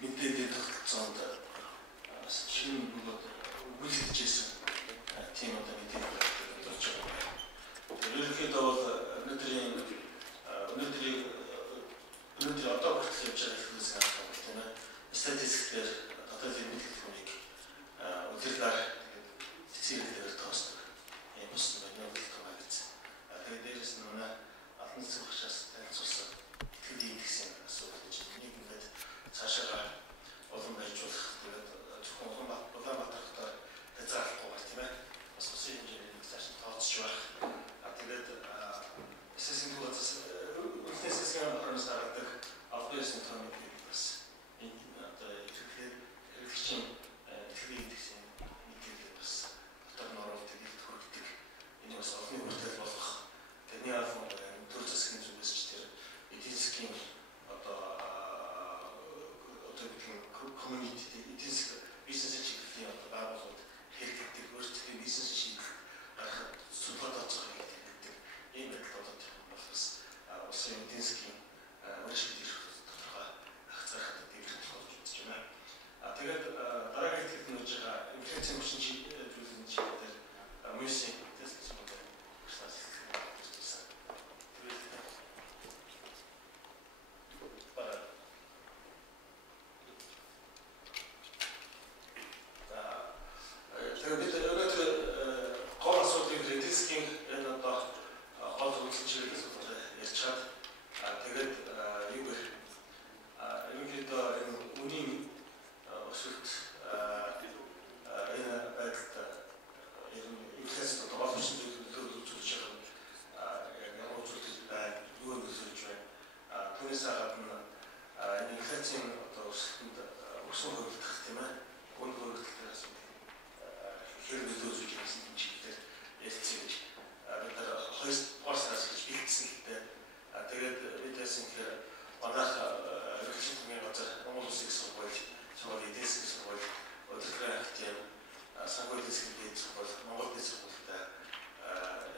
мэдээлэл тогтцоонд шинэ үйлдэлжсэн тийм одоо мэдээлэл болж байгаа. Ерөнхийдөө бол өнөөдрийн одоо хүртэл явж байгаа хэлбэрээс харахад тийм ээ статистикээр дотоодын мэдээллийг удирдах цэцэрлэгээр тоосдог. Энэ бас нэг байгаа гэсэн. Тэгээд дээрээс нь манай албан засгийн багшаас танилцуулсан итгэлийн гэсэн асуудал гэж нэг ингээд цаашаа олон байжуулах тэгээд зөвхөн Улаанбаатарт хязгаарлахгүй байна тийм ээ. Бас үсэн хэмжээний цааш тооцож байх. Тэгээд эсэсийн тулаас үнэтэйсгийн хараас гаргадаг албан томыг бас энэ одоо хэрэглэгчийн итгэлийн гэсэн мэдээлэл бас дотор нь оруулдаг их төрөлдөг. Энэ бас олон хүртэл болох тэрний албан төр засгийн зүгээс ч тэр эдийн засгийн одоо community эдийн засгийн бизнес чиглэлийн одоо байгууллагууд хэрэглэдэг өөрсдийн бизнес чиглэл гаргахад судалгаа тооцоохыг хэрэглэдэг. Ийм байдлуудад бас улсын эдийн засгийн өөрчлөлт ирэх тодорхой хацаархад дэвших болж үзэж байна. Тэгээд дараагийн хэлбэрт нэж байгаа инфляцийн хүчин зүйлийн чиглэлээр мөсийн тест модуль багшаас хэлсэн. Тэгээд бид өнөөдөр гол асуудлыг эдийн засгийн энэ одоо гол үзэл чиглэлээс ярьж чад. Тэгээд юу гэх ерөнхийдөө энэ үнийн өсөлт энэ байдалд инфляци гол хүчин зүйлүүд үзүүлж байгаа яг үзүүлэлт байна. Юу нөлөөлж байна. Түүнээс гадна энэ инфляцийн одоо өсөлтөнд өссөн хөвөлдөх тийм ээ. Гол хөвөлдөлтөөс хэрэг нөлөөлж байгаа юм чиглэлээр ярьсан гэж бид нар хоёр постаас гэж бэлдсэн гэдэг. Тэгээд бидээс инхээр манайх эрхлэгчийн газар Монгол Улсын сургууль, эдийн засгийн сургууль, удирдлагын актив, санхүүгийн эзэмшлийн сургууль, Монгол Улсын сургуультай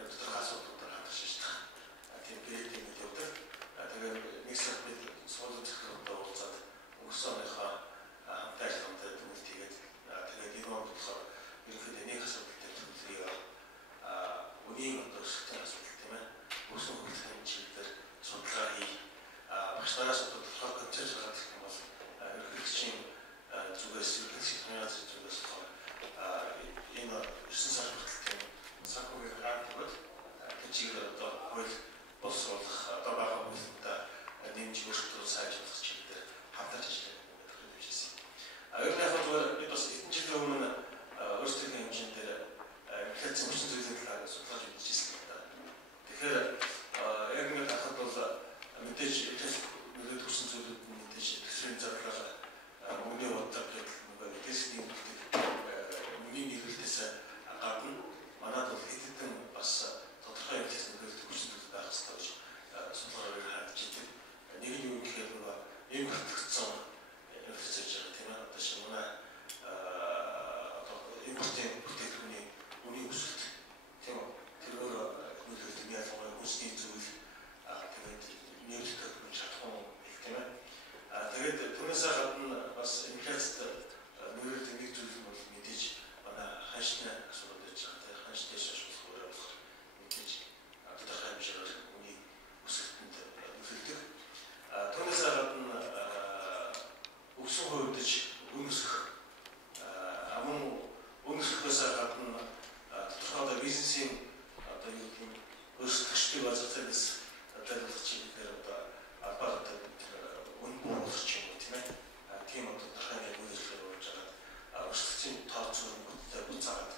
тодорхой асуудлуудаар хамтарч ажиллах. Тийм бэлтгэл явуулдаг. Тэгээд нэг сар бид сургуулийн зөвлөлтөд уулзаад өнгөрсөн оныхоо хамт ажиллагаанд төвлөрд тэгээд энэ онд болохоор ерөнхийдөө нэг асуудалтай төлөвлөе. Үнийн одоо өсөлтийн асуудал тийм ээ. Өссөн хөгжлийн чиглэлээр судалгаа хий. Багшнаас одоо тодорхой концепц гаргах юм бол ерөнхийлөгчийн зүгээс ерөнхийлөгчийн хамгаалалтын зүгээс энэ 9 сар хүртэл санхүүгийн грант өгöd тэр чиглэлээр одоо хууль боловсруулах одоо байгаа үйлдэлтэй нэмж өөрчлөлт сайжруулах чиглэлээр хамтарч ажиллах гэдэг хэлжсэн. Ер нь яг бид бас эдгээр жилийн өмнө өөрсдийн хэмжээнд дээр инфляцийн хүчин зүйлийн талаар судалж үзчихсэн юм да. Тэгэхээр яг ингээд харахад бол мэдээж нөлөөд хүчин зүйлүүд нь мэдээж төсвийн зарлага мөнгөний бодлого гэдэг нөгөө эдийн мөнгөний нөлөөлтөөс гадна манайд бол хэдэн бас тодорхой инфляцийн нөлөөлөлт хүчин зүйл байх ёстой гэж судалгаагаар харж байна. Нэг нь юу гэхээр нөгөө ийм хэтгцэн инфляц хийж байгаа тийм ээ. Одоо шинэ манай импортын бүтээгдэхүүний үнийн өсөлт тийм үү. Тэр өөрөө нөлөөлдөг ялангуяа хүнсний зүйл тэгээд нэмэлт төлөв чадахгүй тийм ээ. Тэгээд түүнээс гадна бас инфляцид нөлөөлдөг нэг зүйл бол мэдээж манай ханшны асуудал гэж байгаа тийм ханшны шашуулах өөрөө болох мэдээж тодорхой хэмжээгээр үнийн өсөлтөнд нөлөөлдөг. Түүнээс гадна өссөн хувьдж өнөсөх өнөсөхөөс гадна тодорхой бизнесийн одоо юу гэх юм өөрсдөлтөй базартаас төлөвлөх чиглэлээр одоо албаар үнэ бууруулах юм тийм ээ. Тийм одоо тодорхой үйлчлэл болж байгаа. Өөрсдөлтийн тооцоо бүтэц буцаагаад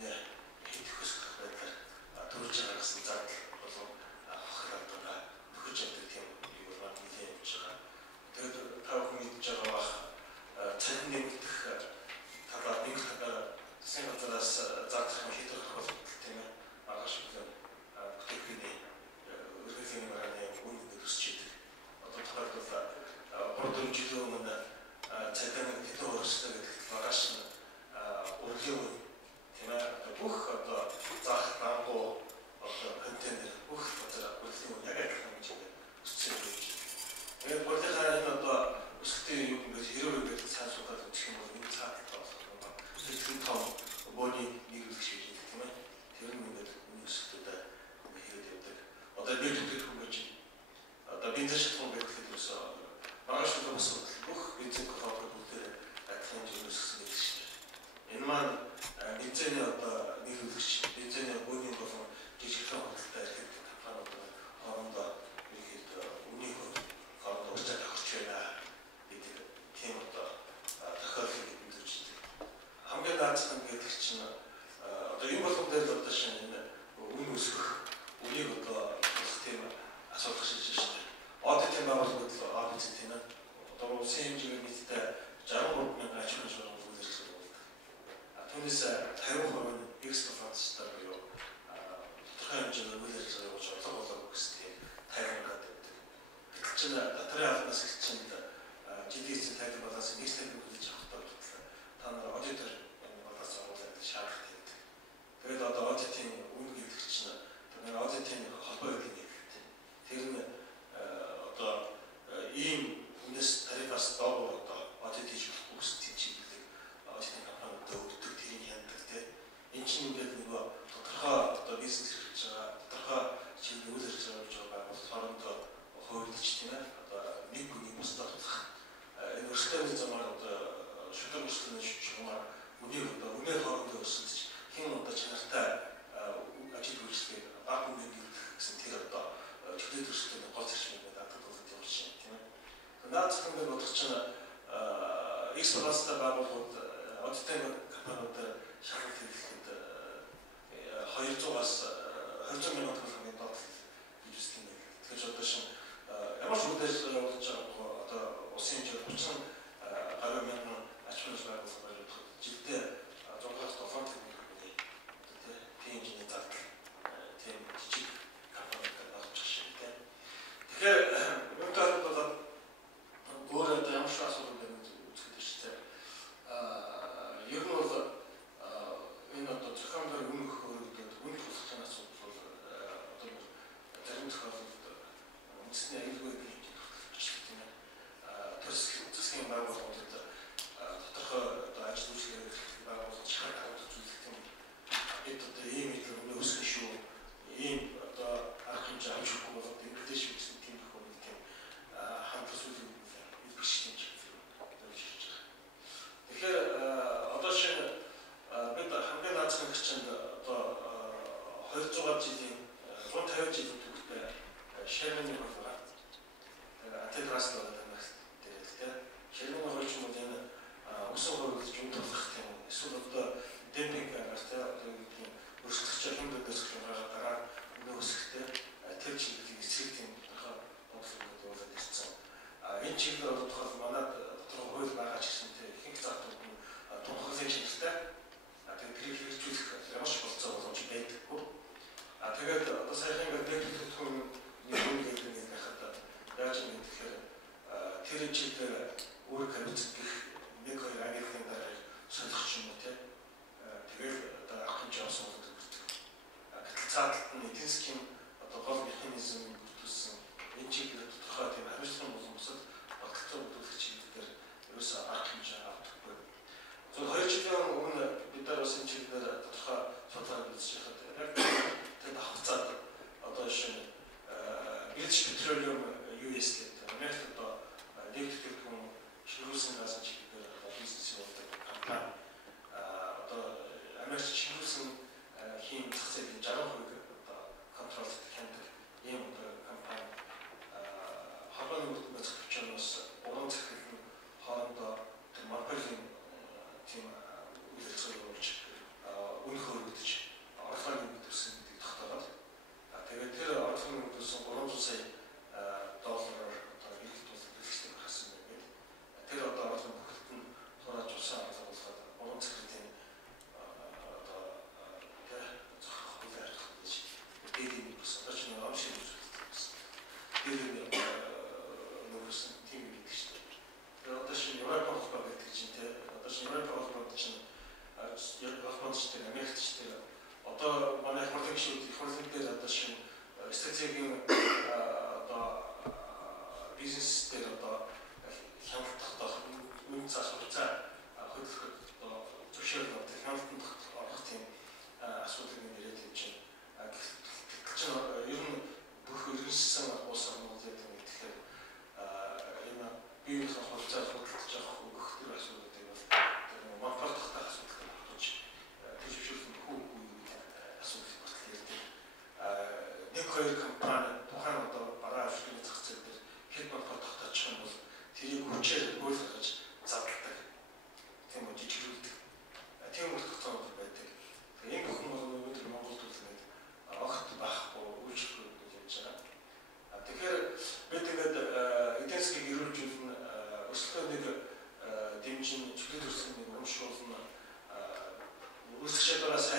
нэ хийх хөсөх байдлаар төрүүлж байгаа гэсэн зардал болон хохиролтоо нөхөж явдаг тийм юу байна нэлээд явж байгаа. Тэгээд та бүхэн мэдж байгаа бах цалин нэмэгдэх талаар нэг засгийн газраас заах шийдвэр гаргах тийм ээ. Маргааш бүтээгдэхүүний өргөлийн гарааны үнэ өсч идэг. Одоо тухайлбал 3-4 жилийн өмнө цалин хэдэн өрсөлдөг гэдэг маргааш өргөлийн тийм ээ. Бүх одоо заах дангуу одоо контейнер бүх газар өргөлийн яг адилхан гэж өссөн гэж. Тэгээд бодлогын одоо өсөлтийн юу гэж хэрэг одоо энэ болгон дээр л одоо шинэ үн өсгөх үнийг одоо тийм асуудал шилжиж байна. Аудитын байгууллагууд л аудит тийм одоо улсын хэмжээгээр нийтдээ 63 мянган аж ахуйн шуурга үйлдвэрлэж байна. Түүнээс 50% нь экспорт факттай буюу тодорхой хэмжээгээр үйлдвэрлэж байгаа учраас орлого болоогүй гэсэн тайлбар гардаг. Гэтэл чинь татварын албанаас чинь GDP-ийн тайлбар баланс нийслэл үйлдвэрлэж авахтай болтлоо. Та нар аудитор баланс оруулах шаардлагатай. Тэгээд одоо аудитын үн гэдэг чинь тэр аудитын холбоо гэдэг юм. Тэр нь одоо ийм үнэс тарифаас доогуур одоо аудит хийж болохгүй гэсэн чиглэлийг аудитын компаниуд өгдөг тэрийг яндаг тийм. Энэ чинь ингээд нөгөө тодорхой одоо бизнес хийж байгаа тодорхой чиглэл үйл ажиллагаа хийж байгаа бол хоорондоо хөөрлөж тийм ээ одоо нэг бүний бусдад энэ өрсөлдөөний замаар одоо шударга өрсөлдөөний шугамар үнийг одоо үнээр хоорондоо өрсөлдөж хэн одоо чанартай ажил үйлчлэгийг баг үнээр гэсэн тэр одоо чөлөөт өрсөлдөөний гол зарчмыг дадаг болоод явж байна тийм ээ. Наад зөвхөн бодох чинь экспорттай байгууллагууд аудитын компаниуд шалгалт хийхэд 200-аас 20 мянган төгрөгийн доод гэж үсгэн байна. Тэгэхээр одоо шин ямар ч үйл ажиллагаа явуулж байгаа одоо улсын хэмжээгээр 30 гаруй мянган аж ахуйн байгууллага барьж жилдээ 6-аас 7 тэрбум тийм хэмжээний зардал тийм жижиг компаниудад авч шин тийм. Тэгэхээр өнөөдөр бол өөрөө ямар ч асуудал байна үзэхэд шүү дээ. Ер нь бол энэ одоо зохиомжтой өмнөх хөрөгдөд үн тусах чинь асуудал бол одоо зарим тохиолдолд үндэсний аюулгүй хэмжээнд хүрч тийм ээ. Төслийн байгууллагуудад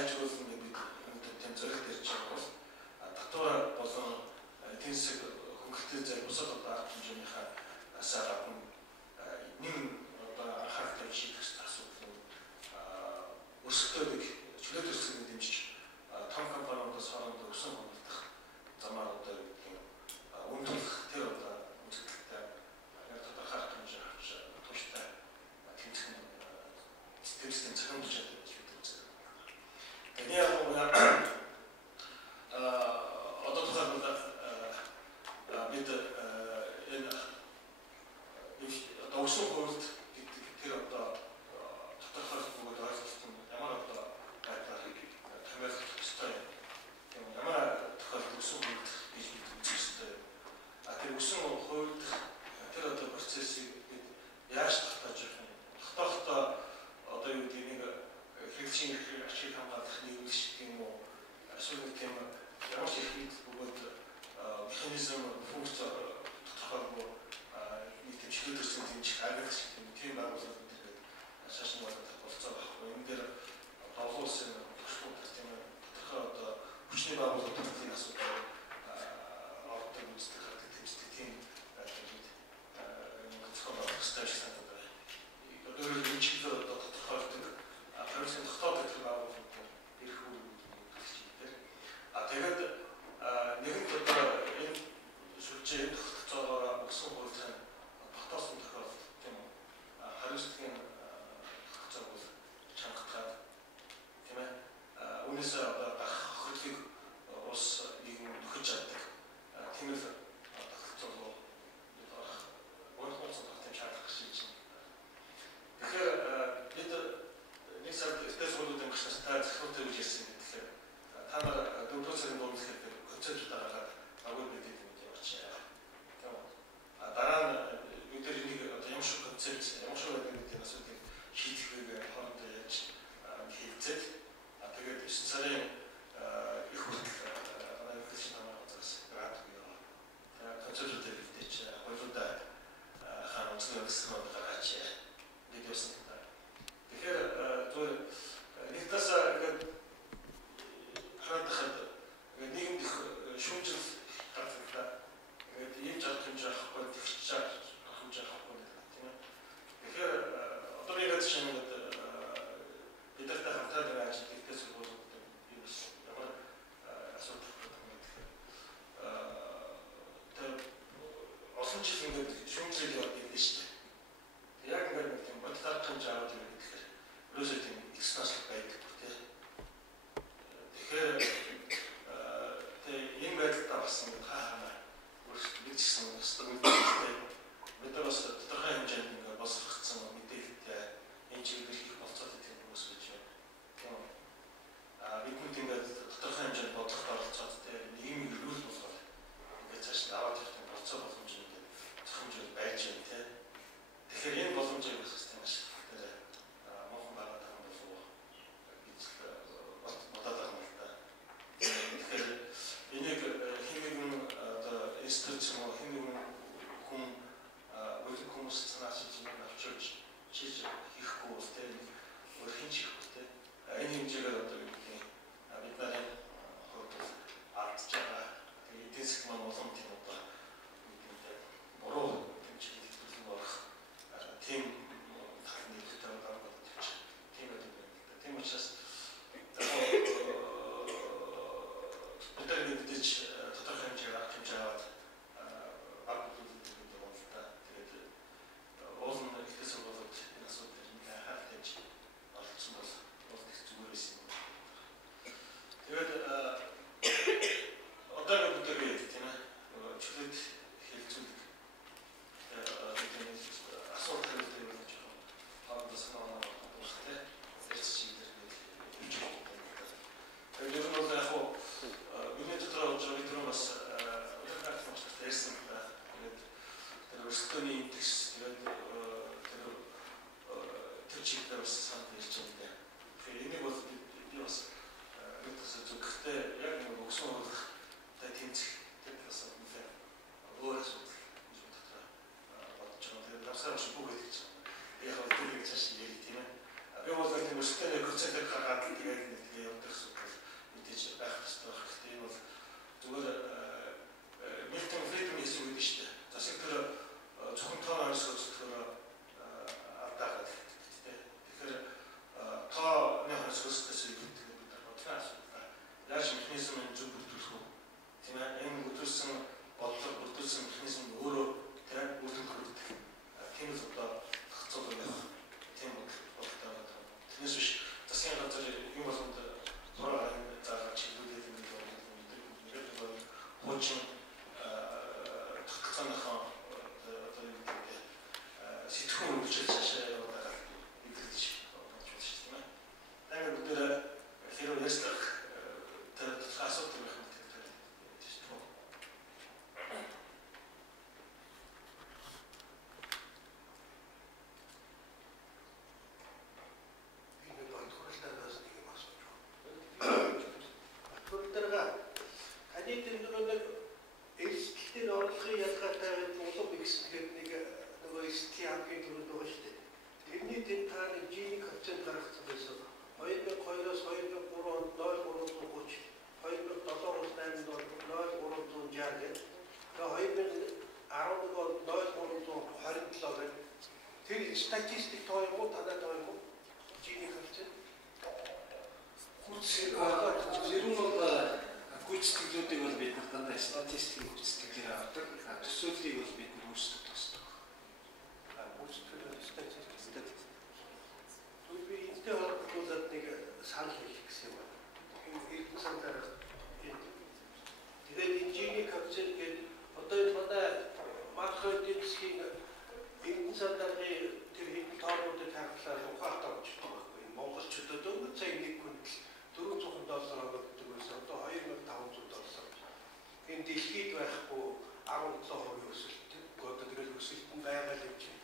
сайжруулсан гэдэг тийм зорилт ирж байгаа бол татвар болон эдийн засаг хөнгөлөлтөд зарим бусад арга хэмжээнийхээ асаа гадна нэг анхаарал шийдэх асуудал нь өрсөлдөөд чөлөөт өрсөлдөөд дэмжиж том компаниудаас хоорондоо өсөн хөндлөх замаар өндөрлөх тэр үзэгдэлтэй яг тодорхой хэмжээ авч тууштай тэмцэх сэтгэлсийн цагаан бүжээд гэж үздэг. Тэгээд яг одоо тухайд бид энэ өсөн хөлт тэр тодорхой бөгөөд ойлголт нь ямар байдлаар хамгаалах ёстой юм. Ямар тохиолдолд өсөн хөлт гэж бид үзэх ёстой. Тэр өсөн хөлт тэр процессыг бид яаж тогтоож явах юм? Тогтохдоо одоо юу гэдэг нэг хэрэгжийн ашиг хамгаалах нийгэмш гэх юм уу? Эсвэл тийм ямар ч их бөгөөд механизм функц тодорхой нийт чөлөөтөрсөн дэмжих агенц тийм байгууллагууд тэгээд шашин болцоо байхгүй. Энэ дээр олон улсын төвчмүүд тийм тодорхой хүчний байгууллагуудын асуудал ордог үздэг хардаг тэмцдэг тийм тодорхой хэвээр санагдаад байна. Өөрөөр хэлбэл чиглэл тодорхойлдог правительствын дотоод төр байгууллагууд ирэх үйл хэлцээр. Тэгээд нэгэн энэ сүлжээ тогтоогоор өсөн хөлтөнд тогтоосон тохиолдолд тийм хариуцлагын тогтоог бол чангатгаад тийм ээ үнээс хохирлыг ус нийгэм нөхөж чаддаг тийм л тогтоог өөрөөр тийм шаардлага шийдэж байна. Тэгэхээр бид нэг сард стресс-уудын гүшнастай зөвхөн гэж ярьсан гэхээр та нар 4 сарын дунд гэхээр концепт дараагаад агуу бидний юм явуулчихъя. Дараа нь бид нэг ямар шиг концепт ямар шиг бидний асуудлыг шийдэхийг хоорондоо яаж хийцээд тэгээд 9 сарын их хүртэл анализ намаас град өгөө. Тэгээд концептыг хэлж хоёулаа хаан онцлог гэсэн гаргаач гэдэг юмсан. Тэгэхээр зөв нэг тасаа ингээд харагдахад нийгэмд их шүүмжил гаргахтаа ингээд ийм жад хэмжээ авахгүй тэгч хэмжээ авахгүй тийм ээ. Тэгэхээр одоо яг чинь бид нартай хамтраад байгаа ажил гэдгээс бол ямар асуудал байна гэхээр тэр олон жил ингээд шүүмжил яваад байдаг шүү дээ. Яг ингээд тийм бодтар хэмжээ аваад ирэх гэхээр ерөөсөө тийм экснаас байдаг тийм. Тэгэхээр энэ байдлаа бас ингээд хаана бид гэсэн стабилтэй бид бас тодорхой хэмжээнд ингээд босгогдсон мэдээлэлтэй энэ чиглэл их болцоод идэх юм уус гэж байна. Бид ингээд тодорхой хэмжээнд бодлогот оролцоод нийгмийг эрүүл болгоод ингээд цааш нь аваад явах юм болцоо боломж ингээд зохимжууд байж байна тийм. Тэгэхээр энэ боломжийг бас систем маш тэр мохон байгаа юм болов уу гэж бодоод байна л да. Тэгэхээр энийг хэмээгэн институт юм уу хэмээгэн хүн өөрийн хүмүүс санаачж юм авчирч чиж хийхгүй бол тэр өөр хин ч хийхгүй энэ хэмжээгээр одоо юу гэх юм бид нарын хувьд ардж байгаа эдийн засаг маань улам тийм одоо буруу хэмжээнд төлөв болох тийм талны хэлтэй байгаа гэж тийм байдаг. Тийм учраас бид нар мэдээж тодорхой хэмжээгээр авах хэмжээ аваад Жиний коэффициент гаргацсан байсан. 2002-оос 2003 онд 0.330, 2007 онд 0.360 гээд 2011 онд 0.327 гээд тэр статистик тоо юм уу танай тоо юм уу? Жиний коэффициент ер нь бол гүйцэтгэлүүдийг бол бид нар дандаа статистикийн гүйцэтгэлээр авдаг. Төсөөллийг бол бид нар өөрсдөө тосдог. Гүйцэтгэл статистик. Би энэтэй холбогдуулаад нэг санал хийх гэсэн юм байна. Энэ саналаар тэгээд энэ жиний коэффициент гэдэг одоо энэ манай макроэдийн энэ саналын тэр хэдэн тоонуудыг харахаар ухаалтай болж байгаа байхгүй. Энэ монголчуудад өнгө цаг нэг хүнтэл $400 авдаг байсан. Одоо $2,500. Энэ дэлхийд байхгүй 17% өсөлттэй. Одоо тэгэл өсөлт нь байгаа л юм чинь.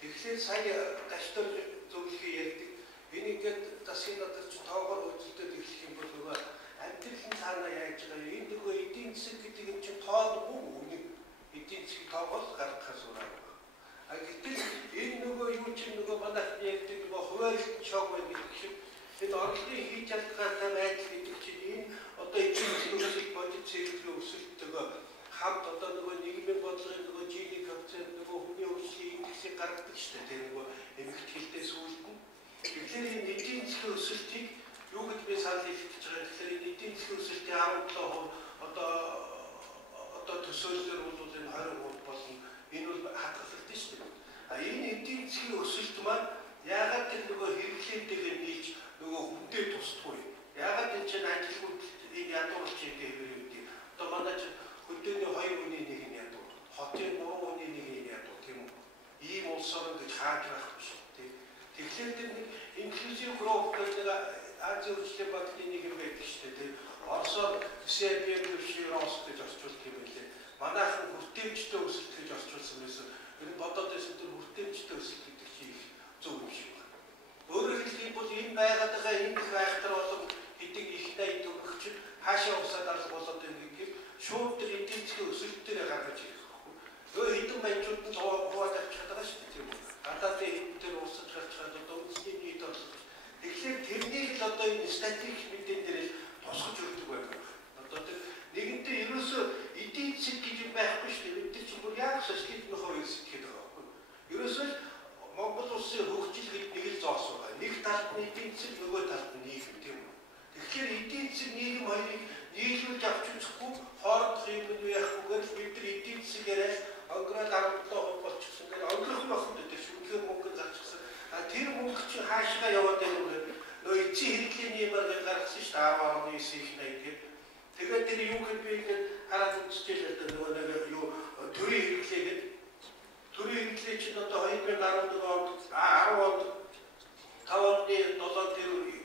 Тэгэхээр сая гаштай зөвлөхий ярьдаг. Энийг засгийн газар ч тоогоор үзэлтэд ирлэх юм бол нөгөө амьдралын цаанаа яаж байгаа энэ нөгөө эдийн засаг гэдэг юм чинь тоон үнэн. Эдийн засгийн тоогоор гаргахаас ураа. А гэтэл энэ нөгөө юу чинь нөгөө манайх ярьдаг нөгөө хуваарлт шок байдаг гэдэг шиг энэ орлогын хийж чадхаатай байдал гэдэг чинь энэ одоо эдийн засгийн бодит цэглэлийн өсөлтөйгөө хамт одоо нөгөө нийгмийн бодлогын нөгөө жиний коэффициент нөгөө хүний хөгжлийн индексийг гаргадаг шүү дээ. Тэр нөгөө эмэгтэйчдээ сүүлд нь. Тэгэхээр энэ эдийн засгийн өсөлтийг юу гэж би санал хэлж байгаа. Тэгэхээр энэ эдийн засгийн өсөлтийн 17% одоо төсөөллөөр бол энэ 20% болно. Энэ бол хадгалагдсан шүү дээ. А энэ эдийн засгийн өсөлт маань яагаад тэр нөгөө хэрэглээтэйгээ нийлж нөгөө хүнтэй тусдаггүй. Яагаад энэ чинь ажилгүйд энэ ядуурч гэдэг юм бэ? Одоо манай хөдөөний 2 хүний нэг нь ядуу. Хотын 3 хүний нэг нь ядуу тийм үү? Ийм улс орн гэж хааж байхгүй шүү дээ. Тэгэхээр тэр нэг инклюзив гроуп гэдэг Азийн хөгжлийн банкны нэг юм байдаг шүү дээ. Оросоор CBM Russian гэж орчуулдаг юм билээ. Манайхан хүртээмжтэй өсөлт гэж орчуулсан байсан. Энэ бодоод байсан тэр хүртээмжтэй өсөлт гэдэг чинь их зөв юм шиг байна. Өөрөөр хэлбэл бол энэ байгаад байгаа энэ их айхтар болон хэдийг их найд өгөх чинь хаашаа усаад арга болоод байна гэдэг шууд тэр эдийн засгийн өсөлт дээр гаргаж ирэх байхгүй. Өөр хэдэн баячууд нь хувааж авчих байгаа шүү дээ тийм үү. Гадаадын хэдэн дээр усаж гарч байгаа одоо үндэсний нийт орлого. Тэгэхээр тэрнийг л одоо энэ статистик мэдэн дээр л тусгаж өгдөг байдаг. Одоо тэр нэгэнтээ ерөөсөө эдийн засаг гэж юм байхгүй шүү дээ. Бид нар чинь бүр яг социализмын хувьд сэтгэхэд байгаа байхгүй. Ерөөсөө Монгол улсын хөгжил гэдэг нэг л зоос байгаа. Нэг талд нь эдийн засаг, нөгөө талд нь нийгэм тийм үү. Тэгэхээр эдийн засаг нийгэм хоёрыг нийлүүлж авч үзэхгүй хоорондох юм нь яахгүйгээр бид нар эдийн засаг яриад өнгөрөөл 17% болчихсон. Тэгээд өнгөрөх нь болсон гэдэг шүнгээр мөнгө зарчихсан. А тэр мөнгө чинь хаашгаа яваад байна вэ? Нөө эцсийн хэрэглээний юмар гэж гаргасан шүү дээ 10.9 их 80 гэдэг. Тэгээд тэр юу гэж би ингээд хараад үзчихлээ л нөгөө нэг юу төрийн хэрэглээ гэдэг. Төрийн хэрэглээ чинь одоо 2011 онд 10 онд 5.7 тэр их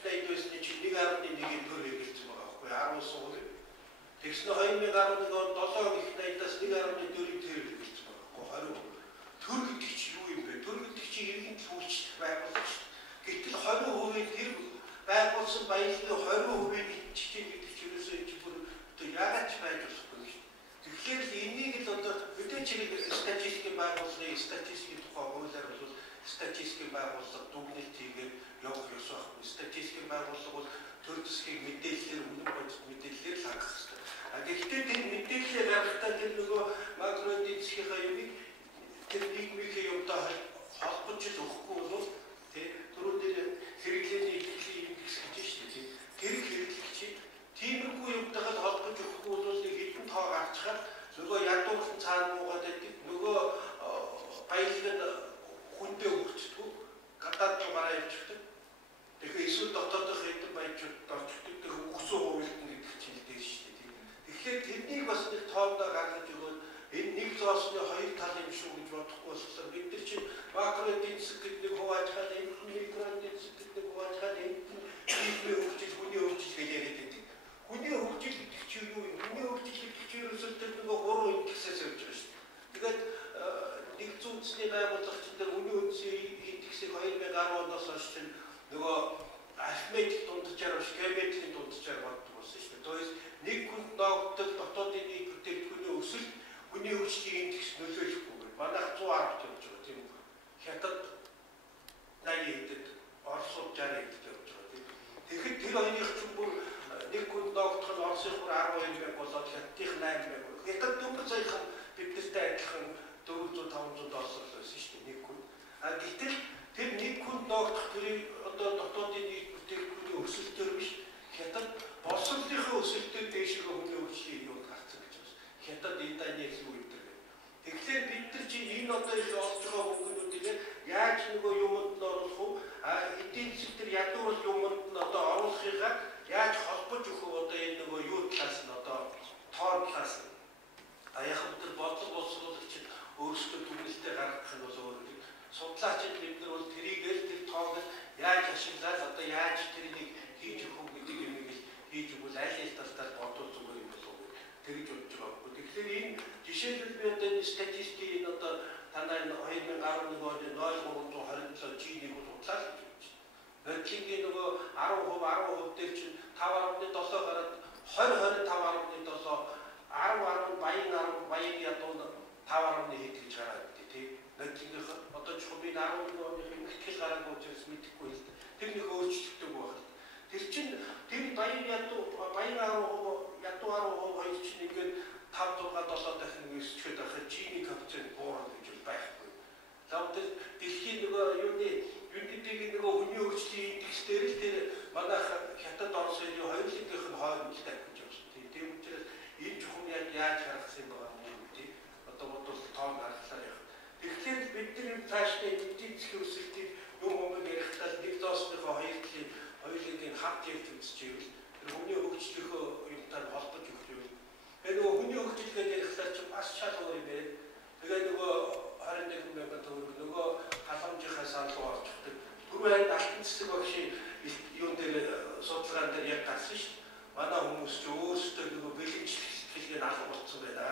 80 байсан чинь 1.1-ийн төр хэрэгэлсэн байгаа байхгүй 19%. Тэгснэ 2011 онд 7 их 80-аас 1.4-ийн төр хэрэгэлсэн байгаа байхгүй 20%. Төр гэдэг чинь юу юм бэ? Төр гэдэг чинь иргэн төлөвлөлт байгуулах шүү дээ. Гэтэл 20% тэр байгуулсан баялагын 20%-ийг чичээ гэдэг чинь ерөөсөө энэ бүр одоо яагаад ч байж болохгүй шүү дээ. Тэгэхээр л энийг л одоо мэдээч статистикийн байгууллагын статистикийн тухай хуулиар бол статистикийн байгууллага дүгнэлт хийгээд явах ёс байхгүй. Статистикийн байгууллага бол төр засгийн мэдээллээр үнэн бодит мэдээллээр л хангах хэрэгтэй. А гэхдээ тэр мэдээллээр гаргахтаа тэр нөгөө макроэдийн засгийнхаа юмыг тэр нийгмийнхээ юмтай холбож л өгөхгүй бол түрүү дээр хэрэглээний идэвхтэй индекс гэж шүү дээ. Тэр хэрэглэгч тиймэрхүү юмтайгаа холбож өгөхгүй бол нэг хэдэн тоо гарчхаад нөгөө ядуурлан цаана буугаад байдаг нөгөө баялаг нь хүндээ хөгждөг гадаад руугаа явчихдаг. Тэгэхээр эсвэл дотоодох хэдэн баячууд орчдөг тэр өгсөн хувилтан гэдэг чинь л дээ шүү дээ. Тэгэхээр тэрнийг бас нэг тоомдоо гаргаж өгөөд энэ нэг зоосны хоёр тал юм шүү гэж бодохгүй болохоор бид нар чинь макроэдийн засаг гэдэг нэг хуваачаад энэ микроэдийн засаг гэдэг нэг хуваачаад энэ нийгмийн хөгжил хүний хөгжил гэж яриад байдаг. Хүний хөгжил гэдэг чинь юу юм? Хүний хөгжил гэдэг чинь ерөөсөө тэр нэг 3 индексээс явж байгаа шүү дээ. Тэгээд нэгдсэн үндэсний байгууллага чинь тэр хүний үндэсний индексийг 2010 оноос хойш чинь нөгөө арифметик дунджаар биш геометрийн дунджаар боддог болсон шүү дээ. То есть нэг хүнд ногдол дотоодын нийт бүтээгдэхүүний өсөлт хүний хөгжлийн индекс нөлөөлөхгүйгээр манайх 110 явж байгаа тийм үү? Хятад 80 тэр хоёрын ч бүр нэг хүн доогдох нь Оросын бүр 12 мянга болоод Хятадын 8 мянга. Хятад дөнгөж саяхан биднэртэй адилхан 400-500 доллар байсан шүү дээ нэг хүн. Гэтэл тэр нэг хүн доогдох тэрийг одоо дотоодын нийт бүтээгдэхүүний өсөлтөөр биш Хятад боловсролынхаа өсөлтөөр дээшээ хүний хөгжлийн юу гарцсан гэж байна. Хятад Индонез юу гэдэг. Тэгэхээр бид нар чинь энэ одоо их олж байгаа хүмүүстийг яаж нөгөө юмд нь оруулах вэ? Эдийн засгийн ядуурл юмд нь одоо оруулахыгаа яаж холбож өгөх вэ? Одоо энэ нөгөө юу талаас нь одоо тоор талаас нь яг бид бодлого боловсруулагч өөрсдөө түнэлтэд гаргах нь бол өөр. Судлаачид бид нар бол тэрийгээр тэр тоог яаж ашиглаад одоо яаж тэрийг хийж өгөх гэдэг юм хийж өгвөл аль аль талаас бодвол зүгээр юм болов уу тэгж бодож байгаа. Тэгэхээр энэ жишээлбэл би одоо энэ статистикийн одоо танай 2011 оны 0327 G1-ийг судлаа гэж байна. Нотлингийн нөгөө 10% дээр чинь 5.7 гараад 20-25.7 10 ядуу 5.1 гэж гараад идэв тийм. Нотлингийнх одоо ч би 11 оны ихтгэл гараад учраас мэдэхгүй л тэр нэг өөрчлөлттэй байна. Тэр чинь тэр баян ядуу 10% хоёр чинь ингээд 5-6-7 дахин өсчихэд байхад G1 коэффициент буурах гэж байхгүй. Тэгвэл дэлхийн нөгөө юуны гэдэг нөгөө хүний хөгжлийн индекс дээр л тэр манайх Хятад Оросын хоёулынхын хооронд л тавьж байгаа шүү дээ. Тийм учраас энэ чухам яаж гаргах юм байгаа юм тийм. Одоо бодвол тоон гаргалаа яах. Тэгэхээр бид нар цаашдаа эдийн засгийн өсөлтийг юм ярихдаа нэг доосныхоо хоёулынхын хамт ярьж үзчихвэл тэр хүний хөгжлийнхөө юмтай холбож өгөх юм. Тэгээ нөгөө хүний хөгжлөөр ярихдаа ч бас шал өөр юм байна. Тэгээ нөгөө 21 мянган төгрөг нөгөө халамжийнхаа саналуу орчихдаг. Түрүү алтан цэцэг багшийн юун дээр судалгаан дээр яг гарсан шүү дээ. Манай хүмүүс ч өөрсдөө нөгөө бэлэнчлэгийг алга болсон байна.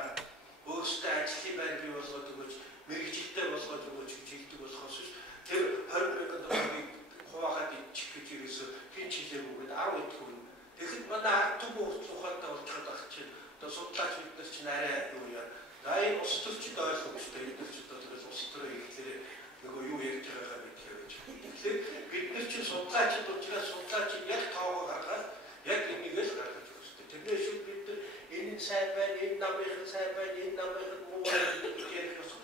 Өөрсдөө ажлын байр бий болгоод өгөөч, мэрэгжилтэй болгоод өгөөч гэж хэлдэг болохоос ш. Тэр 20 мянган төгрөгийг хуваахад ичих гэж ерөөсө хин чилээгүй 10 эд хүн. Тэгэхэд манай ард түмэн ухаантай болчиход байх чинь одоо судлаач бид нар чинь арай юу яа. Айн ус төрчид ойлгомжтой бид нар ч одоо тэгээс ус төрөө ихлээр нөгөө юу ярьж байгаагаа мэдэх гэж. Тэгэхээр бид нар чинь судлаачид учраас судлаач яг тоогоо гаргаад яг энийг л гаргаж өгсөн. Тэрнээс шууд бид нар энэ сайн байна, энэ намын сайн байна, энэ намын муу байна гэж ярьж өгсөн.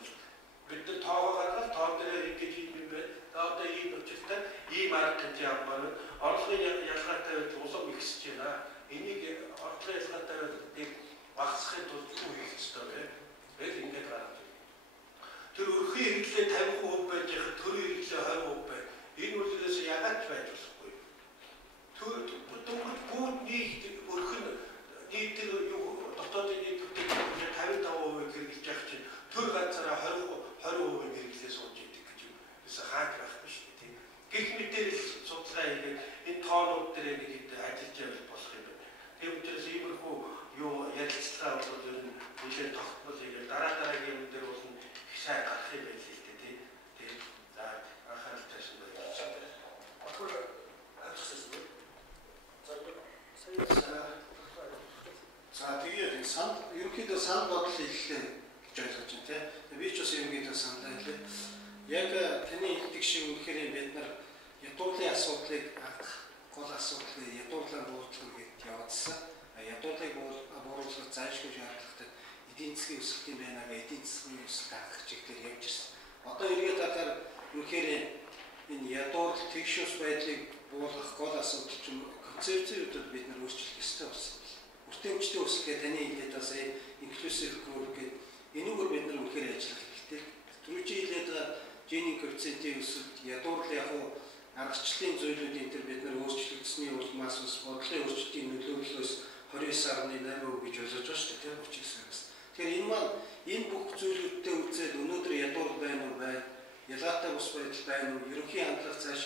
Бид нар тоогоо гаргаад тоо дээр ингэж юм байна. Одоо ийм учиртай ийм арга гэж явмаар орлогын ялгаатай улам ихсэж байна. Энийг орлогын ялгаатай багасгахын тулд юу хийх ёстой вэ? Яг ингэж гараад байна. Тэр өрхийн хэрэглээ 50% байж хаа төрийн хэрэглээ 20% байна. Энэ үйлдэлээс ягаад байж болохгүй. Бүгд нийт өрхөн нийт юу дотоодын нийт бүтээгдэхүүн 55% хэрэглэж явах чинь төр ганцаараа 20% хэрэглээ сууж идэг гэж юм. Эсвэл хааг байхгүй шүү дээ. Гэх мэтээр судалгаа хийгээд энэ тоонууд дээр нэг ажиллаж явах болох юм байна. Тийм учраас иймэрхүү юу ярилцлага бол ер нь нэлээд тогтмол хийгээл дараагийн юм дээр бол их сайн гарах юм байл л дээ тийм. За анхаарал тавьсан байна. Akkor авчихсан. За тэгээд ерөнхийдөө санал бодол хэллээ гэж ойлгож байна тийм. Би ч бас ерөнхийдөө саналаа хэлээ. Яг таны хэлдэг шиг үнэхээр бид нар ядуурлын асуудлыг гол асуудлыг ядуурлаар бууруулах гэж явуулсан. Ядуурлыг бууруулах зайлшгүй шаардлагатай эдийн засгийн өсөлтийн байнага эдийн засгийн өсөлт гаргах чиглэлээр явж ирсэн. Одоо эргээд харахаар үнэхээр энэ ядуурл тэгш ус байдлыг буулгах гол асуудал чинь концепцүүдд бид нар өөрчлөх ёстой болсон. Үртэмжтэй өсөлтөө таны хэлээд бас инклюзив growth гэдэг энүүгээр бид нар үнэхээр ажиллах хэрэгтэй. Түрүүчийн хэлээд G1 коэффициентийн өсөлт ядуурл яг аргачлалын зүйлүүдийн төр бид нар өөрчлөгдсөний улмаас бас бодлогын өөрчлөлтийн нөлөөллөөс 29.8% гэж ойлгож байгаа шүү дээ 39-аас. Тэгэхээр энэ бүх зүйлүүдтэй үзээд өнөөдөр ядуур байна уу байна ялгаатай ус байдал байна уу ерөнхий хандлага цааш